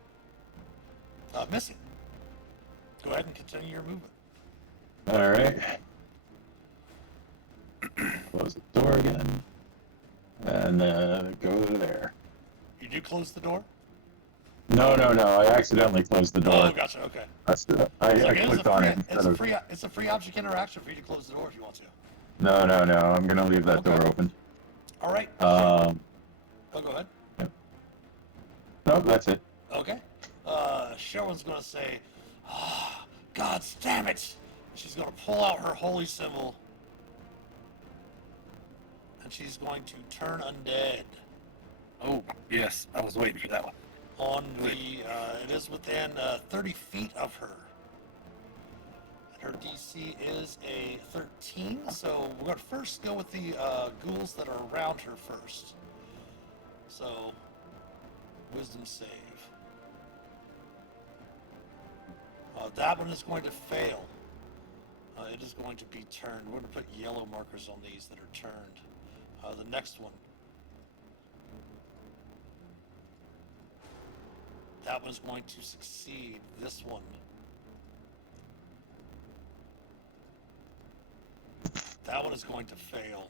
Missing. Go ahead and continue your movement. All right. Close the door again. And go to there. You do close the door? No. I accidentally closed the door. Oh, gotcha. Okay. That's it. I clicked on it instead of. It's a free object interaction for you to close the door if you want to. No. I'm gonna leave that door Okay. open. All right. Oh, go ahead. no, that's it. Okay. Sherwin's gonna say, "Ah, God damn it!" She's gonna pull out her holy symbol, and she's going to turn undead Oh, yes. I was waiting for that one. on the. It is within 30 feet of her. And her DC is a 13, so we're gonna first go with the ghouls that are around her first. So, wisdom save. That one is going to fail. It is going to be turned. We're going to put yellow markers on these that are turned. The next one. That one's going to succeed. This one. That one is going to fail.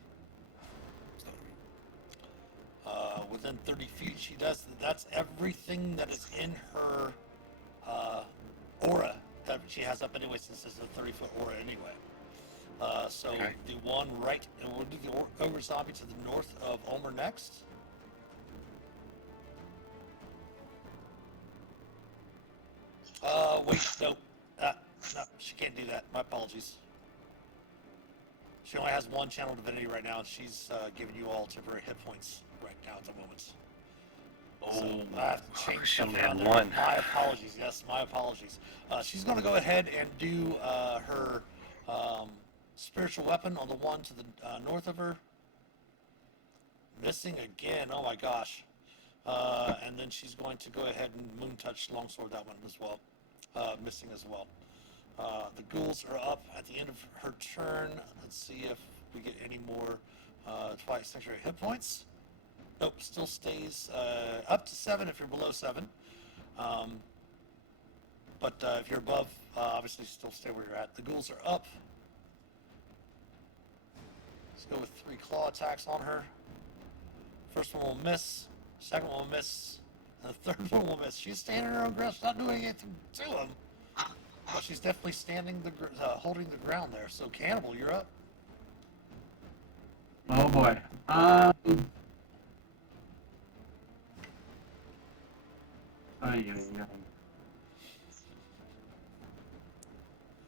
Within 30 feet, she does. That's everything that is in her aura that she has up anyway, since it's a 30-foot aura anyway. So Okay. the one right, and we'll do the ogre zombie to the north of Ulmer next. wait, nope. No, she can't do that. My apologies. She only has one channel divinity right now, and she's giving you all temporary hit points right now at the moment. So I have to change she stuff only around had there. one. My apologies. Yes, my apologies. She's going to go ahead and do her spiritual weapon on the one to the north of her. Missing again. Oh my gosh. And then she's going to go ahead and moon touch longsword that one as well. Missing as well. The ghouls are up at the end of her turn. Let's see if we get any more Twilight Sanctuary hit points. Nope, still stays up to 7 if you're below 7. But if you're above, obviously still stay where you're at. The ghouls are up. Let's go with 3 claw attacks on her. First one will miss. Second one will miss. And the third one will miss. She's standing her own ground. She's not doing anything to him. But she's definitely standing holding the ground there. So Cannibal, you're up. Oh boy. I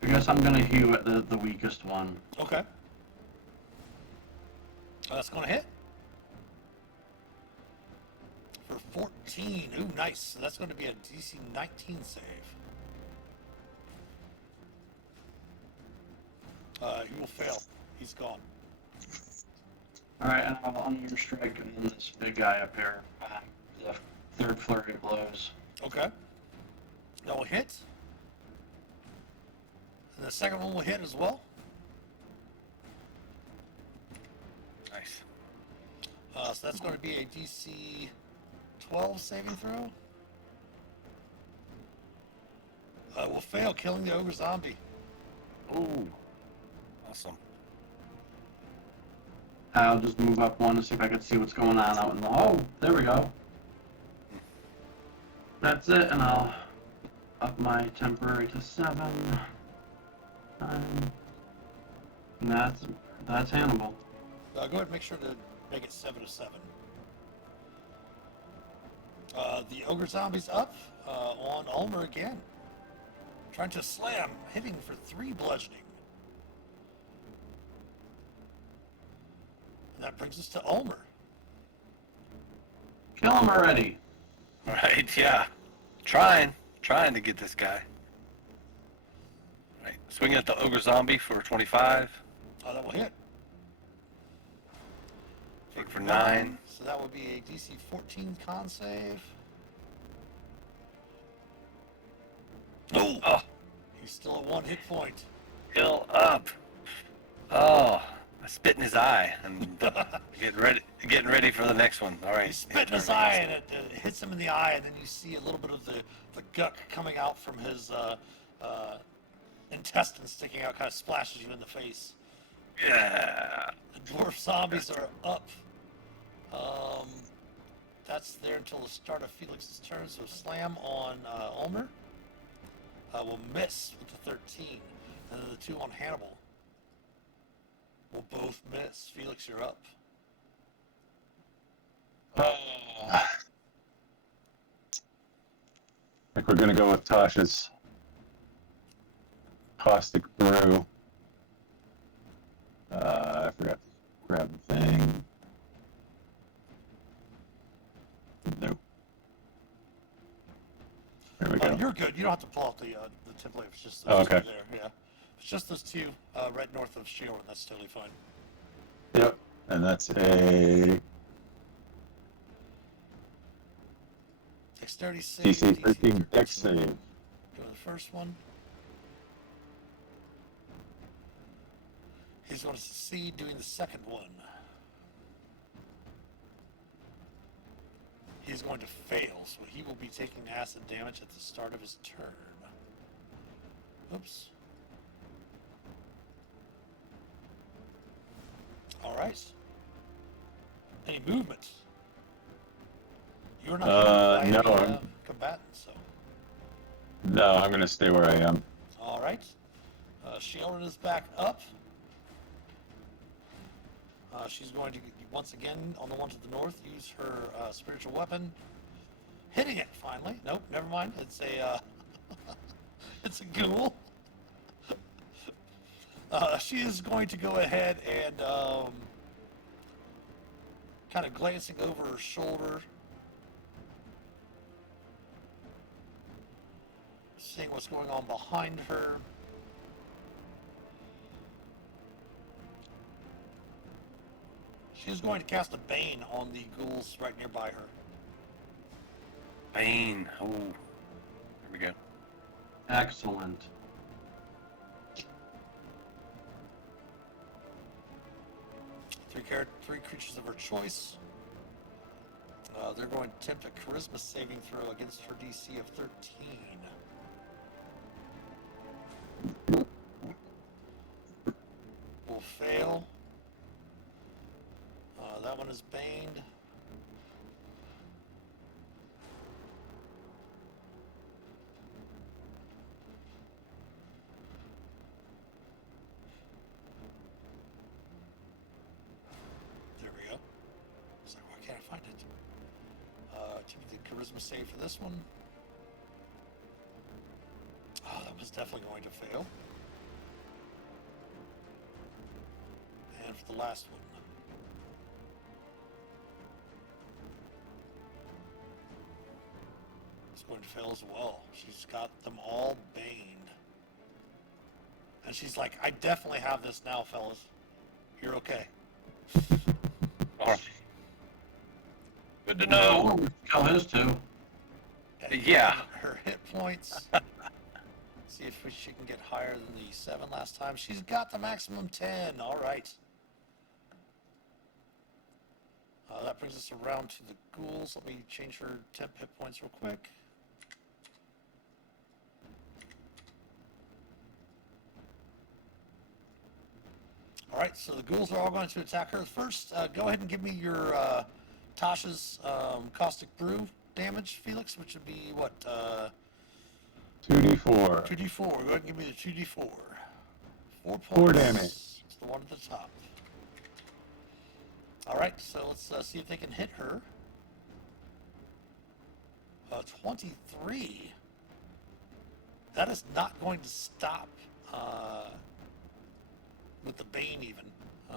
guess I'm gonna hew at the weakest one. Okay. That's going to hit. For 14. Ooh, nice. So that's going to be a DC 19 save. He will fail. He's gone. Alright, and I'll unarmed strike on this big guy up here. The third flurry of blows. Okay. That will hit. And the second one will hit as well. Nice. So that's going to be a DC 12 saving throw. Will fail, killing the ogre zombie. Ooh. Awesome. I'll just move up one to see if I can see what's going on out in the... Oh, there we go. That's it, and I'll up my temporary to 7. 9. And that's Hannibal. Go ahead and make sure to make it 7 to 7. The ogre zombie's up on Ulmer again. Trying to slam, hitting for 3 bludgeoning. And that brings us to Ulmer. Kill him already. Right, yeah. Trying to get this guy. Right, swinging at the ogre zombie for 25. Oh, that will hit. Take for 9. So that would be a DC 14 con save. Oh, He's still at 1 hit point. heal up. Oh, I spit in his eye and getting ready for the next one. All right. He spit in his eye and it hits him in the eye, and then you see a little bit of the guck coming out from his intestines sticking out, kind of splashes you in the face. Yeah. The dwarf zombies are up. That's there until the start of Felix's turn, so slam on Ulmer. Will miss with the 13. And then the 2 on Hannibal will both miss. Felix, you're up. I think we're gonna go with Tasha's caustic brew. I forgot to grab the thing. Nope. There we go. You're good. You don't have to pull out the template. It's just Oh, those okay. 2 there. Yeah. It's just those 2 right north of Shield. That's totally fine. Yep. And that's a Dexterity save. DC 13 dex save. Go to the first one. He's going to succeed doing the second one. He's going to fail, so he will be taking acid damage at the start of his turn. Oops. Alright. Any movement? You're not going to no, fight I'm- any combatant, so. No, I'm gonna stay where I am. Alright. Sheldon is back up. She's going to, once again, on the one to the north, use her spiritual weapon. Hitting it, finally. Nope, never mind. It's a It's a ghoul. She is going to go ahead and kind of glancing over her shoulder, seeing what's going on behind her. She's going to cast a Bane on the ghouls right nearby her. Bane. Oh, here we go. Excellent. Three creatures of her choice. They're going to attempt a charisma saving throw against her DC of 13. Will fail. That one is baned. There we go. It's like, why can't I find it? Attempt the charisma save for this one. Oh, that was definitely going to fail. And for the last one. It's going to fail as well. She's got them all baned. And she's like, I definitely have this now, fellas. You're okay. All right. Good to know. Oh, kill his too. Yeah. Her hit points. See if she can get higher than the 7 last time. She's got the maximum 10. All right. That brings us around to the ghouls. Let me change her temp hit points real quick. All right, so the ghouls are all going to attack her. First, go ahead and give me your Tasha's Caustic Brew damage, Felix, which would be what? 2d4. 2d4. Go ahead and give me the 2d4. 4 points. 4 damage. It's the one at the top. All right, so let's see if they can hit her. 23. That is not going to stop with the Bane even,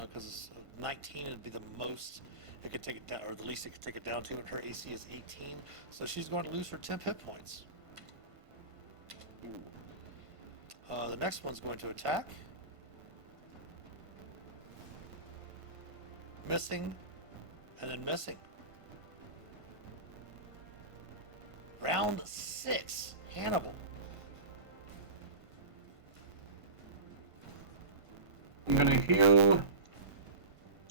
because 19 would be the most it could take it down, or the least it could take it down to, and her AC is 18. So she's going to lose her temp hit points. The next one's going to attack. Missing, and then missing. Round 6, Hannibal. I'm gonna heal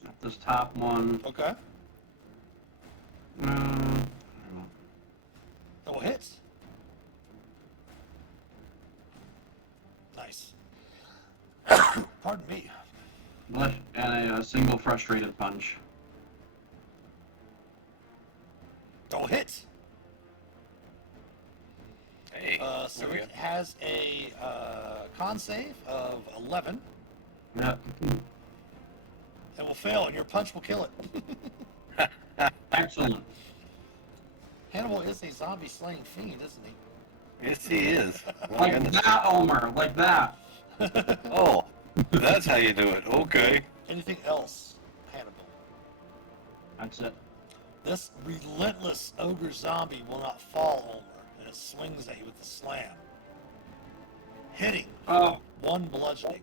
at this top one. Okay. Double hits. Nice. Pardon me. And a single frustrated punch. Double hits. Hey. So there we it has a con save of 11. Yep. It will fail, and your punch will kill it. Excellent. Hannibal is a zombie slaying fiend, isn't he? go. Yes, he is. Oh, my Like goodness. that, Omer. Like that. Oh, that's how you do it. Okay. Anything else, Hannibal? That's it. This relentless ogre zombie will not fall, Omer, and it swings at you with a slam. Hitting. Oh, 1 bludgeoning.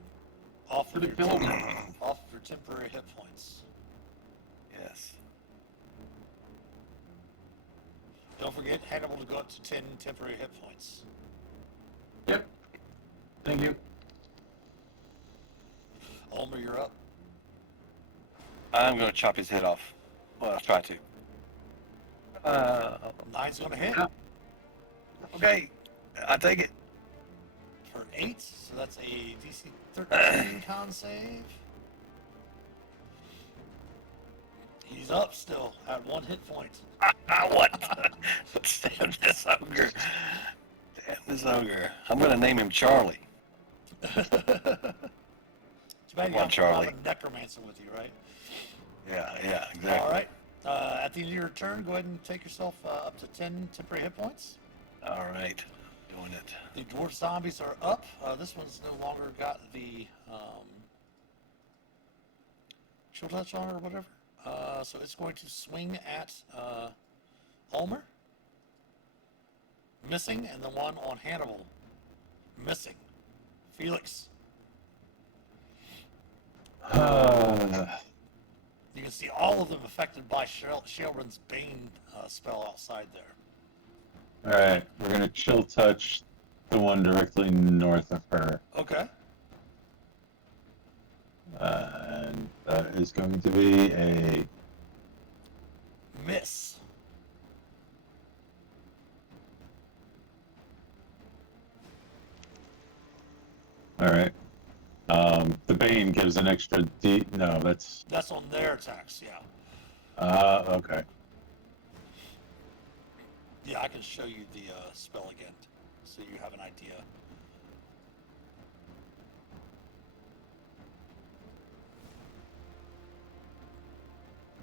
Off of, Could've your killed off of your temporary hit points. Yes. Don't forget, Hannibal to go up to 10 temporary hit points. yep. Thank you. Ulmer, you're up. I'm going to chop his head off. Well, I'll try to. 9's going to hit Yeah. Okay. I take it. for 8, so that's a DC 13 con save. He's up still at 1 hit point. What? Damn this ogre. Damn this ogre. I'm going to name him Charlie. Too bad you on, have Charlie. a necromancer with you, right? Yeah, exactly. All right. At the end of your turn, go ahead and take yourself up to 10 temporary hit points. All right. doing it. The dwarf zombies are up. This one's no longer got the shield touch on or whatever. So it's going to swing at Ulmer. Missing, and the one on Hannibal. Missing. Felix. You can see all of them affected by Shelbrin's Bane spell outside there. Alright, we're gonna chill touch the one directly north of her. Okay. And that is going to be a Miss. alright. The Bane gives an extra D. No, that's. That's on their attacks, yeah. Okay. Yeah, I can show you the spell again, so you have an idea.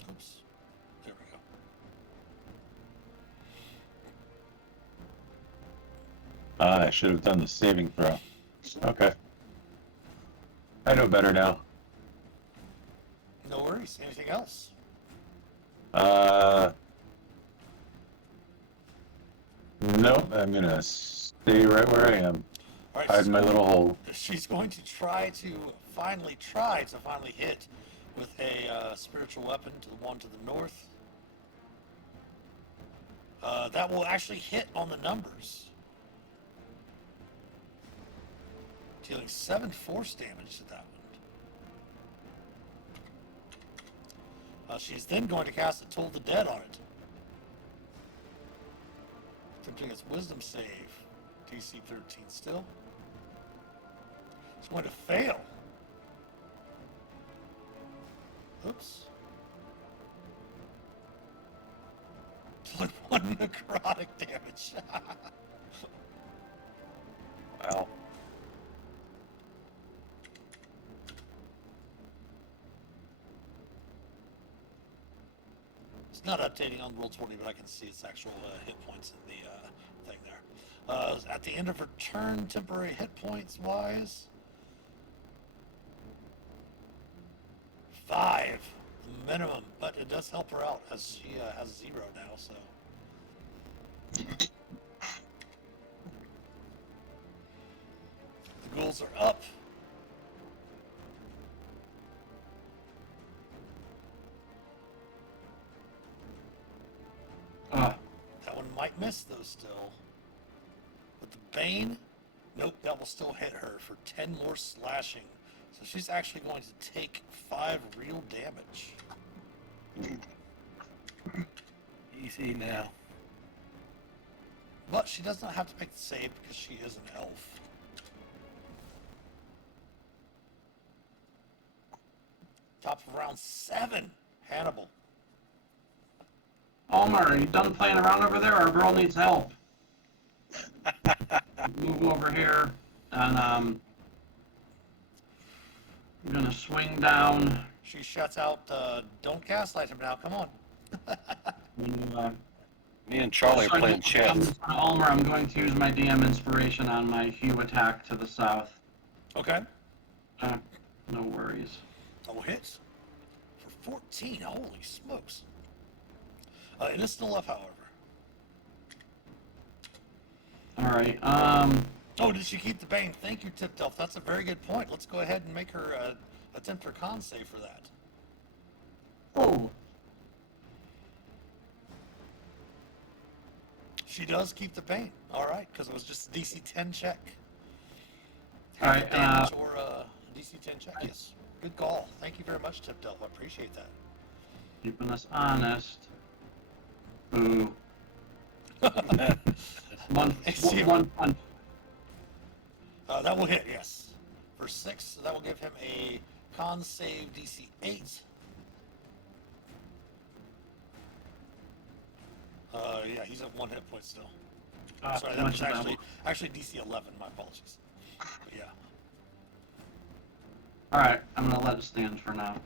Oops. There we go. I should have done the saving throw. Okay. I know better now. No worries. Anything else? Nope, I'm gonna stay right where I am. All right, Hide my little hole. she's going to finally hit with a spiritual weapon to the one to the north. That will actually hit on the numbers, dealing 7 force damage to that one. She's then going to cast a Toll the Dead on it. Attempting its wisdom save. DC 13 still. It's going to fail. Oops. Like 1 necrotic damage. Wow. It's not updating on Roll20, but I can see its actual hit points in the thing there. At the end of her turn, temporary hit points wise, 5 minimum, but it does help her out as she has 0 now. So the ghouls are up. That one might miss though still. But the Bane, nope, that will still hit her for 10 more slashing. So she's actually going to take 5 real damage. Easy now. But she does not have to make the save because she is an elf. Top of round 7, Hannibal. Ulmer, are you done playing around over there? Our girl needs help. Move over here, and I'm gonna swing down. She shuts out, don't gaslight him now, come on. Me and Charlie are playing chess. Ulmer, I'm going to use my DM inspiration on my Hue attack to the south. Okay. No worries. Double hits for 14, holy smokes. It is still up, however. Alright, Oh, did she keep the Bane? Thank you, Tip Delph. That's a very good point. Let's go ahead and make her attempt her con save for that. oh, She does keep the Bane. All right, because it was just a DC 10 check. All right, Damage or DC 10 check. Yes. Good call. Thank you very much, Tip Delph. I appreciate that. keeping us honest. Boo. one punch. That will hit, yes. For 6, so that will give him a con save DC 8. Yeah, he's at 1 hit point still. Sorry, that was actually DC 11. My apologies. But yeah. Alright, I'm gonna let it stand for now.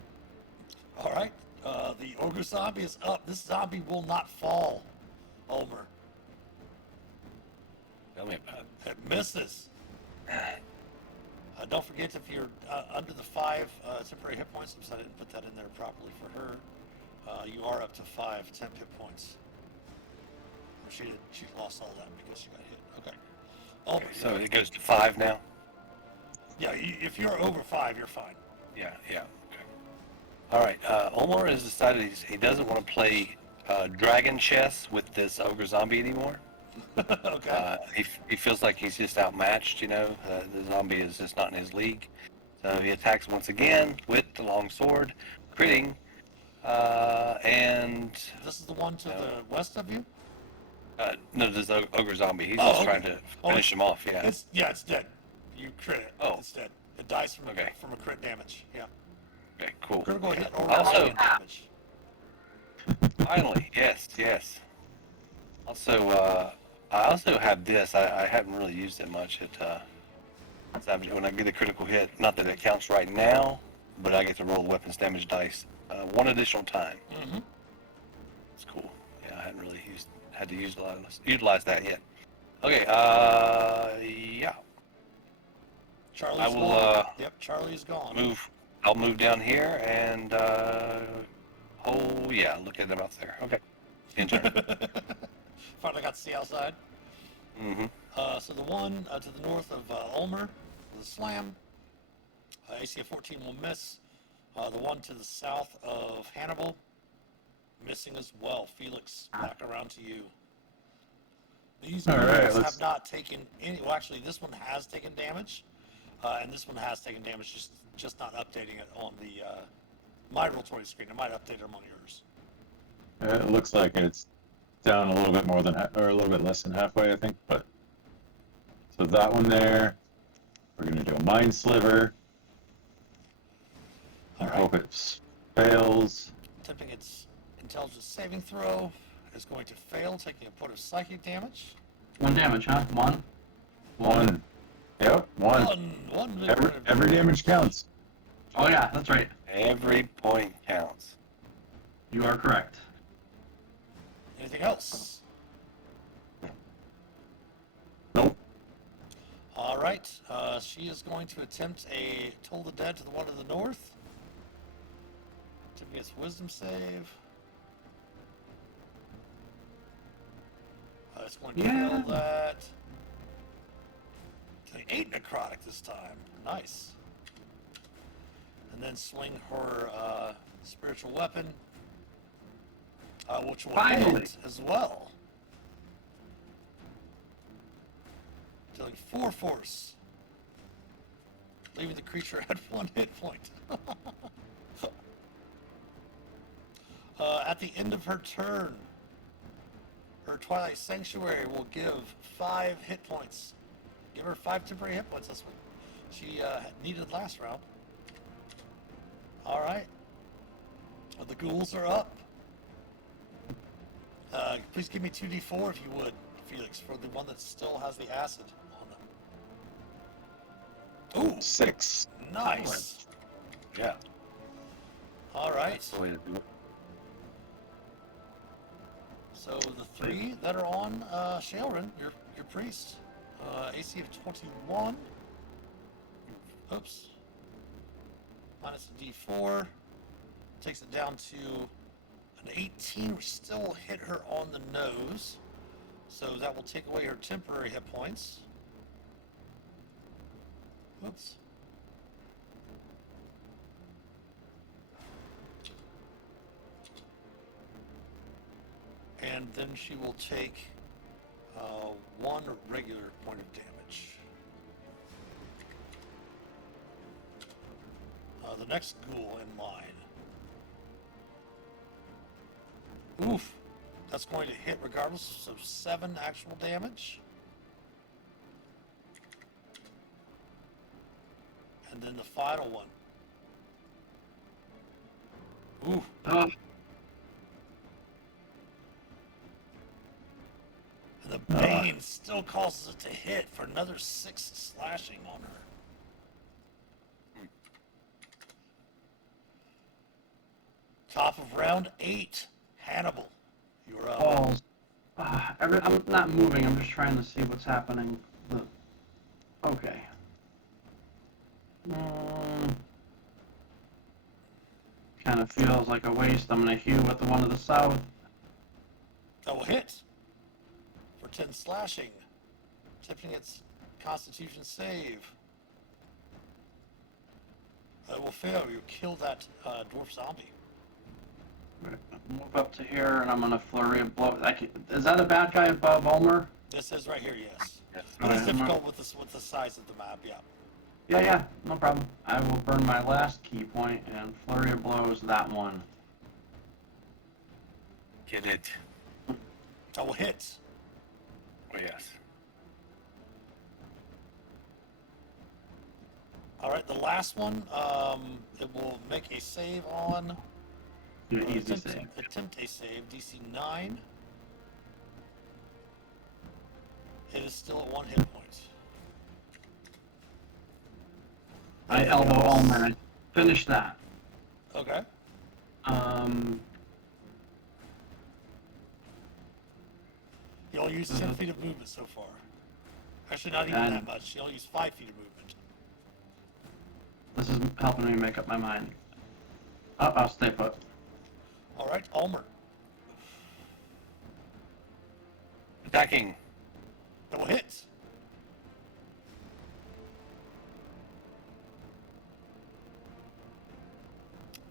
All right. The ogre zombie is up. This zombie will not fall, Ulmer. Tell me about it. It misses. Don't forget, if you're under the 5 temporary hit points, since I didn't put that in there properly for her, you are up to 5 temp hit points. She lost all that because she got hit. Okay. Oh, Okay, so it goes to 5 now? yeah, if you're over 5, you're fine. Yeah, yeah. Okay. All right. Omar has decided he doesn't want to play dragon chess with this ogre zombie anymore. Okay. He feels like he's just outmatched, you know. The zombie is just not in his league. So he attacks once again with the long sword, critting, and This is the one to the west of you? no, this is ogre zombie. He's Oh, just okay. trying to finish him off. Yeah. It's dead. You crit it. Oh. It's dead. It dies from Okay. from a crit damage. Yeah. Okay. Cool. Critical hit or Also, radiant damage. finally, yes. Also, I also have this. I haven't really used it much. When I get a critical hit, not that it counts right now, but I get to roll weapons damage dice one additional time. Mm-hmm. It's cool. Yeah, I hadn't really had to utilize that yet. Okay. Yeah. Charlie's I will, gone. Yep, Charlie's gone. I'll move down here and oh yeah, look at them out there. Okay. Enter. Finally got to see outside. Mm-hmm. So the one to the north of Ulmer, the slam, AC of 14 will miss. The one to the south of Hannibal, missing as well. Felix, back around to you. These All right, ghouls let's- have not taken any. Well, actually, this one has taken damage, and this one has taken damage. Just not updating it on the my roll20 screen. I might update them on yours. It looks like it's down a little bit more than, or a little bit less than halfway, I think. But so that one there, we're gonna do a mind sliver. I All hope right. it fails. Attempting its intelligence saving throw is going to fail, taking a point of psychic damage. 1 damage, huh? 1? One. Yep, one. One big Every, point of every damage counts. Oh yeah, that's right. Every point counts. You are correct. Anything else? Nope. All right. She is going to attempt a Toll the Dead to the one to the north. Attempting its wisdom save. It's going to Yeah. fail that. Getting 8 necrotic this time. Nice. And then swing her spiritual weapon, which will Finally. hit as well. Dealing 4 force, leaving the creature at 1 hit point. At the end of her turn, her Twilight Sanctuary will give 5 hit points. Give her 5 temporary hit points. That's what she needed last round. All right. Well, the ghouls are up. Please give me 2d4 if you would, Felix, for the one that still has the acid on them. Ooh, 6. nice. Yeah. All right. That's the way to do it. So the 3 that are on Shaelrin, your priest, AC of 21. Oops. Minus a d4. Takes it down to an 18, which still hit her on the nose. So that will take away her temporary hit points. Oops. And then she will take 1 regular point of damage. The next ghoul in line. Oof. That's going to hit regardless, so 7 actual damage. And then the final one. Ooh. Oh, And the Bane still causes it to hit for another 6 slashing on her. Top of round 8. Hannibal, you're up. balls. I'm not moving. I'm just trying to see what's happening. Okay. Kind of feels like a waste. I'm gonna heal with the one to the south. That will hit for 10 slashing, tipping its Constitution save. It will fail. You kill that dwarf zombie. Move up to here, and I'm gonna flurry of blow. Is that a bad guy above Ulmer? This is right here, yes. Yes. But it's Alright, difficult with the size of the map, yeah. Yeah, no problem. I will burn my last key point and flurry of blows that one. Get it. That will hit. Oh, yes. All right, the last one, it will make a save on. Do an easy save. Attempt a save, DC 9. It is still at 1 hit point. I elbow Ulmer and finish that. Okay. You only use 10 feet of movement so far. Actually, not even that much. You only use 5 feet of movement. This is helping me make up my mind. I'll stay put. All right, Ulmer. Attacking. That will hit.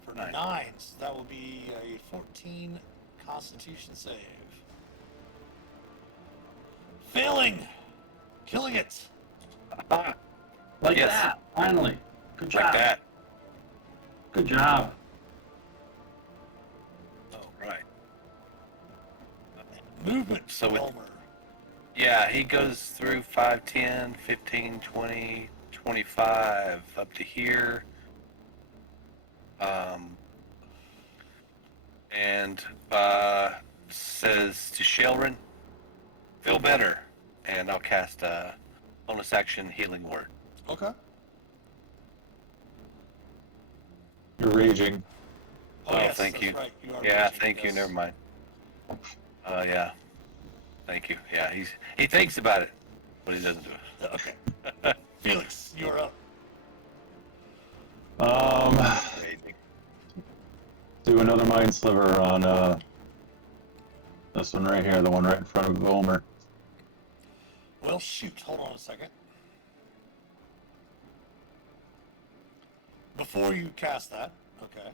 For Nice. 9s, that will be a 14 Constitution save. Failing! Killing it! Ah, Like Yes. that, finally. Good job. like that. Good job. Oh, right. Movement, So with- Ulmer. Yeah, he goes through 5, 10, 15, 20, 25, up to here. And says to Shelrin, feel better. And I'll cast a bonus action healing word. Okay. You're raging. Oh, Oh, yes, thank that's you. right. You are Yeah, raging, thank you. yes. Never mind. Yeah. Thank you. Yeah, he thinks about it, but he doesn't do it. Okay. Felix, you're up. Amazing. Do another mind sliver on this one right here, the one right in front of Ulmer. Well, shoot. Hold on a second. Before you cast that, okay.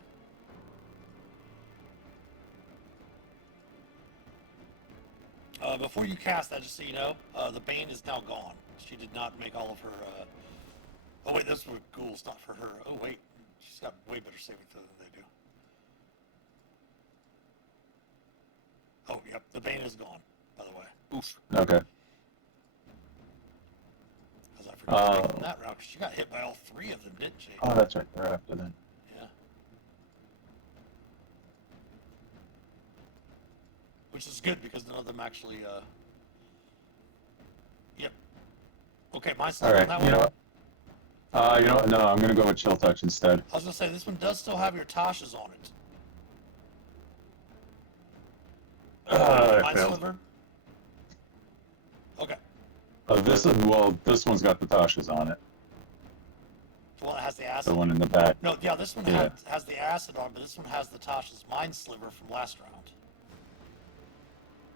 Before you cast that, just so you know, the Bane is now gone. She did not make all of her. Oh wait, this was ghouls, not for her. Oh wait, she's got way better saving throw than they do. Oh yep, the Bane is gone. By the way, Oof. Okay. because I forgot to take that route. Cause she got hit by all 3 of them, didn't she? Oh, that's right. Right after that. Yeah. Which is good because none of them actually. Yep. Okay, mine's All still on right. that You know one. what? You know what? No, I'm gonna go with chill touch instead. I was gonna say this one does still have your Tasha's on it. I Mind failed. sliver. Okay. This one's got the Tasha's on it. The one that has the acid. The one in the back. No, yeah, this one Yeah. has the acid on, but this one has the Tasha's mind sliver from last round.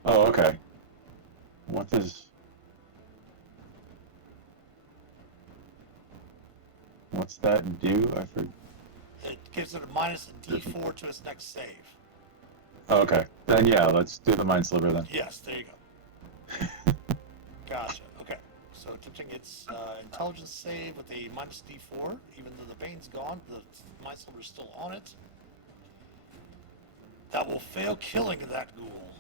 Oh, okay. What does? What's that do? I forget. It gives it a minus a D4 to its next save. Oh, okay. Then yeah, let's do the mind sliver then. Yes, there you go. Gotcha. Okay. So attempting its intelligence save with a minus D4, even though the Bane's gone, the mind sliver's still on it. That will fail, killing that ghoul.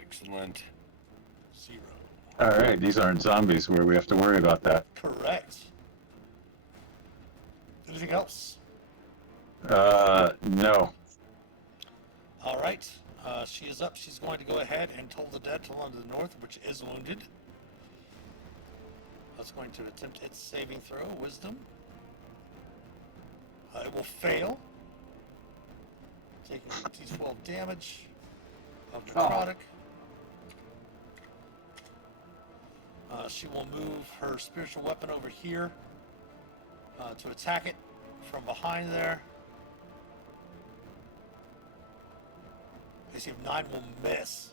Excellent. 0. All right, these aren't zombies where we have to worry about that. Correct. Anything else? No. All right. She is up. She's going to go ahead and toll the dead to one to the north, which is wounded. That's going to attempt its saving throw. Wisdom. It will fail. Taking D12 damage of necrotic. She will move her spiritual weapon over here to attack it from behind there. AC of 9 will miss.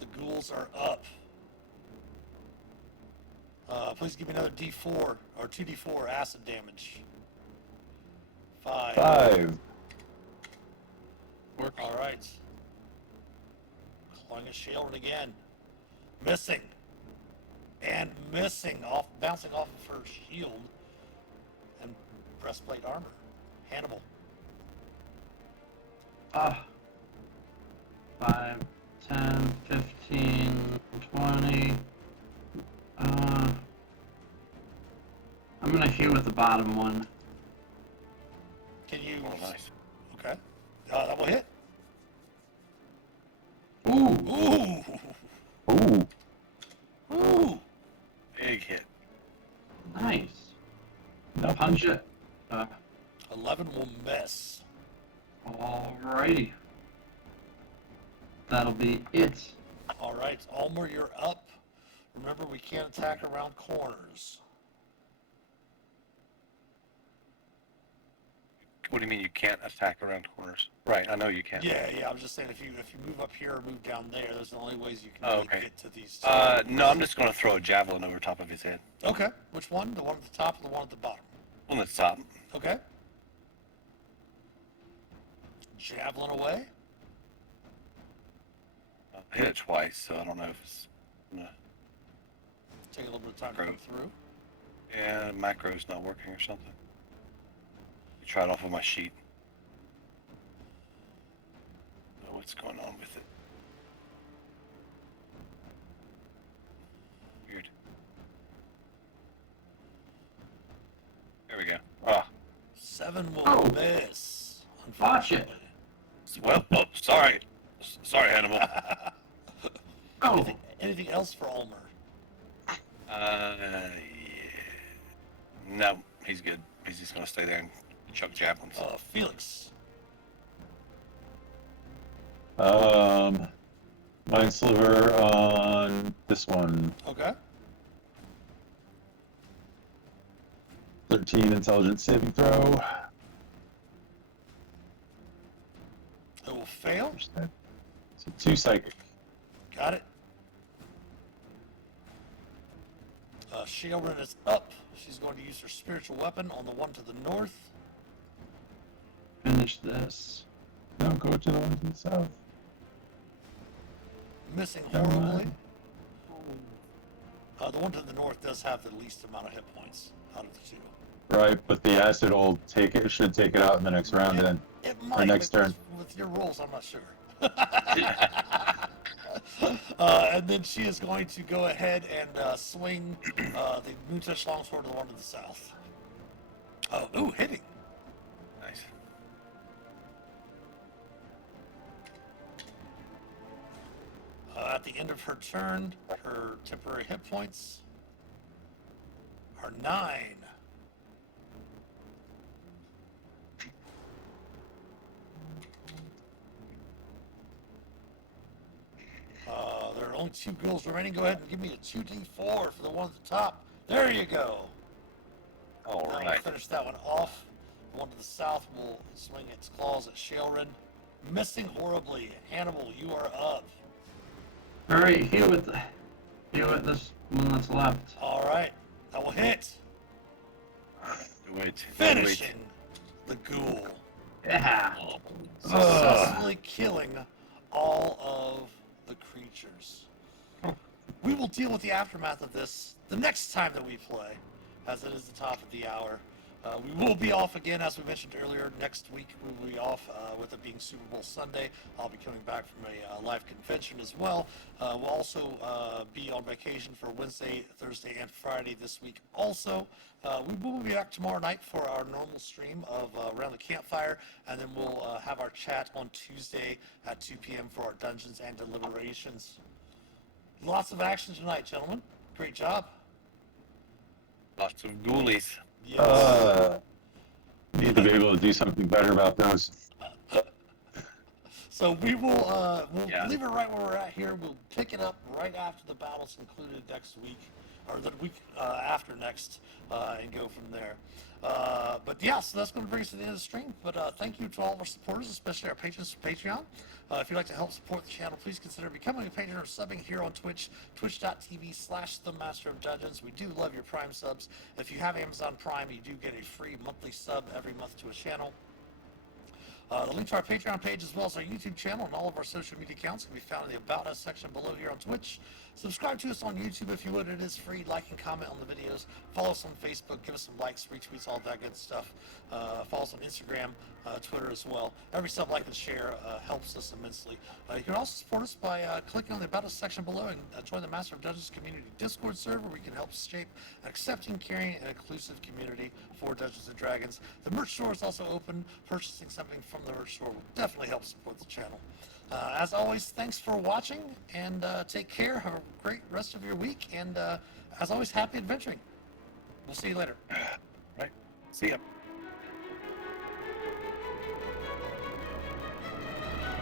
The ghouls are up. Please give me another D4 or 2D4 acid damage. 5. 5. Works. All right. Clawing a shield again. Missing. And missing, bouncing off of her shield and breastplate armor. Hannibal. 5, 10, 15, 20. I'm gonna hit with the bottom one. Can you? Oh, nice. Okay. That will hit. Ooh! Ooh. Ooh. Ooh. Big hit. Nice. No. Punch it. 11 will miss. Alrighty. That'll be it. All right, Ulmer, you're up. Remember, we can't attack around corners. What do you mean you can't attack around corners? Right, I know you can. Yeah, I was just saying if you move up here or move down there, those are the only ways you can Oh, really okay. get to these. No, I'm just going to throw a javelin over top of his head. Okay, which one? The one at the top or the one at the bottom? On the top. Okay. Javelin away. I hit it twice, so I don't know if it's... Take a little bit of time to come through. Yeah, macro's not working or something. Try it off of my sheet. Know what's going on with it. Weird. There we go. Ah. 7 will Oh. miss. Watch it. Well, oh, sorry. Sorry, Hannibal. Oh! Anything else for Ulmer? Yeah. No, he's good. He's just gonna stay there and chuck javelins. Felix. Mind Sliver on this one. Okay. 13 intelligence saving throw. It will fail. So 2 psychic. Got it. Sheilrin is up. She's going to use her spiritual weapon on the one to the north. Finish this. No, go to the one to the south. Missing Never horribly. mind. The one to the north does have the least amount of hit points out of the 2. Right, but the acid will take it. Should take it out in the next round. Then It might. next turn. With your rolls, I'm not sure. And then she is going to go ahead and swing the Moontush Longsword to the one to the south. Ooh, hitting. Nice. At the end of her turn, her temporary hit points are 9. There are only 2 ghouls remaining. Go ahead and give me a 2d4 for the one at the top. There you go. All Now we'll right. finish that one off. The one to the south will swing its claws at Sheilrin. Missing horribly. Hannibal, you are up. Alright, hit with this one that's left. All right. That will hit. Wait. Finishing the ghoul. Yeah! Successfully killing all of the creatures. We will deal with the aftermath of this the next time that we play, as it is the top of the hour. We will be off again, as we mentioned earlier. Next week we will be off with it being Super Bowl Sunday. I'll be coming back from a live convention as well. We'll also be on vacation for Wednesday, Thursday, and Friday this week also. We will be back tomorrow night for our normal stream of Around the Campfire, and then we'll have our chat on Tuesday at 2 p.m. for our Dungeons and Deliberations. Lots of action tonight, gentlemen. Great job. Lots of ghoulies. Yes. Need to be able to do something better about those. So we'll Yeah. leave it right where we're at here. We'll pick it up right after the battle's concluded next week, or the week after next, and go from there. But yeah, so that's going to bring us to the end of the stream. But thank you to all of our supporters, especially our patrons from Patreon. If you'd like to help support the channel, please consider becoming a patron or subbing here on Twitch, twitch.tv/themasterofdungeons. We do love your Prime subs. If you have Amazon Prime, you do get a free monthly sub every month to a channel. The link to our Patreon page as well as our YouTube channel and all of our social media accounts can be found in the About Us section below here on Twitch. Subscribe to us on YouTube if you would. It is free. Like and comment on the videos. Follow us on Facebook. Give us some likes, retweets, all that good stuff. Follow us on Instagram, Twitter as well. Every sub, like, and share helps us immensely. You can also support us by clicking on the About Us section below and join the Master of Dungeons community Discord server where we can help shape an accepting, caring, and inclusive community for Dungeons and Dragons. The merch store is also open. Purchasing something from the merch store will definitely help support the channel. As always, thanks for watching, and take care. Have a great rest of your week, and as always, happy adventuring. We'll see you later. Right. See ya.